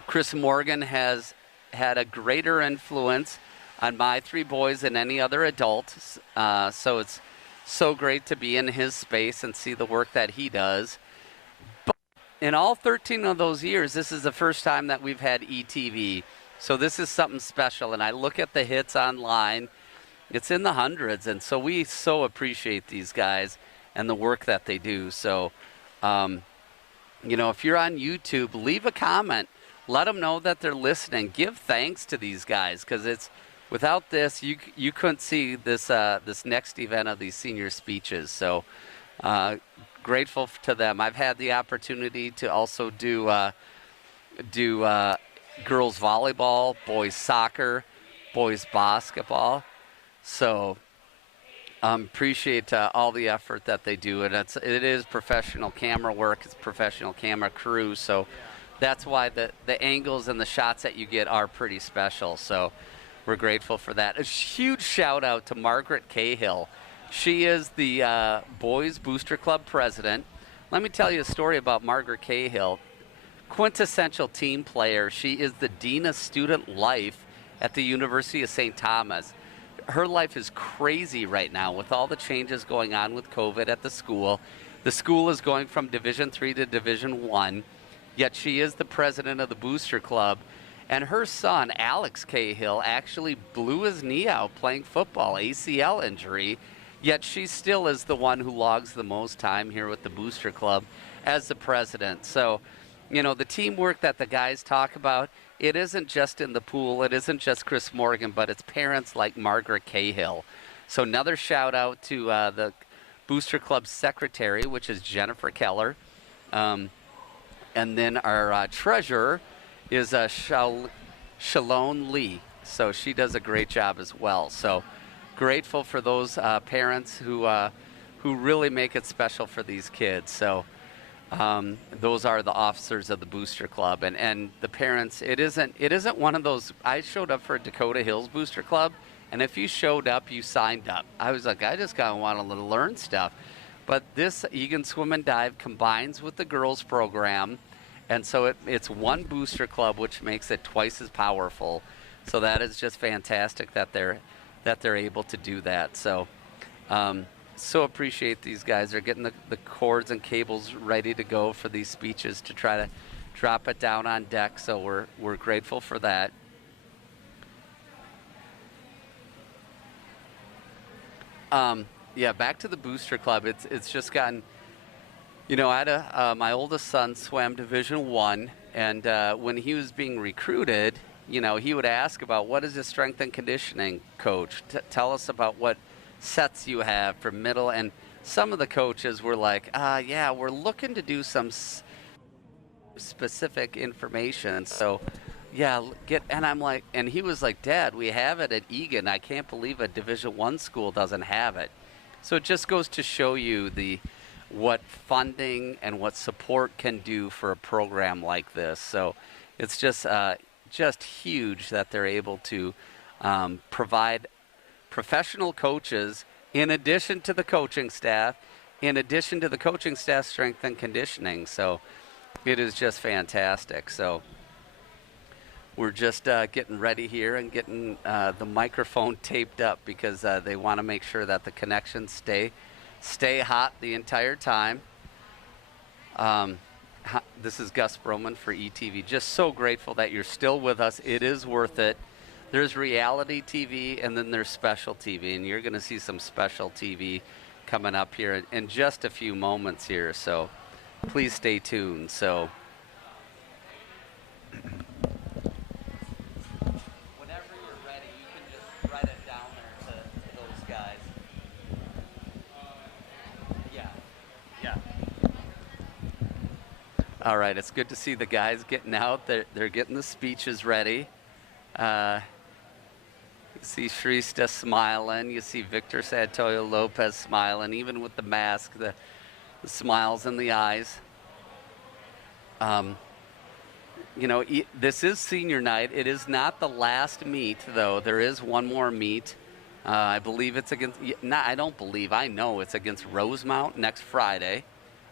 Chris Morgan has had a greater influence on my three boys than any other adult. So it's so great to be in his space and see the work that he does. But in all 13 of those years, this is the first time that we've had ETV. So this is something special. And I look at the hits online. It's in the hundreds. And so we so appreciate these guys and the work that they do. So, if you're on YouTube, leave a comment. Let them know that they're listening. Give thanks to these guys because without this, you couldn't see this this next event of these senior speeches. So grateful to them. I've had the opportunity to also do girls volleyball, boys soccer, boys basketball. So appreciate all the effort that they do, and it is professional camera work. It's professional camera crew. So. That's why the angles and the shots that you get are pretty special. So we're grateful for that. A huge shout out to Margaret Cahill. She is the Boys Booster Club president. Let me tell you a story about Margaret Cahill. Quintessential team player. She is the Dean of Student Life at the University of St. Thomas. Her life is crazy right now with all the changes going on with COVID at the school. The school is going from Division III to Division I. Yet she is the president of the Booster Club. And her son, Alex Cahill, actually blew his knee out playing football, ACL injury. Yet she still is the one who logs the most time here with the Booster Club as the president. So, the teamwork that the guys talk about, it isn't just in the pool. It isn't just Chris Morgan, but it's parents like Margaret Cahill. So another shout out to the Booster Club secretary, which is Jennifer Keller. And then our treasurer is Shalone Lee. So she does a great job as well. So grateful for those parents who really make it special for these kids. So those are the officers of the Booster Club. And the parents, it isn't one of those. I showed up for a Dakota Hills Booster Club, and if you showed up, you signed up. I was like, I just kind of want to learn stuff. But this Eagan Swim and Dive combines with the girls program, and so it's one Booster Club, which makes it twice as powerful. So that is just fantastic that they're able to do that. So so appreciate these guys. They're getting the cords and cables ready to go for these speeches to try to drop it down on deck. So we're grateful for that. Yeah, back to the Booster Club. It's just gotten, I had my oldest son swam Division I, and when he was being recruited, he would ask about, what is a strength and conditioning coach? Tell us about what sets you have for middle. And some of the coaches were like, yeah, we're looking to do some specific information. So, yeah, and I'm like, and he was like, Dad, we have it at Eagan. I can't believe a Division I school doesn't have it. So it just goes to show you what funding and what support can do for a program like this. So it's just huge that they're able to provide professional coaches in addition to the coaching staff, strength and conditioning. So it is just fantastic. So we're just getting ready here and getting the microphone taped up because they want to make sure that the connections stay hot the entire time. This is Gus Broman for ETV. Just so grateful that you're still with us. It is worth it. There's reality TV and then there's special TV, and you're going to see some special TV coming up here in just a few moments here. So please stay tuned. So whenever you're ready, you can just write it down there to those guys. Yeah. All right, it's good to see the guys getting out. They're getting the speeches ready. You see Shrista smiling. You see Victor Santoyo Lopez smiling, even with the mask, the smiles in the eyes. This is senior night. It is not the last meet, though. There is one more meet. I believe it's against, I don't believe, I know it's against Rosemount next Friday.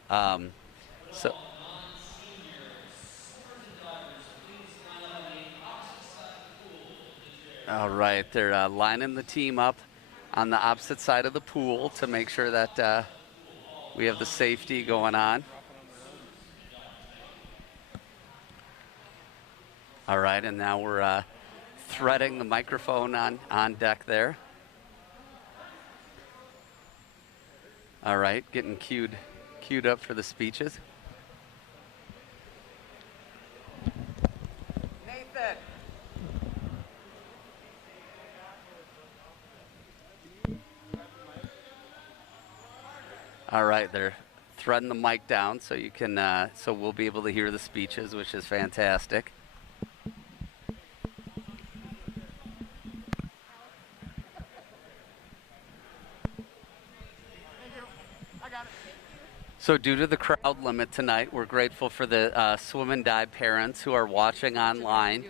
So. All right, they're lining the team up on the opposite side of the pool to make sure that we have the safety going on. All right, and now we're threading the microphone on deck there. All right, getting queued up for the speeches. Nathan. All right, they're threading the mic down so you can, so we'll be able to hear the speeches, which is fantastic. So due to the crowd limit tonight, we're grateful for the swim and dive parents who are watching online.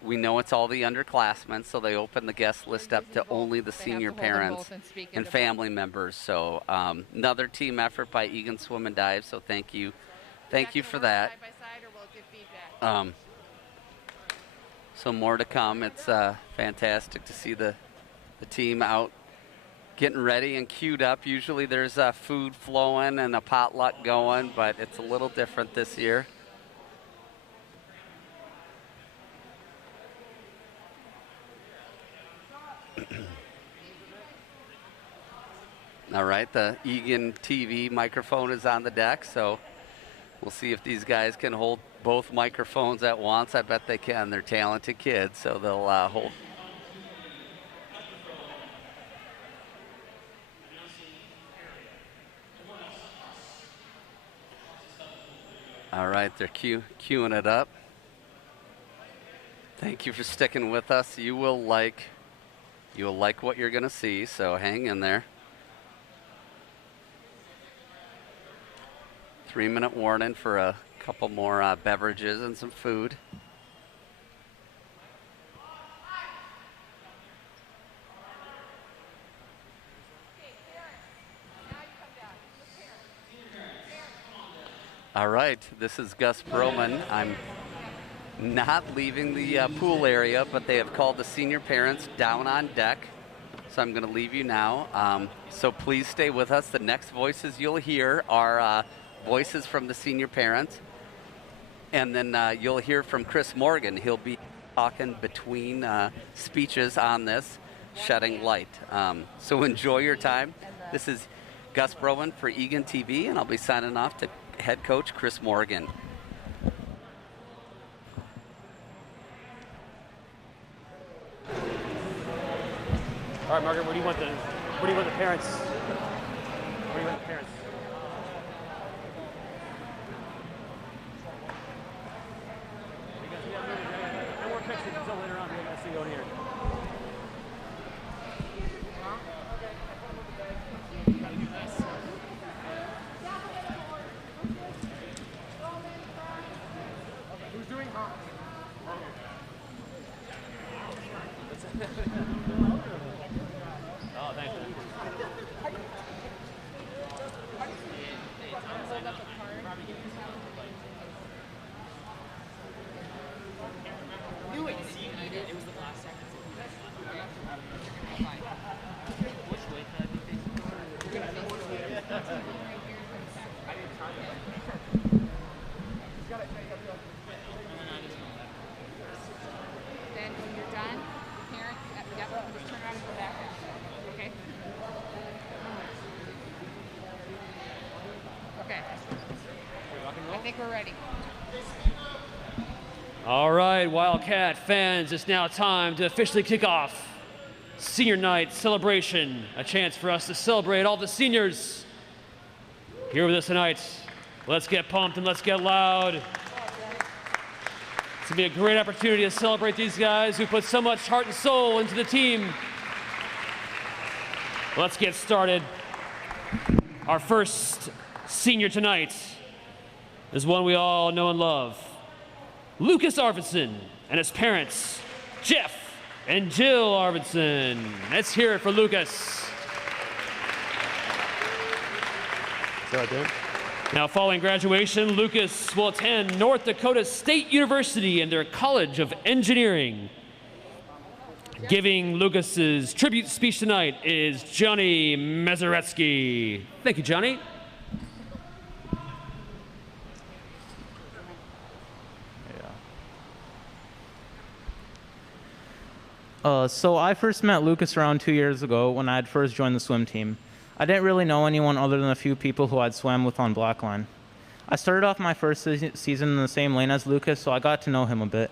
We know it's all the underclassmen, so they open the guest list up to only the senior parents and family members. So another team effort by Eagan Swim and Dive, so thank you. Thank you for that. So more to come. It's fantastic to see the team out getting ready and queued up. Usually there's food flowing and a potluck going, but it's a little different this year. All right, the Eagan TV microphone is on the deck, so we'll see if these guys can hold both microphones at once. I bet they can. They're talented kids, so they'll hold. All right, they're queuing it up. Thank you for sticking with us. You will like what you're going to see, so hang in there. 3-minute warning for a couple more beverages and some food. All right, this is Gus Broman. I'm not leaving the pool area, but they have called the senior parents down on deck. So I'm going to leave you now. So please stay with us. The next voices you'll hear are voices from the senior parents. And then you'll hear from Chris Morgan. He'll be talking between speeches on this, shedding light. So enjoy your time. This is Gus Broman for Eagan TV, and I'll be signing off to head coach Chris Morgan. All right, Margaret, what do you want the parents? What do you want the parents? No more pictures until later on. We're going to see you on here. Who's doing hot? Oh, thanks. Then when you're done, parents, yep, just turn around and go back. Okay? Okay. I think we're ready. All right, Wildcat fans, it's now time to officially kick off Senior Night Celebration, a chance for us to celebrate all the seniors here with us tonight. Let's get pumped and let's get loud. It's gonna be a great opportunity to celebrate these guys who put so much heart and soul into the team. Let's get started. Our first senior tonight is one we all know and love. Lucas Arvidsson and his parents, Jeff and Jill Arvidsson. Let's hear it for Lucas. Now, following graduation, Lucas will attend North Dakota State University and their College of Engineering. Giving Lucas's tribute speech tonight is Johnny Mazuretsky. Thank you, Johnny. So I first met Lucas around 2 years ago when I had first joined the swim team. I didn't really know anyone other than a few people who I'd swam with on Blackline. I started off my first season in the same lane as Lucas, so I got to know him a bit.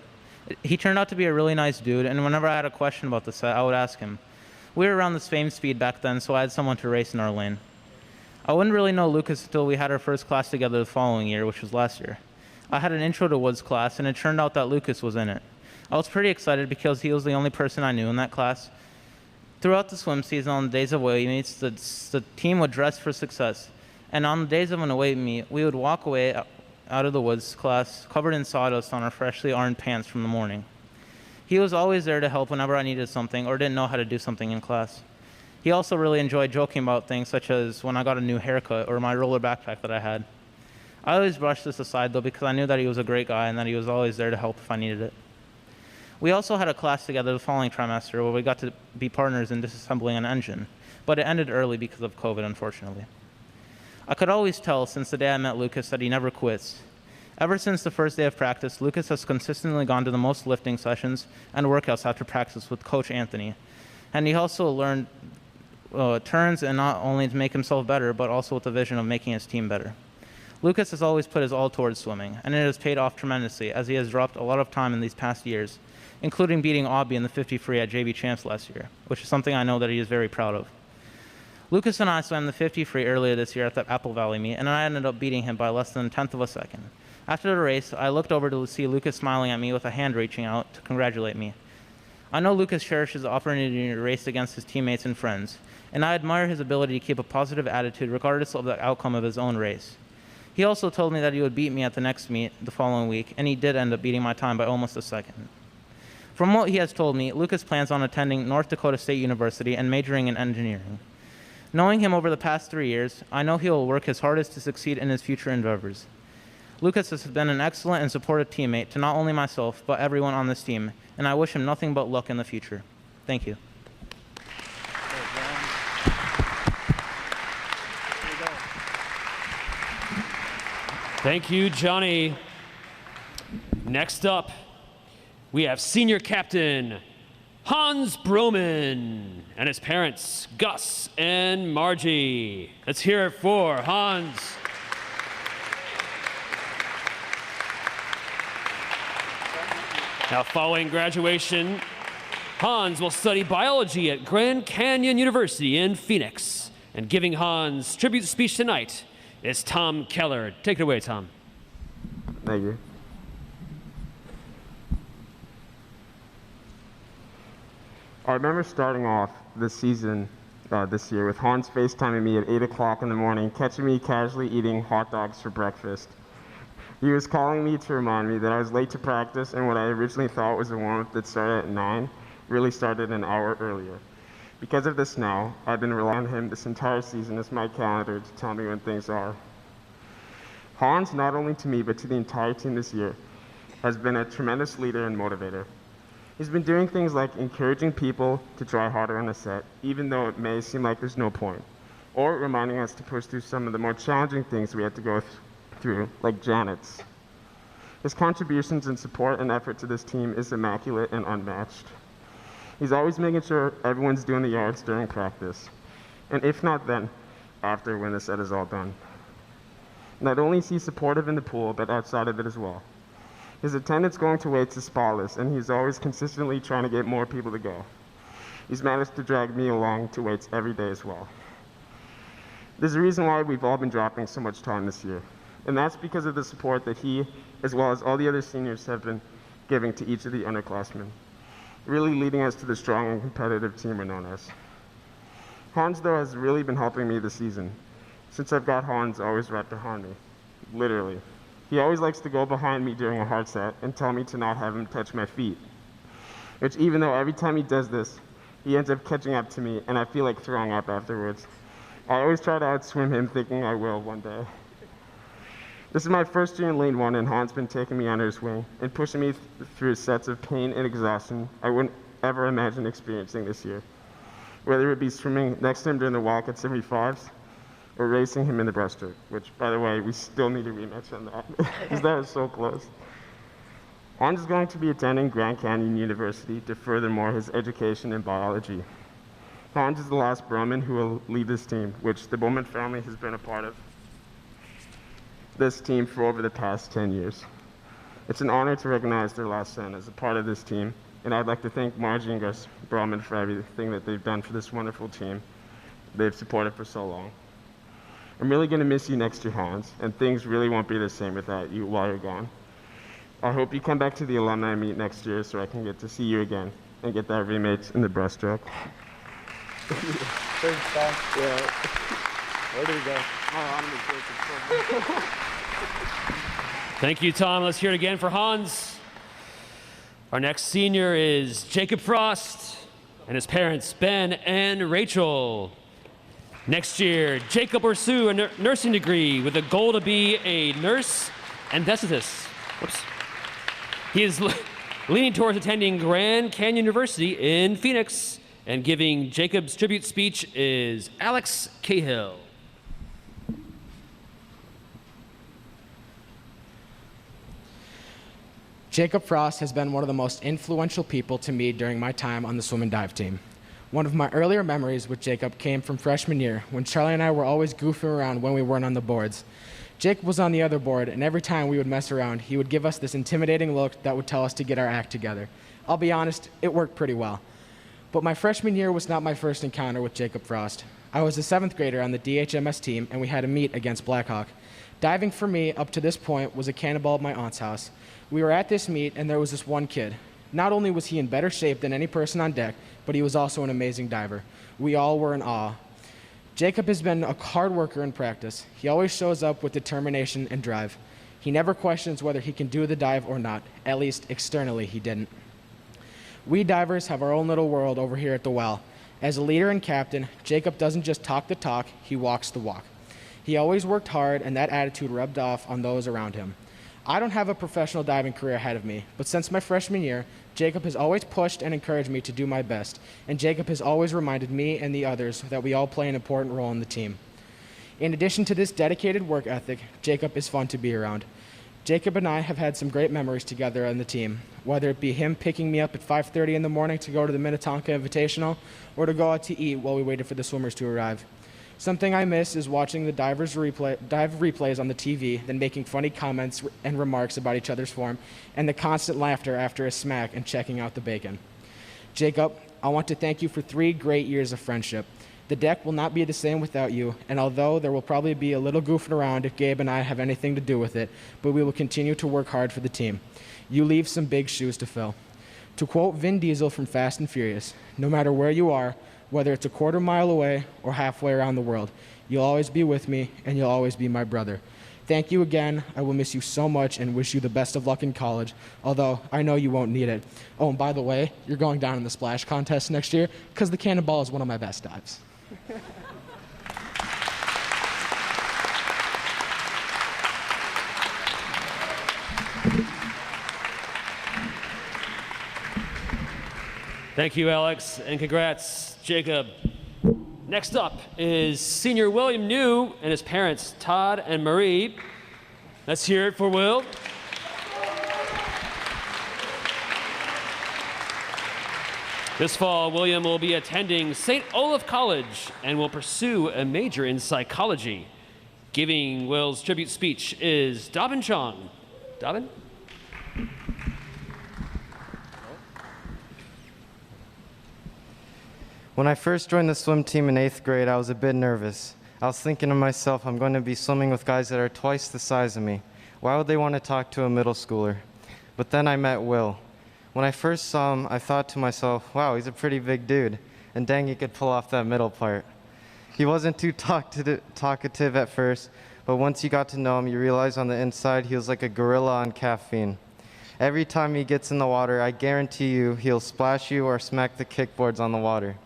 He turned out to be a really nice dude, and whenever I had a question about the set, I would ask him. We were around the same speed back then, so I had someone to race in our lane. I wouldn't really know Lucas until we had our first class together the following year, which was last year. I had an Intro to Woods class, and it turned out that Lucas was in it. I was pretty excited because he was the only person I knew in that class. Throughout the swim season, on the days of away meets, the team would dress for success. And on the days of an away meet, we would walk away out of the woods class covered in sawdust on our freshly ironed pants from the morning. He was always there to help whenever I needed something or didn't know how to do something in class. He also really enjoyed joking about things such as when I got a new haircut or my roller backpack that I had. I always brushed this aside though because I knew that he was a great guy and that he was always there to help if I needed it. We also had a class together the following trimester where we got to be partners in disassembling an engine, but it ended early because of COVID, unfortunately. I could always tell since the day I met Lucas that he never quits. Ever since the first day of practice, Lucas has consistently gone to the most lifting sessions and workouts after practice with Coach Anthony. And he also learned turns and not only to make himself better, but also with the vision of making his team better. Lucas has always put his all towards swimming, and it has paid off tremendously as he has dropped a lot of time in these past years, including beating Aubie in the 50 free at JV Champs last year, which is something I know that he is very proud of. Lucas and I swam the 50 free earlier this year at the Apple Valley meet, and I ended up beating him by less than a tenth of a second. After the race, I looked over to see Lucas smiling at me with a hand reaching out to congratulate me. I know Lucas cherishes the opportunity to race against his teammates and friends, and I admire his ability to keep a positive attitude regardless of the outcome of his own race. He also told me that he would beat me at the next meet the following week, and he did end up beating my time by almost a second. From what he has told me, Lucas plans on attending North Dakota State University and majoring in engineering. Knowing him over the past 3 years, I know he will work his hardest to succeed in his future endeavors. Lucas has been an excellent and supportive teammate to not only myself, but everyone on this team, and I wish him nothing but luck in the future. Thank you. Thank you, Johnny. Next up, we have senior captain Hans Broman and his parents, Gus and Margie. Let's hear it for Hans. Now, following graduation, Hans will study biology at Grand Canyon University in Phoenix. And giving Hans tribute speech tonight is Tom Keller. Take it away, Tom. Thank you. I remember starting off this season this year with Hans FaceTiming me at 8 o'clock in the morning, catching me casually eating hot dogs for breakfast. He was calling me to remind me that I was late to practice, and what I originally thought was a warm-up that started at 9 really started an hour earlier. Because of this now, I've been relying on him this entire season as my calendar to tell me when things are. Hans, not only to me but to the entire team this year, has been a tremendous leader and motivator. He's been doing things like encouraging people to try harder on the set, even though it may seem like there's no point, or reminding us to push through some of the more challenging things we had to go through, like Janet's. His contributions and support and effort to this team is immaculate and unmatched. He's always making sure everyone's doing the yards during practice, and if not then, after when the set is all done. Not only is he supportive in the pool, but outside of it as well. His attendance going to weights is spotless, and he's always consistently trying to get more people to go. He's managed to drag me along to weights every day as well. There's a reason why we've all been dropping so much time this year, and that's because of the support that he, as well as all the other seniors, have been giving to each of the underclassmen, really leading us to the strong and competitive team we're known as. Hans, though, has really been helping me this season, since I've got Hans always right behind me, literally. He always likes to go behind me during a hard set and tell me to not have him touch my feet, which even though every time he does this, he ends up catching up to me and I feel like throwing up afterwards. I always try to outswim him, thinking I will one day. This is my first year in lane 1, and Hans been taking me under his wing and pushing me through sets of pain and exhaustion I wouldn't ever imagine experiencing this year. Whether it be swimming next to him during the Wildcats 75s, or racing him in the breaststroke, which, by the way, we still need a rematch on that, because that was so close. Hans is going to be attending Grand Canyon University to furthermore his education in biology. Hans is the last Bowman who will lead this team, which the Bowman family has been a part of this team for over the past 10 years. It's an honor to recognize their last son as a part of this team, and I'd like to thank Margie and Gus Bowman for everything that they've done for this wonderful team they've supported for so long. I'm really going to miss you next year, Hans, and things really won't be the same without you while you're gone. I hope you come back to the alumni meet next year so I can get to see you again and get that rematch in the breaststroke. Thanks, Tom. Yeah. Where do we go? Thank you, Tom. Let's hear it again for Hans. Our next senior is Jacob Frost and his parents, Ben and Rachel. Next year, Jacob will pursue a nursing degree with a goal to be a nurse anesthetist. Whoops. He is leaning towards attending Grand Canyon University in Phoenix, and giving Jacob's tribute speech is Alex Cahill. Jacob Frost has been one of the most influential people to me during my time on the swim and dive team. One of my earlier memories with Jacob came from freshman year, when Charlie and I were always goofing around when we weren't on the boards. Jacob was on the other board, and every time we would mess around, he would give us this intimidating look that would tell us to get our act together. I'll be honest, it worked pretty well. But my freshman year was not my first encounter with Jacob Frost. I was a 7th grader on the DHMS team, and we had a meet against Blackhawk. Diving for me, up to this point, was a cannonball at my aunt's house. We were at this meet, and there was this one kid. Not only was he in better shape than any person on deck, but he was also an amazing diver. We all were in awe. Jacob has been a hard worker in practice. He always shows up with determination and drive. He never questions whether he can do the dive or not. At least externally, he didn't. We divers have our own little world over here at the well. As a leader and captain, Jacob doesn't just talk the talk, he walks the walk. He always worked hard, and that attitude rubbed off on those around him. I don't have a professional diving career ahead of me, but since my freshman year, Jacob has always pushed and encouraged me to do my best, and Jacob has always reminded me and the others that we all play an important role in the team. In addition to this dedicated work ethic, Jacob is fun to be around. Jacob and I have had some great memories together on the team, whether it be him picking me up at 5:30 in the morning to go to the Minnetonka Invitational, or to go out to eat while we waited for the swimmers to arrive. Something I miss is watching the dive replays on the TV, then making funny comments and remarks about each other's form, and the constant laughter after a smack and checking out the bacon. Jacob, I want to thank you for 3 great years of friendship. The deck will not be the same without you, and although there will probably be a little goofing around if Gabe and I have anything to do with it, but we will continue to work hard for the team. You leave some big shoes to fill. To quote Vin Diesel from Fast and Furious, no matter where you are, whether it's a quarter mile away or halfway around the world, you'll always be with me and you'll always be my brother. Thank you again. I will miss you so much and wish you the best of luck in college, although I know you won't need it. Oh, and by the way, you're going down in the splash contest next year because the cannonball is one of my best dives. Thank you, Alex, and congrats, Jacob. Next up is senior William New and his parents, Todd and Marie. Let's hear it for Will. This fall, William will be attending St. Olaf College and will pursue a major in psychology. Giving Will's tribute speech is Dobbin Chong. Dobbin? When I first joined the swim team in 8th grade, I was a bit nervous. I was thinking to myself, I'm going to be swimming with guys that are twice the size of me. Why would they want to talk to a middle schooler? But then I met Will. When I first saw him, I thought to myself, wow, he's a pretty big dude, and dang, he could pull off that middle part. He wasn't too talkative at first, but once you got to know him, you realize on the inside he was like a gorilla on caffeine. Every time he gets in the water, I guarantee you he'll splash you or smack the kickboards on the water.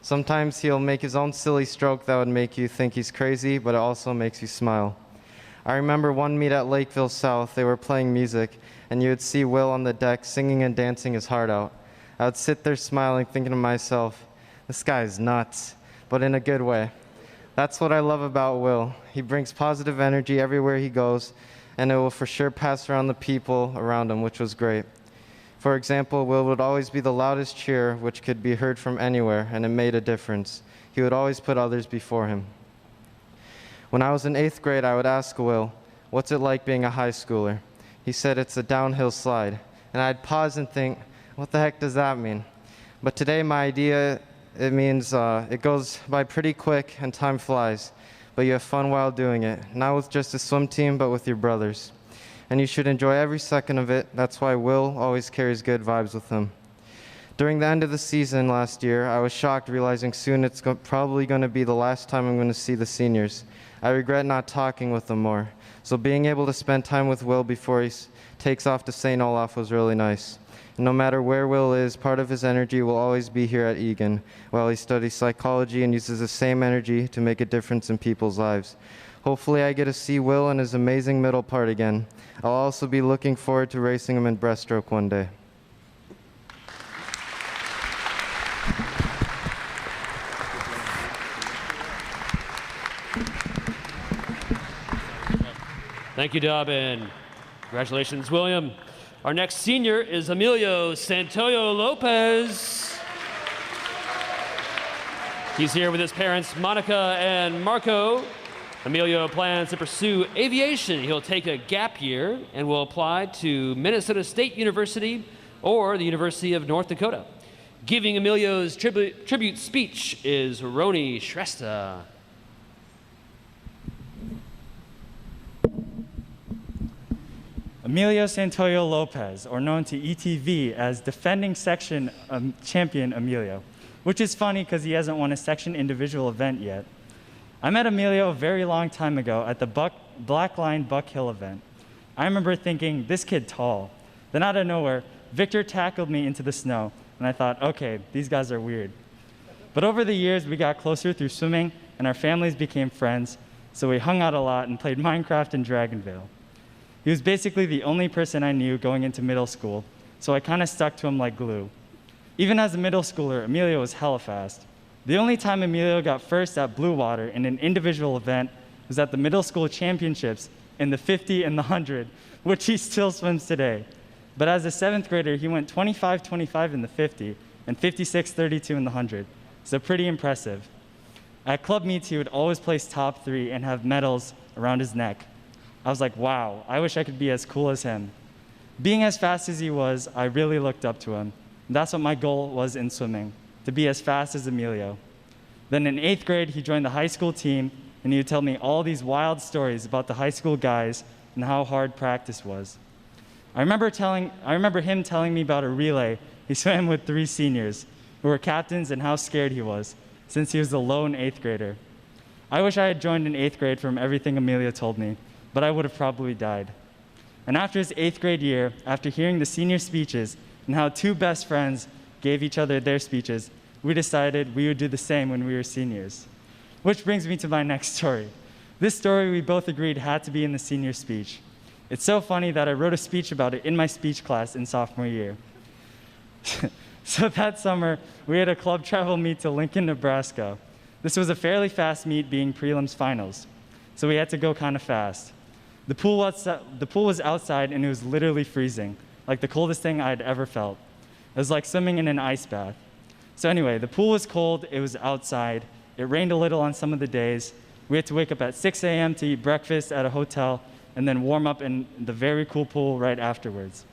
Sometimes he'll make his own silly stroke that would make you think he's crazy, but it also makes you smile. I remember one meet at Lakeville South, they were playing music, and you would see Will on the deck singing and dancing his heart out. I would sit there smiling, thinking to myself, this guy is nuts, but in a good way. That's what I love about Will. He brings positive energy everywhere he goes, and it will for sure pass around the people around him, which was great. For example, Will would always be the loudest cheer, which could be heard from anywhere, and it made a difference. He would always put others before him. When I was in 8th grade, I would ask Will, what's it like being a high schooler? He said it's a downhill slide, and I'd pause and think, what the heck does that mean? But today my idea, it means it goes by pretty quick and time flies, but you have fun while doing it, not with just a swim team, but with your brothers. And you should enjoy every second of it. That's why Will always carries good vibes with him. During the end of the season last year, I was shocked realizing soon it's probably going to be the last time I'm going to see the seniors. I regret not talking with them more. So being able to spend time with Will before he takes off to St. Olaf was really nice. And no matter where Will is, part of his energy will always be here at Eagan, while he studies psychology and uses the same energy to make a difference in people's lives. Hopefully I get to see Will in his amazing middle part again. I'll also be looking forward to racing him in breaststroke one day. Thank you, Dobbin. Congratulations, William. Our next senior is Emilio Santoyo Lopez. He's here with his parents, Monica and Marco. Emilio plans to pursue aviation. He'll take a gap year and will apply to Minnesota State University or the University of North Dakota. Giving Emilio's tribute speech is Roni Shrestha. Emilio Santoyo Lopez, or known to ETV as defending section champion Emilio, which is funny because he hasn't won a section individual event yet. I met Emilio a very long time ago at the Black Line Buck Hill event. I remember thinking, this kid tall. Then out of nowhere, Victor tackled me into the snow, and I thought, okay, these guys are weird. But over the years, we got closer through swimming, and our families became friends, so we hung out a lot and played Minecraft in Dragonvale. He was basically the only person I knew going into middle school, so I kind of stuck to him like glue. Even as a middle schooler, Emilio was hella fast. The only time Emilio got first at Blue Water in an individual event was at the middle school championships in the 50 and the 100, which he still swims today. But as a 7th grader, he went 25-25 in the 50 and 56-32 in the 100, so pretty impressive. At club meets, he would always place top 3 and have medals around his neck. I was like, wow, I wish I could be as cool as him. Being as fast as he was, I really looked up to him. And that's what my goal was in swimming, to be as fast as Emilio. Then in 8th grade, he joined the high school team, and he would tell me all these wild stories about the high school guys and how hard practice was. I remember him telling me about a relay he swam with 3 seniors who were captains and how scared he was, since he was a lone 8th grader. I wish I had joined in 8th grade from everything Emilio told me, but I would have probably died. And after his 8th grade year, after hearing the senior speeches and how 2 best friends gave each other their speeches, we decided we would do the same when we were seniors. Which brings me to my next story. This story we both agreed had to be in the senior speech. It's so funny that I wrote a speech about it in my speech class in sophomore year. So that summer, we had a club travel meet to Lincoln, Nebraska. This was a fairly fast meet, being prelims finals, so we had to go kind of fast. The pool was outside, and it was literally freezing, like the coldest thing I had ever felt. It was like swimming in an ice bath. So anyway, the pool was cold, it was outside, it rained a little on some of the days. We had to wake up at 6 a.m. to eat breakfast at a hotel, and then warm up in the very cool pool right afterwards.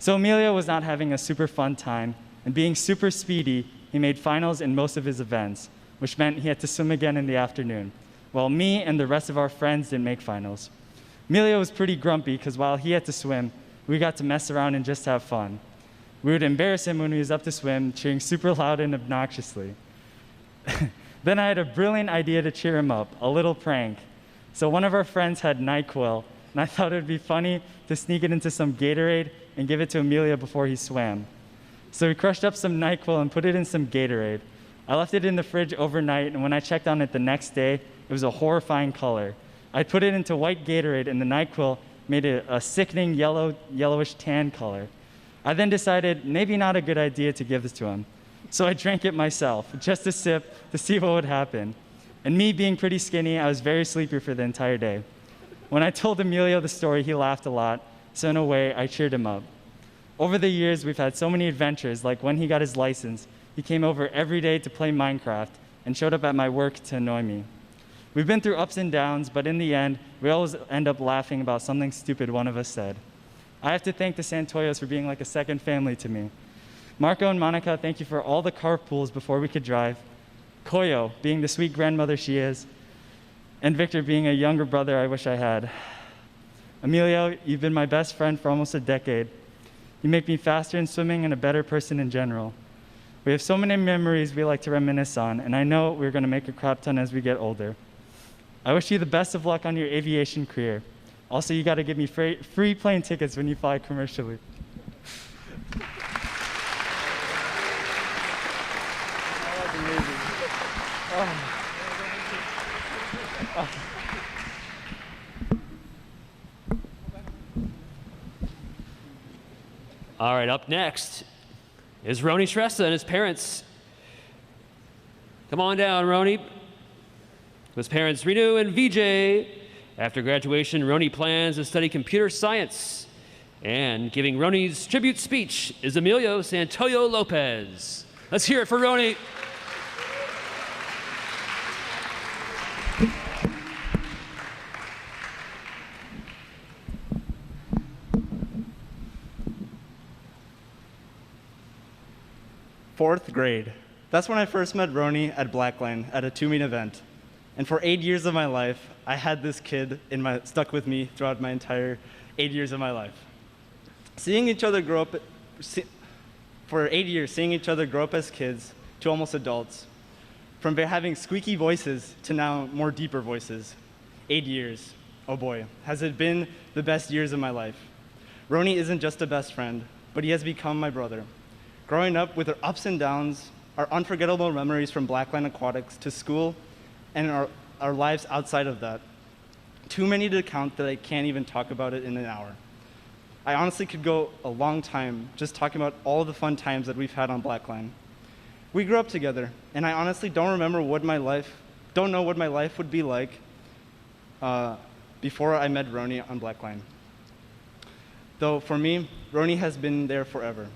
So Emilio was not having a super fun time, and being super speedy, he made finals in most of his events, which meant he had to swim again in the afternoon, while me and the rest of our friends didn't make finals. Emilio was pretty grumpy because while he had to swim, we got to mess around and just have fun. We would embarrass him when he was up to swim, cheering super loud and obnoxiously. Then I had a brilliant idea to cheer him up, a little prank. So one of our friends had NyQuil, and I thought it would be funny to sneak it into some Gatorade and give it to Emilio before he swam. So we crushed up some NyQuil and put it in some Gatorade. I left it in the fridge overnight, and when I checked on it the next day, it was a horrifying color. I put it into white Gatorade, and the NyQuil made it a sickening yellowish tan color. I then decided maybe not a good idea to give this to him. So I drank it myself, just a sip, to see what would happen. And me being pretty skinny, I was very sleepy for the entire day. When I told Emilio the story, he laughed a lot, so in a way, I cheered him up. Over the years, we've had so many adventures, like when he got his license, he came over every day to play Minecraft and showed up at my work to annoy me. We've been through ups and downs, but in the end, we always end up laughing about something stupid one of us said. I have to thank the Santoyos for being like a second family to me. Marco and Monica, thank you for all the carpools before we could drive. Koyo, being the sweet grandmother she is. And Victor, being a younger brother I wish I had. Emilio, you've been my best friend for almost a decade. You make me faster in swimming and a better person in general. We have so many memories we like to reminisce on, and I know we're going to make a crap ton as we get older. I wish you the best of luck on your aviation career. Also, you got to give me free plane tickets when you fly commercially. All right, up next is Roni Shrestha and his parents. Come on down, Roni. His parents, Renu and VJ. After graduation, Roni plans to study computer science. And giving Roni's tribute speech is Emilio Santoyo Lopez. Let's hear it for Roni. Fourth grade. That's when I first met Roni at Blackline at a 2-meet event. And for 8 years of my life, I had this kid stuck with me throughout my entire 8 years of my life. Seeing each other grow up, for 8 years, seeing each other grow up as kids to almost adults, from having squeaky voices to now more deeper voices. 8 years, oh boy, has it been the best years of my life. Roni isn't just a best friend, but he has become my brother. Growing up with our ups and downs, our unforgettable memories from Blackline Aquatics to school, and our lives outside of that. Too many to count that I can't even talk about it in an hour. I honestly could go a long time just talking about all the fun times that we've had on Blackline. We grew up together, and I honestly don't know what my life would be like before I met Roni on Blackline. Though for me, Roni has been there forever.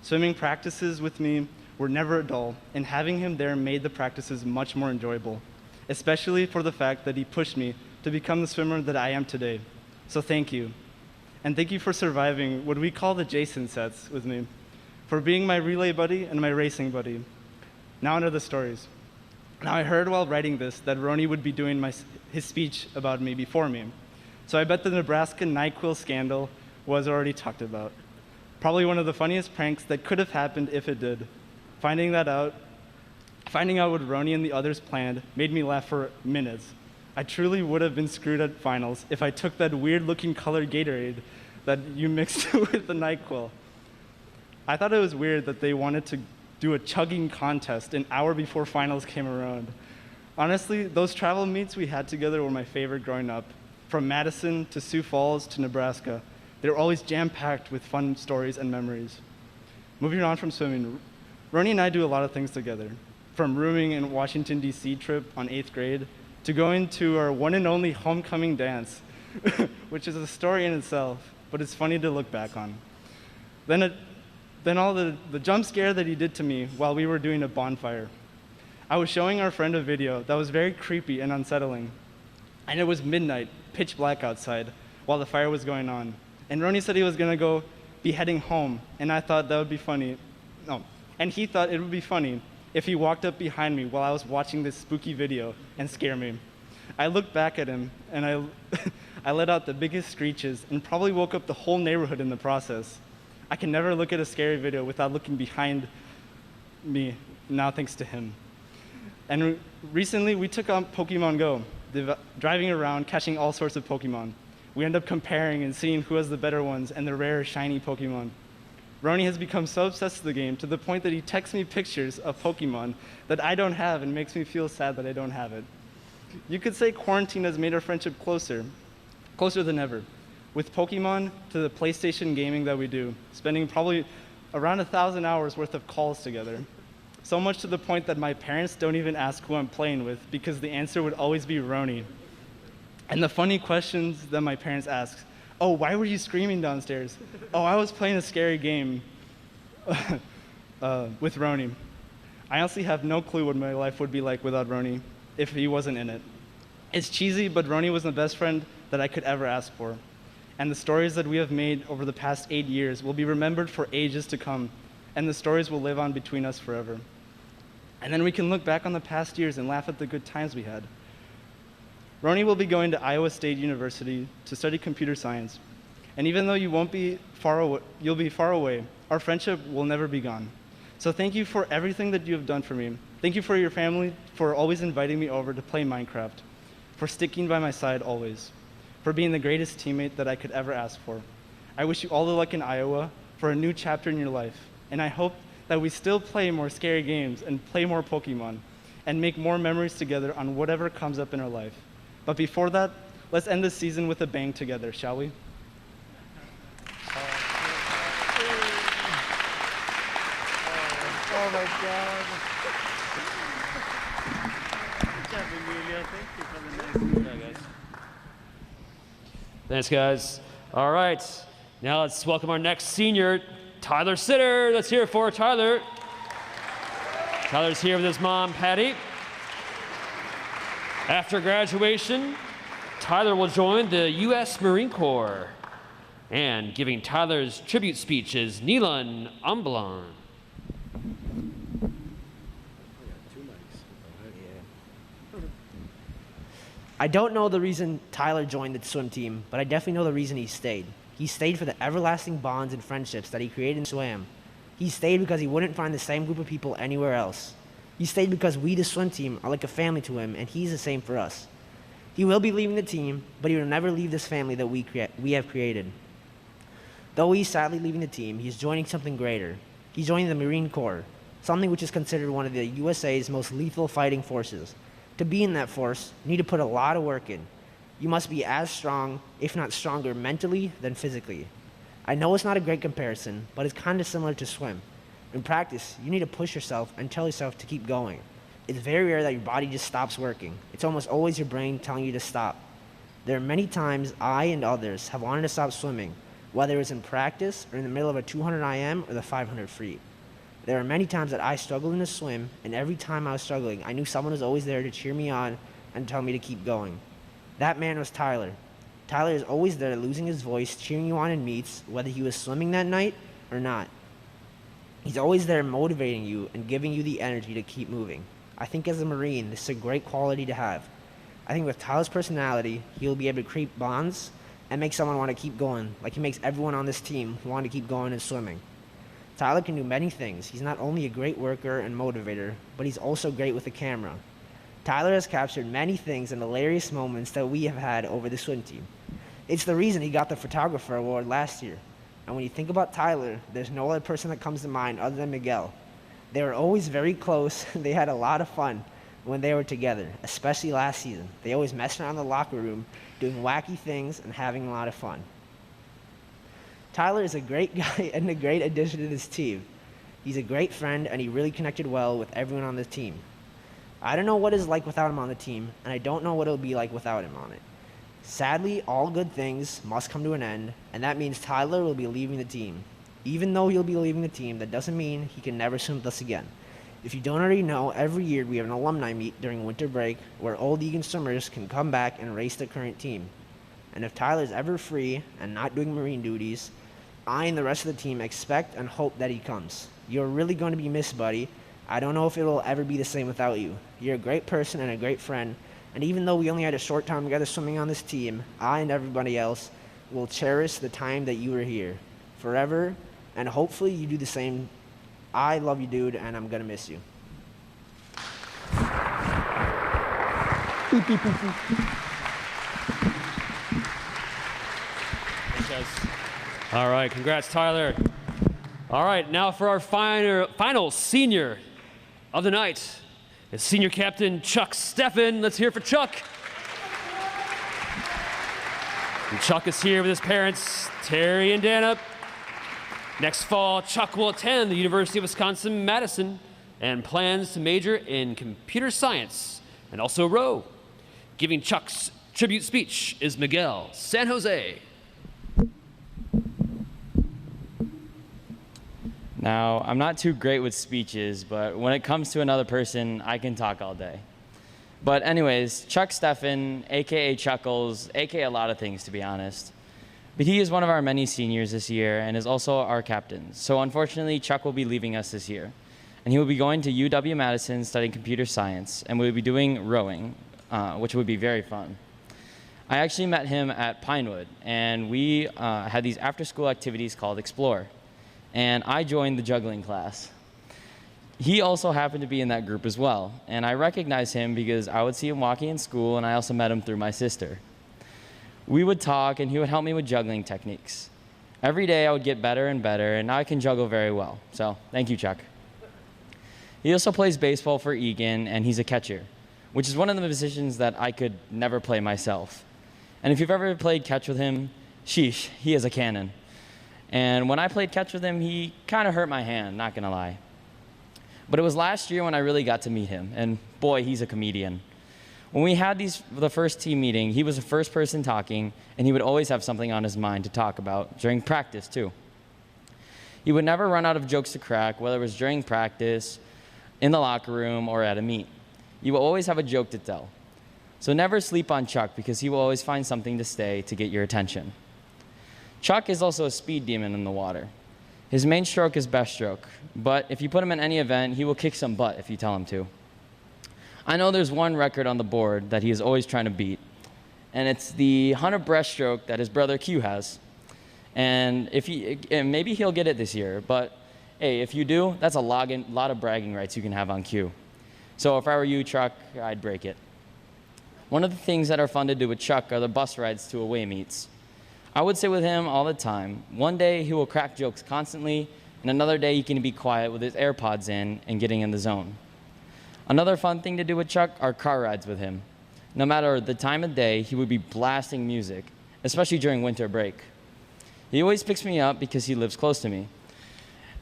Swimming practices with me were never dull, and having him there made the practices much more enjoyable, especially for the fact that he pushed me to become the swimmer that I am today. So thank you. And thank you for surviving what we call the Jason sets with me. for being my relay buddy and my racing buddy. Now onto the stories. Now I heard while writing this that Roni would be doing his speech about me before me. So I bet the Nebraska NyQuil scandal was already talked about. Probably one of the funniest pranks that could have happened if it did. Finding out what Roni and the others planned made me laugh for minutes. I truly would have been screwed at finals if I took that weird-looking colored Gatorade that you mixed with the NyQuil. I thought it was weird that they wanted to do a chugging contest an hour before finals came around. Honestly, those travel meets we had together were my favorite growing up. From Madison to Sioux Falls to Nebraska, they were always jam-packed with fun stories and memories. Moving on from swimming, Roni and I do a lot of things together. From rooming in Washington, D.C. trip on 8th grade, to going to our one and only homecoming dance, which is a story in itself, but it's funny to look back on. Then all the jump scare that he did to me while we were doing a bonfire. I was showing our friend a video that was very creepy and unsettling. And it was midnight, pitch black outside, while the fire was going on. And Roni said he was gonna be heading home, and I thought that would be funny. No, and he thought it would be funny if he walked up behind me while I was watching this spooky video and scare me. I looked back at him, and I let out the biggest screeches and probably woke up the whole neighborhood in the process. I can never look at a scary video without looking behind me, now thanks to him. And recently, we took on Pokemon Go, driving around, catching all sorts of Pokemon. We end up comparing and seeing who has the better ones and the rare, shiny Pokemon. Roni has become so obsessed with the game to the point that he texts me pictures of Pokemon that I don't have and makes me feel sad that I don't have it. You could say quarantine has made our friendship closer than ever. With Pokemon to the PlayStation gaming that we do, spending probably around 1,000 hours worth of calls together. So much to the point that my parents don't even ask who I'm playing with because the answer would always be Roni. And the funny questions that my parents ask, oh, why were you screaming downstairs? Oh, I was playing a scary game with Roni. I honestly have no clue what my life would be like without Roni if he wasn't in it. It's cheesy, but Roni was the best friend that I could ever ask for. And the stories that we have made over the past 8 years will be remembered for ages to come, and the stories will live on between us forever. And then we can look back on the past years and laugh at the good times we had. Roni will be going to Iowa State University to study computer science. And even though you'll be far away, our friendship will never be gone. So thank you for everything that you have done for me. Thank you for your family, for always inviting me over to play Minecraft, for sticking by my side always, for being the greatest teammate that I could ever ask for. I wish you all the luck in Iowa for a new chapter in your life. And I hope that we still play more scary games and play more Pokemon and make more memories together on whatever comes up in our life. But before that, let's end this season with a bang together, shall we? Oh my God. Good job, Emilio. Thank you for the nice guys. Thanks, guys. All right, now let's welcome our next senior, Tyler Sitter. Let's hear it for Tyler. Tyler's here with his mom, Patty. After graduation, Tyler will join the U.S. Marine Corps. And giving Tyler's tribute speech is Neelan Umblan. I don't know the reason Tyler joined the swim team, but I definitely know the reason he stayed. He stayed for the everlasting bonds and friendships that he created in swim. He stayed because he wouldn't find the same group of people anywhere else. He stayed because we, the swim team, are like a family to him, and he's the same for us. He will be leaving the team, but he will never leave this family that we have created. Though he's sadly leaving the team, he's joining something greater. He's joining the Marine Corps, something which is considered one of the USA's most lethal fighting forces. To be in that force, you need to put a lot of work in. You must be as strong, if not stronger, mentally than physically. I know it's not a great comparison, but it's kind of similar to swim. In practice, you need to push yourself and tell yourself to keep going. It's very rare that your body just stops working. It's almost always your brain telling you to stop. There are many times I and others have wanted to stop swimming, whether it's in practice or in the middle of a 200 IM or the 500 free. There are many times that I struggled in the swim, and every time I was struggling, I knew someone was always there to cheer me on and tell me to keep going. That man was Tyler. Tyler is always there losing his voice, cheering you on in meets, whether he was swimming that night or not. He's always there motivating you and giving you the energy to keep moving. I think as a Marine, this is a great quality to have. I think with Tyler's personality, he'll be able to create bonds and make someone want to keep going, like he makes everyone on this team want to keep going and swimming. Tyler can do many things. He's not only a great worker and motivator, but he's also great with the camera. Tyler has captured many things and hilarious moments that we have had over the swim team. It's the reason he got the photographer award last year. And when you think about Tyler, there's no other person that comes to mind other than Miguel. They were always very close. They had a lot of fun when they were together, especially last season. They always messed around in the locker room, doing wacky things and having a lot of fun. Tyler is a great guy and a great addition to this team. He's a great friend, and he really connected well with everyone on the team. I don't know what it's like without him on the team, and I don't know what it'll be like without him on it. Sadly, all good things must come to an end, and that means Tyler will be leaving the team. Even though he'll be leaving the team, that doesn't mean he can never swim with us again. If you don't already know, every year we have an alumni meet during winter break where old Eagan swimmers can come back and race the current team. And if Tyler's ever free and not doing Marine duties, I and the rest of the team expect and hope that he comes. You're really going to be missed, buddy. I don't know if it will ever be the same without you. You're a great person and a great friend, and even though we only had a short time together swimming on this team, I and everybody else will cherish the time that you were here forever, and hopefully you do the same. I love you, dude, and I'm going to miss you. All right, congrats, Tyler. All right, now for our final senior of the night, it's senior captain Chuck Steffen. Let's hear for Chuck. And Chuck is here with his parents, Terry and Dana. Next fall, Chuck will attend the University of Wisconsin-Madison and plans to major in computer science and also row. Giving Chuck's tribute speech is Miguel San Jose. Now, I'm not too great with speeches, but when it comes to another person, I can talk all day. But anyways, Chuck Steffen, AKA Chuckles, AKA a lot of things, to be honest. But he is one of our many seniors this year and is also our captain. So unfortunately, Chuck will be leaving us this year. And he will be going to UW-Madison studying computer science, and we'll be doing rowing, which would be very fun. I actually met him at Pinewood, and we had these after-school activities called Explore. And I joined the juggling class. He also happened to be in that group as well, and I recognized him because I would see him walking in school, and I also met him through my sister. We would talk, and he would help me with juggling techniques. Every day I would get better and better, and now I can juggle very well. So thank you, Chuck. He also plays baseball for Eagan, and he's a catcher, which is one of the positions that I could never play myself. And if you've ever played catch with him, sheesh, he is a cannon. And when I played catch with him, he kind of hurt my hand, not gonna lie. But it was last year when I really got to meet him, and boy, he's a comedian. When we had the first team meeting, he was the first person talking, and he would always have something on his mind to talk about, during practice too. He would never run out of jokes to crack, whether it was during practice, in the locker room, or at a meet. He will always have a joke to tell. So never sleep on Chuck, because he will always find something to say to get your attention. Chuck is also a speed demon in the water. His main stroke is best stroke, but if you put him in any event, he will kick some butt if you tell him to. I know there's one record on the board that he is always trying to beat, and it's the 100 breaststroke that his brother Q has. And maybe he'll get it this year, but hey, if you do, that's a lot of bragging rights you can have on Q. So if I were you, Chuck, I'd break it. One of the things that are fun to do with Chuck are the bus rides to away meets. I would sit with him all the time. One day he will crack jokes constantly, and another day he can be quiet with his AirPods in and getting in the zone. Another fun thing to do with Chuck are car rides with him. No matter the time of day, he would be blasting music, especially during winter break. He always picks me up because he lives close to me.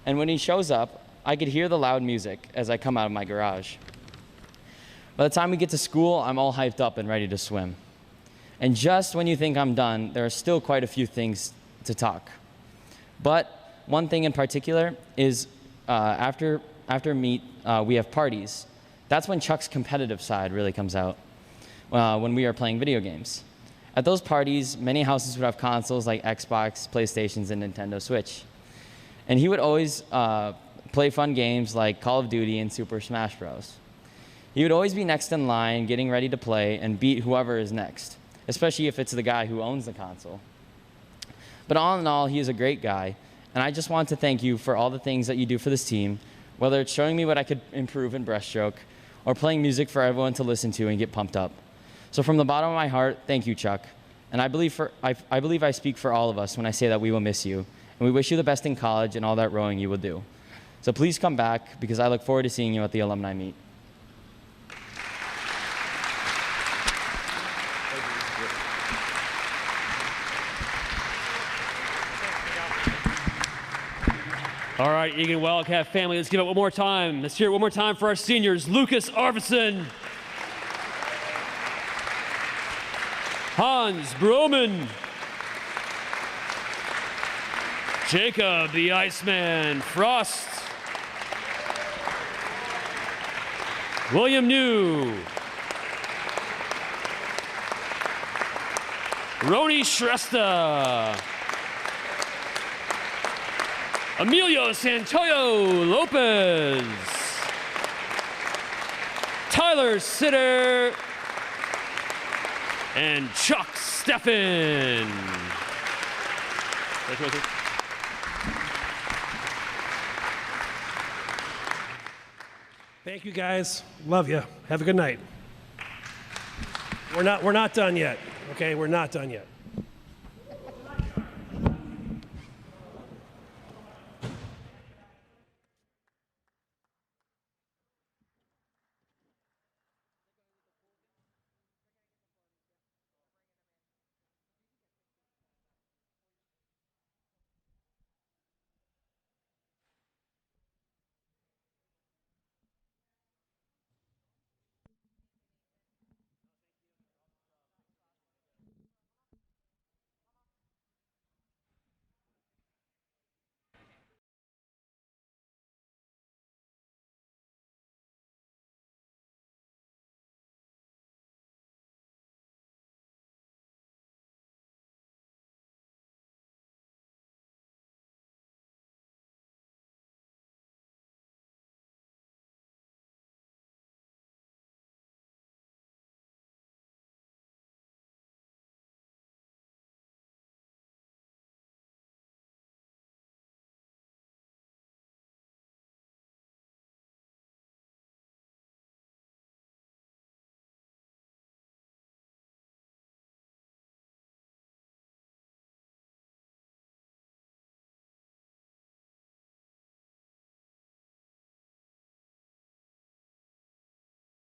And when he shows up, I could hear the loud music as I come out of my garage. By the time we get to school, I'm all hyped up and ready to swim. And just when you think I'm done, there are still quite a few things to talk. But one thing in particular is after meet, we have parties. That's when Chuck's competitive side really comes out, when we are playing video games. At those parties, many houses would have consoles like Xbox, PlayStations, and Nintendo Switch. And he would always play fun games like Call of Duty and Super Smash Bros. He would always be next in line, getting ready to play and beat whoever is next, especially if it's the guy who owns the console. But all in all, he is a great guy, and I just want to thank you for all the things that you do for this team, whether it's showing me what I could improve in breaststroke or playing music for everyone to listen to and get pumped up. So from the bottom of my heart, thank you, Chuck. And I believe I speak for all of us when I say that we will miss you, and we wish you the best in college and all that rowing you will do. So please come back, because I look forward to seeing you at the alumni meet. All right, Eagan Wildcat family, let's give it one more time. Let's hear it one more time for our seniors. Lucas Arvidsson, Hans Broman, Jacob the Iceman Frost, William New, Roni Shrestha, Emilio Santoyo Lopez, Tyler Sitter, and Chuck Steffen. Thank you, guys. Love you. Have a good night. We're not done yet. Okay, we're not done yet.